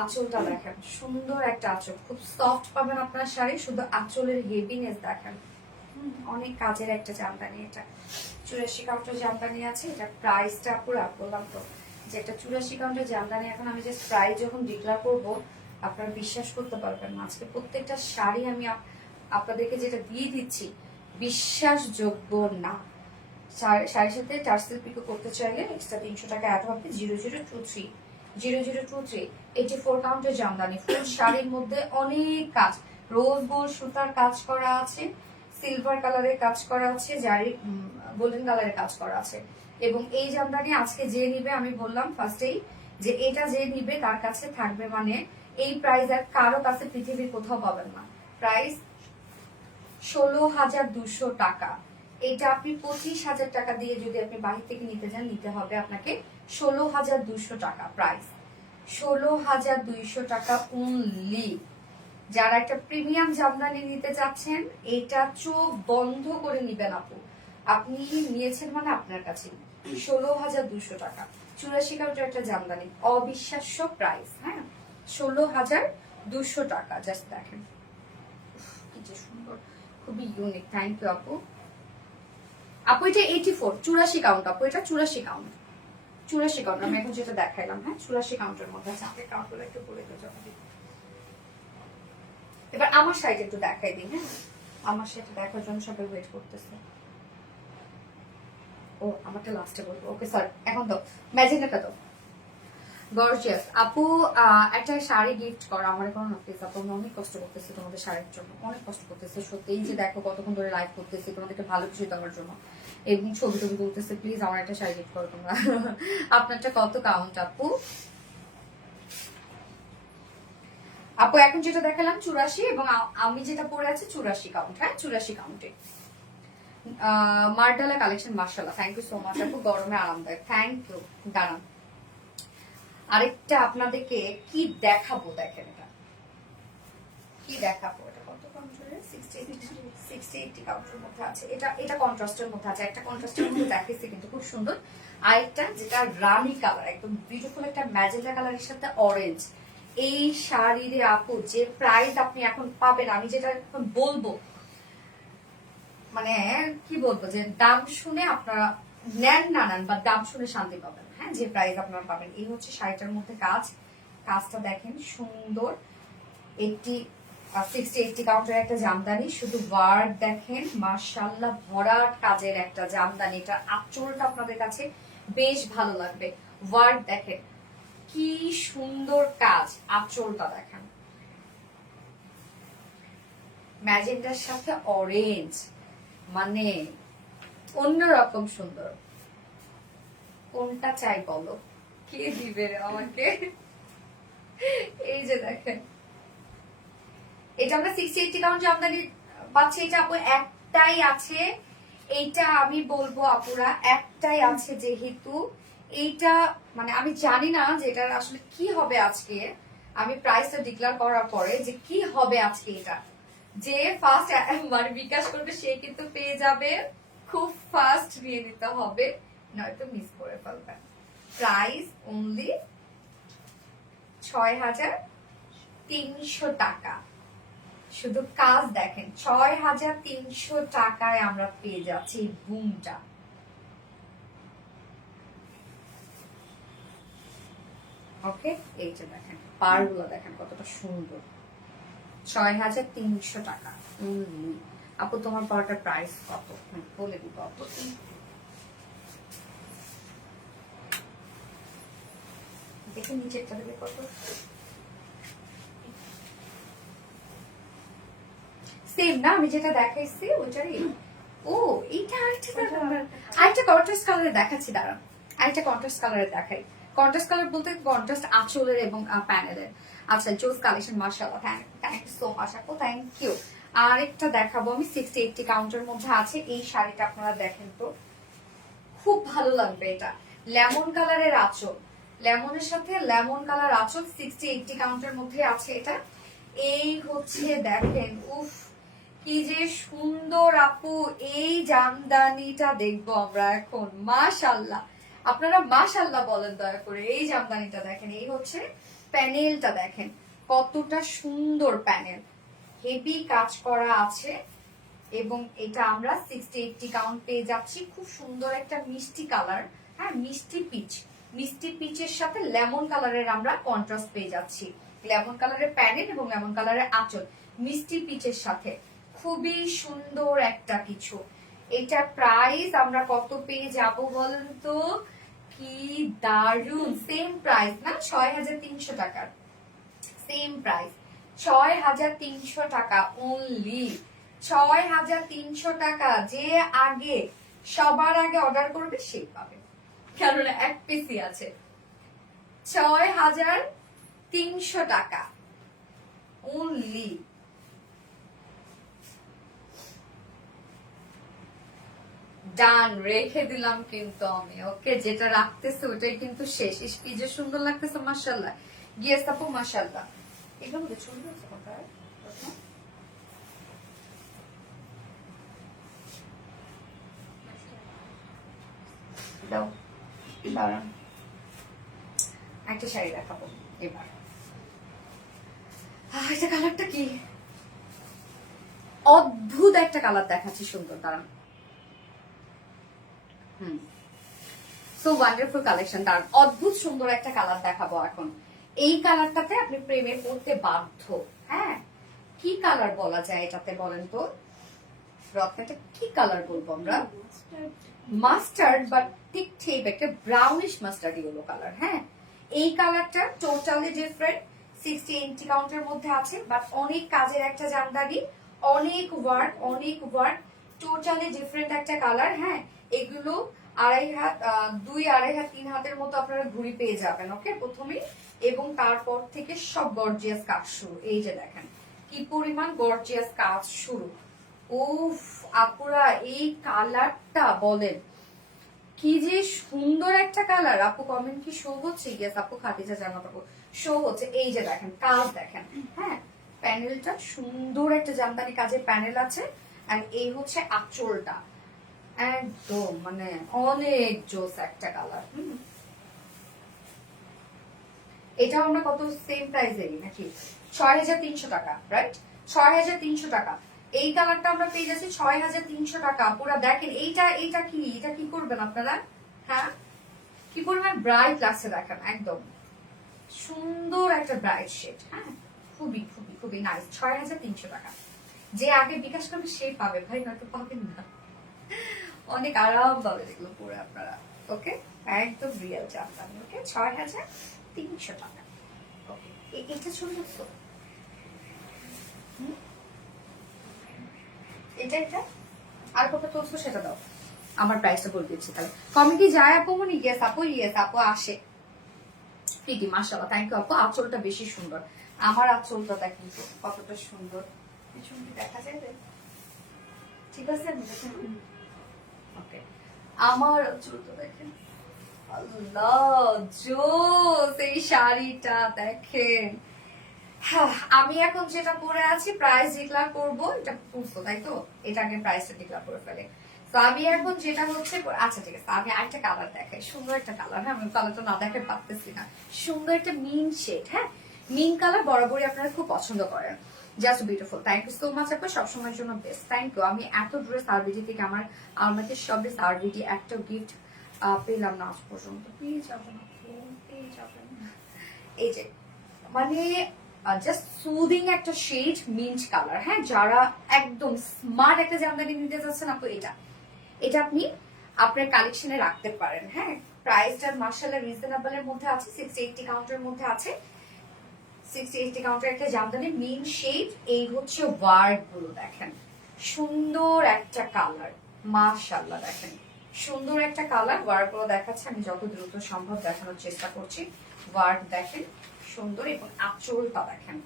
আঁচলটা দেখেন, সুন্দর একটা আঁচল, খুব সফট পাবেন আপনার শাড়ি, শুধু আঁচলের হেভিনেস দেখেন। অনেক কাজের একটা জামদানি এটা, 84 কাউন্টার জামদানি আছে। এটা প্রাইসটা পুরো বললাম তো যে একটা 84 কাউন্টার জামদানি এখন আমি যে প্রাইস যখন ডিক্লেয়ার করব আপনারা বিশ্বাস করতে পারবেন না। আজকে প্রত্যেকটা শাড়ি আমি আপনাদেরকে যেটা দিয়ে দিচ্ছি বিশ্বাসযোগ্য না। শাড়ির সাথে টার্সেল পিকো করতে চাইলে এক্সট্রা 300 টাকা অ্যাড হবে। 0023 84 কাউন্টের জামদানি, ফুল শাড়ির মধ্যে অনেক কাজ, রোজ গোল্ড সুতার কাজ করা আছে, সিলভার কালারের কাজ করা আছে, জারি গোল্ডেন কালারের কাজ করা আছে। এবং এই জামদানি আজকে যে নিবে, আমি বললাম ফার্স্টেই যে এটা যে নিবে তার কাছে থাকবে মানে এই প্রাইস আর কারো কাছে পৃথিবীর কোথাও পাবেন না। প্রাইস 16,200 টাকা। এটা আপনি 25,000 টাকা দিয়ে যদি আপনি বাহির থেকে নিতে যান, নিতে হবে আপনাকে 16,200 টাকা প্রাইস। 16,200 টাকা অনলি। যারা একটা প্রিমিয়াম জামদানি নিতে চাচ্ছেন, এটা চোখ বন্ধ করে নিবেন আপু। আপনি নিয়েছেন মানে আপনার কাছে 16,200 টাকা, 84 কাউন্টার একটা জামদানি, অবিশ্বাস্য প্রাইস। হ্যাঁ, 16,200 টাকা। জাস্ট দেখেন কি যে সুন্দর, খুবই ইউনিক। থ্যাংক ইউ আপু। আপু এটা 84 84 কাউন্ট আপু, এটা 84 কাউন্ট, 84 কাউন্ট আমি এখন যেটা দেখাইলাম। হ্যাঁ, 84 কাউন্টের মধ্যে আছে। আপনি কাউন্টগুলো একটু বলে দিতে হবে। এবার আমার সাইজ একটু দেখাই দিই। হ্যাঁ, আমার সাইজ দেখার জন্য সবাই ওয়েট করতেছে। ও আমারটা লাস্টে বলবো। ওকে স্যার, এখন তো ম্যাজেন্টাটা তো গর্জিয়াস আপু। একটা শাড়ি গিফট করা আমার এখন না প্লিজ আপু, আমি অনেক কষ্ট করতেছি তোমাদের শাড়ির জন্য, অনেক কষ্ট করতেছি সত্যি। এই যে দেখো কতক্ষণ ধরে লাইভ করতেছি তোমাদেরকে ভালো কিছু দেওয়ার জন্য, এবং ছবি টবি তুলতেছে। প্লিজ আমার একটা শাড়ি গিফট করো তোমরা। আপনারটা কত কাউন্ট আপু? আপু এখন যেটা দেখালাম 84, এবং আমি যেটা পরে আছি 84 কাউন্ট। হ্যাঁ, 84 কাউন্টে মার্ডালা কালেকশন। মার্শাল্লাহ, থ্যাংক ইউ সো মাচ আপু, গরমে আরামদায়ক। Thank you. দাঁড়ান আরেকটা আপনাদেরকে কি দেখাবো, দেখেন এটা কি দেখাবো। এটা কত কাউন্টারে? 60 কাউন্টারের মধ্যে আছে। এটা কন্ট্রাস্টের মধ্যে আছে। একটা কন্ট্রাস্টের মধ্যে দেখাইছে কিন্তু খুব সুন্দর। আরেকটা যেটা রানী কালার, একদম বিউটিফুল একটা ম্যাজেন্টা কালারের সাথে অরেঞ্জ। এই শাড়ির আপু যে প্রাইস আপনি এখন পাবেন, আমি যেটা এখন বলবো মানে কি বলবো, যে দাম শুনে আপনারা নেন না নেন, বা দাম শুনে শান্তি পাবেন। হ্যাঁ, যে প্রাইস আপনারা পাবেন। এই হচ্ছে শাড়িটার মধ্যে কাজটা দেখেন সুন্দর। 60 কাউন্টের একটা জামদানি, শুধু ওয়ার্ক দেখেন মাশাআল্লাহ, ভরাট কাজের একটা জামদানি। এটা আঁচলটা আপনাদের কাছে বেশ ভালো লাগবে। ওয়ার্ক দেখেন কি সুন্দর কাজ, আঁচলটা দেখেন ম্যাজেন্টার সাথে অরেঞ্জ, মানে অন্যরকম সুন্দর। কোনটা চাই বলো, কে দিবে আমাকে? এই যে দেখেন, এটা আমরা 60-80 কাউন্ট জামদানি পাচ্ছি। এটা আপু একটাই আছে, এইটা আমি বলবো আপুরা একটাই আছে, যেহেতু এইটা মানে আমি জানি না যে এটার আসলে কি হবে আজকে। আমি প্রাইসটা ডিক্লেয়ার করার পরে যে কি হবে আজকে, এটা যে ফার্স্ট মানে বিকাশ করবে সে কিন্তু পেয়ে যাবে। খুব ফাস্ট নিয়ে নিতে হবে, নয়তো মিস করে ফেলবেন। প্রাইস অনলি 6,300 টাকা। শুধু কাজ দেখেন, 6,300 টাকায় আমরা পেয়ে যাচ্ছি বুমটা। ওকে, এইটা দেখেন, পারগুলো দেখেন কতটা সুন্দর। 6,300 টাকা। আপু তোমার পাওয়াটার প্রাইস কত বলে দিব আপু? দেখে নিচেরটা দেবে কত। সেম না, আমি যেটা দেখাইছি ওইটারই। ও এইটা আরেকটা কন্ট্রাস্ট কালারে দেখাচ্ছি, দাঁড়ান আরেকটা কন্ট্রাস্ট কালারে দেখাই। কন্ট্রাস্ট কালার বলতে কন্ট্রাস্ট আঁচলের এবং প্যানেলের। আচ্ছা, জোস কালেকশন, মাশাআল্লাহ, থ্যাংক ইউ সো মাচ আপু, থ্যাংক ইউ। আরেকটা দেখাবো আমি, 60-80 কাউন্টের মধ্যে আছে। এই শাড়িটা আপনারা দেখেন তো, খুব ভালো লাগবে। এটা লেমন কালারের আঁচল, লেমনের সাথে লেমন কালার আঁচল, 60-80 কাউন্টের মধ্যে আছে এটা। এই হচ্ছে দেখেন, উফ কি যে সুন্দর আপু। এই জামদানিটা দেখবো আমরা এখন, মাশাআল্লাহ, আপনারা মাশাআল্লাহ বলেন দয়া করে। এই জামদানিটা দেখেন, এই হচ্ছে প্যানেলটা দেখেন কতটা সুন্দর প্যানেল, হেভি কাজ করা আছে এবং এটা আমরা 60-80 কাউন্ট পেয়ে যাচ্ছি। খুব সুন্দর একটা মিষ্টি কালার, হ্যাঁ মিষ্টি পিচ, মিষ্টি পিচের সাথে লেমন কালারের আমরা কন্ট্রাস্ট পেয়ে যাচ্ছি। লেমন কালারের প্যানেল এবং লেমন কালারের আঁচল মিষ্টি পিচের সাথে, খুবই সুন্দর একটা কিছু। এটার প্রাইস আমরা কত পেয়ে যাব বলেন তো? কি দারুন, সেম প্রাইস না, 6300 টাকার সেম প্রাইস, 6300 টাকা অনলি, 6300 টাকা। যে আগে সবার আগে অর্ডার করবে সেই পাবে, কারণ এক পিসই আছে। 6300 টাকা অনলি। ডান, রেখে দিলাম কিন্তু আমি। ওকে, যেটা রাখতেছে ওটাই কিন্তু শেষ। কি যে সুন্দর লাগতেছে, মাশাআল্লাহ। গিয়েস আপু মাশাআল্লাহ। এগুলো মধ্যে ছবি আছে কোথায়? দাও, দাঁড়ান, একটা শাড়ি দেখাবো এবার। এটা কালারটা কি অদ্ভুত একটা কালার দেখাচ্ছি, সুন্দর, দাঁড়ান। সো ওয়ান্ডারফুল কালেকশন, দাঁড়ান, অদ্ভুত সুন্দর একটা কালার দেখাবো এখন। এই কালারটাতে আপনি প্রেমে পড়তে বাধ্য। হ্যাঁ, কি কালার বলা যায় এটাতে বলেন তো রত্নাটা? কি কালার বলবো আমরা? মাস্টার্ড, বাট ঠিক ঠিক একটা ব্রাউনিশ মাস্টার্ড ইয়েলো কালার। হ্যাঁ, এই কালারটা টোটালি ডিফারেন্ট, 60-80 কাউন্টের মধ্যে আছে, বাট অনেক কাজের একটা জামদানি, অনেক ওয়ার্ক, অনেক ওয়ার্ক, টোটালি ডিফারেন্ট একটা কালার। হ্যাঁ, এগুলো 2.5 হাত, 2-2.5 হাত, 3 হাতের মতো আপনারা ঘুড়ি পেয়ে যাবেন। ওকে, প্রথমে, এবং তারপর থেকে সব গর্জিয়াস কাজ শুরু। এই যে দেখেন কি পরিমাণ গর্জিয়াস কাজ শুরু। উফ আপুরা, এই কালারটা বলেন কি যে সুন্দর একটা কালার। আপু কমেন্ট কি শো হচ্ছে? ইয়েস আপু, খাদিজা জানাত আপু শো হচ্ছে। এই যে দেখেন কাজ দেখেন, হ্যাঁ প্যানেলটা সুন্দর একটা জামদানি কাজের প্যানেল আছে, আর এই হচ্ছে আঁচলটা, একদম মানে অনেক জোস একটা কালার। এটাও আমরা কত সেম প্রাইসেরই নাকি? 6300 টাকা, রাইট? 6300 টাকা। এই কালারটা আমরা পেয়ে যাচ্ছি 6300 টাকা। পুরো দেখেন এইটা, এইটা কি, এটা কি করবেন আপনারা? হ্যাঁ, কি পরিমাণ ব্রাইট লাগছে দেখেন, একদম সুন্দর একটা ব্রাইট শেড। হ্যাঁ, খুবই খুবই খুবই নাইস। 6300 টাকা। যে আগে বিকাশ করবে সে পাবে, ভাই নয়তো পাবেন না। অনেক আরাম পাবে এগুলো পরে আপনারা। ওকে, একদম রিয়েল জামদানি। ওকে, 6300 টাকা। ওকে, এটা সুন্দর তো, এটা এটা আর কত চলছো সেটা দাও, আমার প্রাইসটা বলে দিচ্ছি তাহলে। কমেন্টে যায় আপু মনি? ইয়েস আপু, ইয়েস আপু আসে। ঠিকই, মাশাআল্লাহ, থ্যাংক ইউ আপু। আঁচলটা বেশি সুন্দর, আমার আঁচলটা দেখেন তো কতটা সুন্দর। পিছন কি দেখা যায়? ঠিক আছে, ওকে, আমার আঁচলটা দেখেন, আল্লাহ জোস। এই শাড়িটা দেখেন। হ্যাঁ, আমি এখন যেটা পরে আছি প্রাইস ডিক্লেয়ার করবো, এটা বুঝতো তাই তো? এটা আগে প্রাইসটা ডিক্লেয়ার করে ফেলে। তো আমি এখন যেটা হচ্ছে, আচ্ছা ঠিক আছে, আমি আরেকটা কালার দেখাই, সুন্দর একটা কালার। হ্যাঁ, আমি কালারটা না দেখাতে পারতেছি না। সুন্দর একটা মিন শেড। হ্যাঁ, মিন কালার বরাবরই আপনারা খুব পছন্দ করেন। Just beautiful. Thank you so much আপু, সবসময়ের জন্য বেস্ট। Thank you. আমি এত ড্রেস আরবিডি থেকে, আমার আমাকে সব ড্রেস আরবিডি, একটা গিফট পেলাম না আজ পর্যন্ত। পেয়ে যাবেন আপু, পেয়ে যাবেন। এই যে মানে জাস্ট সুদিং একটা শেড, মিন্ট কালার। হ্যাঁ, যারা একদম স্মার্ট একটা জামদানি নিতে যাচ্ছেন আপু, এটা এটা আপনি আপনার কালেকশনে রাখতে পারেন। হ্যাঁ, প্রাইসটা মাশাআল্লাহ রিজনেবল এর মধ্যে আছে, 60-80 কাউন্টের মধ্যে আছে। 60-80 কাউন্টের একটা জামদানি, মিন শেড। এই হচ্ছে ওয়ার্ক গুলো দেখেন, সুন্দর একটা কালার, মাশাআল্লাহ দেখেন সুন্দর একটা কালার। ওয়ার্ক গুলো দেখাচ্ছে, আমি যত দ্রুত সম্ভব দেখানোর চেষ্টা করছি। ওয়ার্ক দেখেন সুন্দর, এবং আঁচলটা দেখেন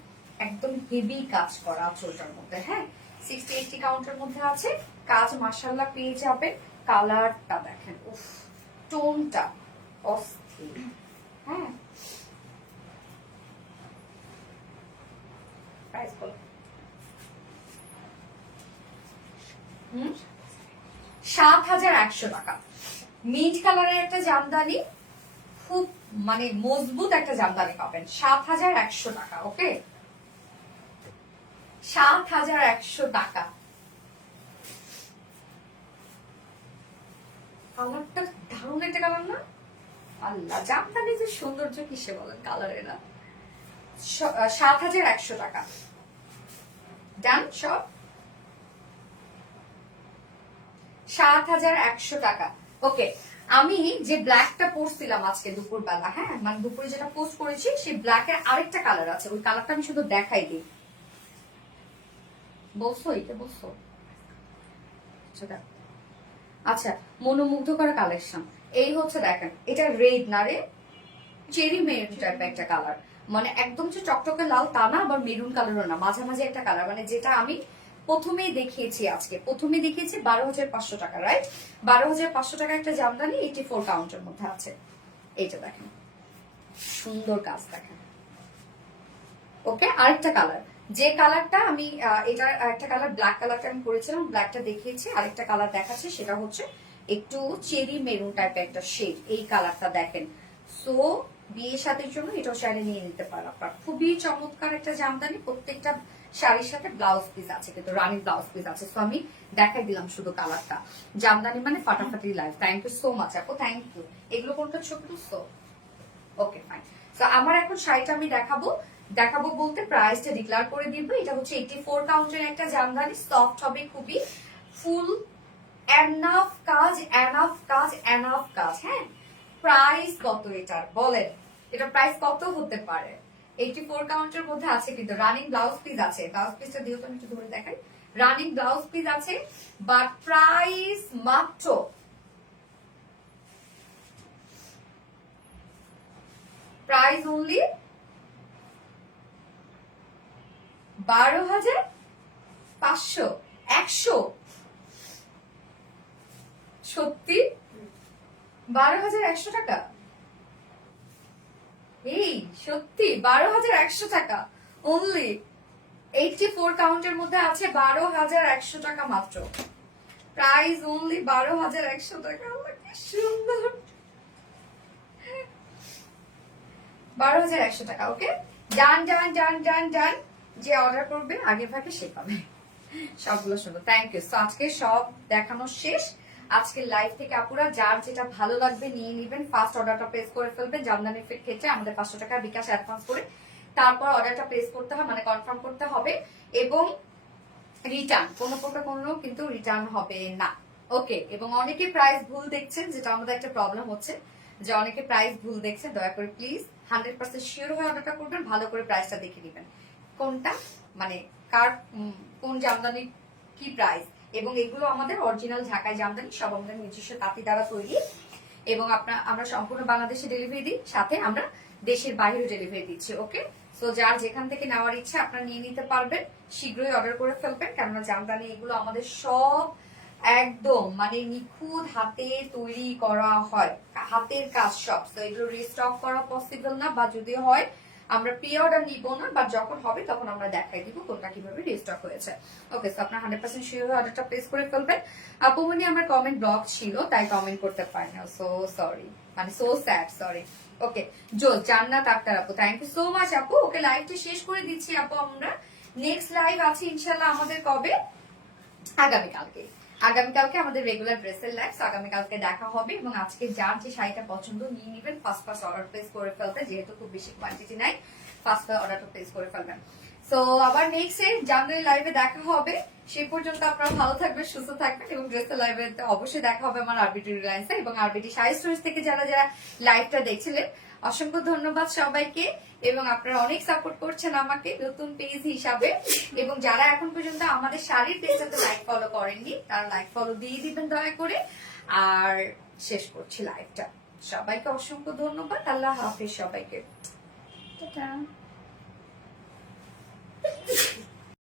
একদম হেভি কাজ করা আঁচলটার মধ্যে। হ্যাঁ, 60-80 কাউন্টের মধ্যে আছে কাজ, মাশাআল্লাহ পেয়ে যাবে। কালারটা দেখেন, উফ, টোনটা অস্থির। হ্যাঁ, প্রাইস বলো। 7100 টাকা। মিন্ট কালারের একটা জামদানি, খুব মানে মজবুত একটা জামদানি পাবেন ৭,১০০ টাকা। ওকে, ৭,১০০ টাকা। কালারটা দারুণ একটা কালার না? আল্লাহ, জামদানি যে সৌন্দর্য কিসে বলেন কালারের না। ৭,১০০ টাকা। ডান সব ৭,১০০ টাকা। ওকে, আমি যে ব্ল্যাকটা পরছিলাম আজকে দুপুর বেলা, হ্যাঁ মানে দুপুরে যেটা পোস্ট করেছি সেই ব্ল্যাকের আরেকটা কালার আছে, ওই কালারটা আমি শুধু দেখাই দিই। বলছো এটা বলছো? আচ্ছা, মনোমুগ্ধকর কালেকশন। এই হচ্ছে দেখেন, এটা রেড না রে, চেরি মেরুন টাইপের একটা কালার, মানে একদম যে চকচকে লাল তা না, আবার মেরুন কালারও না, মাঝামাঝি একটা কালার, মানে যেটা আমি প্রথমেই দেখিয়েছি আজকে। প্রথমে দেখিয়েছি ১২,৫০০ টাকা, রাইট? ১২,৫০০ টাকা একটা জামদানি 84 কাউন্টের মধ্যে আছে। এইটা দেখেন, সুন্দর কাজ দেখেন। ওকে, আরেকটা কালার, যে কালারটা আমি এটা একটা কালার ব্ল্যাক কালারটা আমি করেছিলাম, ব্ল্যাকটা দেখিয়েছি। আরেকটা কালার দেখাচ্ছে, সেটা হচ্ছে একটু চেরি মেরুন টাইপের একটা শেড। এই কালারটা দেখেন, সো বিয়ে শাদীর জন্য এটাও চাইলে নিয়ে নিতে পারো আপনার। খুবই চমৎকার একটা জামদানি, প্রত্যেকটা শাড়ির সাথে ব্লাউজ পিস আছে, কিন্তু রানী ব্লাউজ পিস আছে। সো আমি দেখাই দিলাম শুধু কালারটা। জামদানি মানে ফাটাফাটি life. Thank you so much আপু, থ্যাংক ইউ। এগুলো কোনটা ছবি তুলছো? Okay fine. সো আমার এখন শাড়িটা আমি দেখাবো বলতে প্রাইসটা ডিক্লেয়ার করে দিব। এটা হচ্ছে 84 কাউন্টের একটা জামদানি, সফট হবে খুবই, ফুল এনাফ কাজ, হ্যাঁ। প্রাইস কত এটার বলেন? এটা প্রাইস কত হতে পারে? 84 কাউন্টের মধ্যে আছে, কিন্তু রানিং ব্লাউজ পিস আছে। ব্লাউজ পিসটা দিও তো, আমি একটু ধরে দেখাই। রানিং ব্লাউজ পিস আছে, বাট প্রাইস মাত্র প্রাইস অনলি ১২,৫০০। ১০০ সত্যি ১২,১০০ টাকা? এই সত্যি ১২,১০০ টাকা অনলি। 84 কাউন্টের মধ্যে আছে ১২,১০০ টাকা মাত্র। প্রাইস অনলি ১২,১০০ টাকা। কি সুন্দর, ১২,১০০ টাকা। ওকে, ডান ডান ডান ডান ডান। যে অর্ডার করবে আগে ভাগে সে পাবে। সবগুলো শুনো, থ্যাংক ইউ। সো আজকে সব দেখানো শেষ। আজকে লাইভ থেকে আপুরা যার যেটা ভালো লাগবে নিয়ে নিবেন, ফার্স্ট অর্ডারটা প্লেস করে ফেলবেন। জামদানির ক্ষেত্রে আমাদের ৫০০ টাকা বিকাশ অ্যাডভান্স করে তারপর অর্ডারটা প্লেস করতে হবে, মানে কনফার্ম করতে হবে। এবং রিটার্ন কোনো প্রকার কোনো কিন্তু রিটার্ন হবে না। ওকে, এবং অনেকে প্রাইস ভুল দেখছেন, যেটা আমাদের একটা প্রবলেম হচ্ছে যে অনেকে প্রাইস ভুল দেখছেন। দয়া করে প্লিজ 100% শিওর হয়ে অর্ডারটা করবেন, ভালো করে প্রাইসটা দেখে নেবেন কোনটা মানে কার কোন জামদানি কি প্রাইস। এবং এগুলো আমাদের অরিজিনাল ঢাকায় জামদানি, সব আমাদের নিজস্ব তাঁতি দ্বারা তৈরি। এবং আমরা সম্পূর্ণ বাংলাদেশে ডেলিভারি দিই, সাথে আমরা দেশের বাইরেও ডেলিভারি দিচ্ছি। ওকে, সো যার যেখান থেকে নেওয়ার ইচ্ছা আপনারা নিয়ে নিতে পারবেন, শীঘ্রই অর্ডার করে ফেলবেন। কেননা জামদানি এগুলো আমাদের সব একদম মানে নিখুঁত হাতে তৈরি করা হয়, হাতের কাজ সব। তো এগুলো রিস্টক করা পসিবল না, বা যদি হয় আমরা প্রি অর্ডার নিব না, বা যখন হবে তখন আমরা দেখাই দিব কোনটা কিভাবে রিস্টক হয়েছে। ওকে, সো আপনার 100% শিওর হয়ে অর্ডারটা প্লেস করে ফেলবেন। আপুমনি আমার কমেন্ট ব্লক ছিল, তাই কমেন্ট করতে পারি না, সো সরি, মানে সো স্যাড, সরি। ওকে, জান্নাত আক্তার আপু, থ্যাংক ইউ সো মাচ আপু। ওকে, লাইভটা শেষ করে দিচ্ছি আপু। আমরা নেক্সট লাইভ আছে ইনশাল্লাহ আমাদের কবে? আগামীকালকে আমাদের রেগুলার ড্রেসের লাইভ। আগামীকালকে দেখা হবে। এবং আজকে যার যে শাড়িটা পছন্দ নিয়ে নিবেন, ফার্স্ট অর্ডার প্লেস করে ফেলবেন, যেহেতু খুব বেশি কোয়ান্টিটি নাই, ফার্স্ট অর্ডারটা প্লেস করে ফেলবেন। সো আবার নেক্সট জানুয়ারি লাইভে দেখা হবে। সেই পর্যন্ত আপনারা ভালো থাকবেন, সুস্থ থাকবেন। এবং ড্রেসের লাইভে অবশ্যই দেখা হবে আমার আরবিটি রিলায়েন্সে এবং আরবিটি শাড়ি স্টোরেজ থেকে যারা যারা লাইভটা দেখছিলেন। অসংখ্য ধন্যবাদ সবাইকে, এবং আপনারা অনেক সাপোর্ট করছেন আমাকে নতুন পেজ হিসাবে। এবং যারা এখন পর্যন্ত আমাদের শাড়ির পেজটাতে লাইক ফলো করেননি, তারা লাইক ফলো দিয়ে দিবেন দয়া করে। আর শেষ করছি লাইভটা। সবাইকে অসংখ্য ধন্যবাদ। আল্লাহ হাফেজ সবাইকে। টাটা।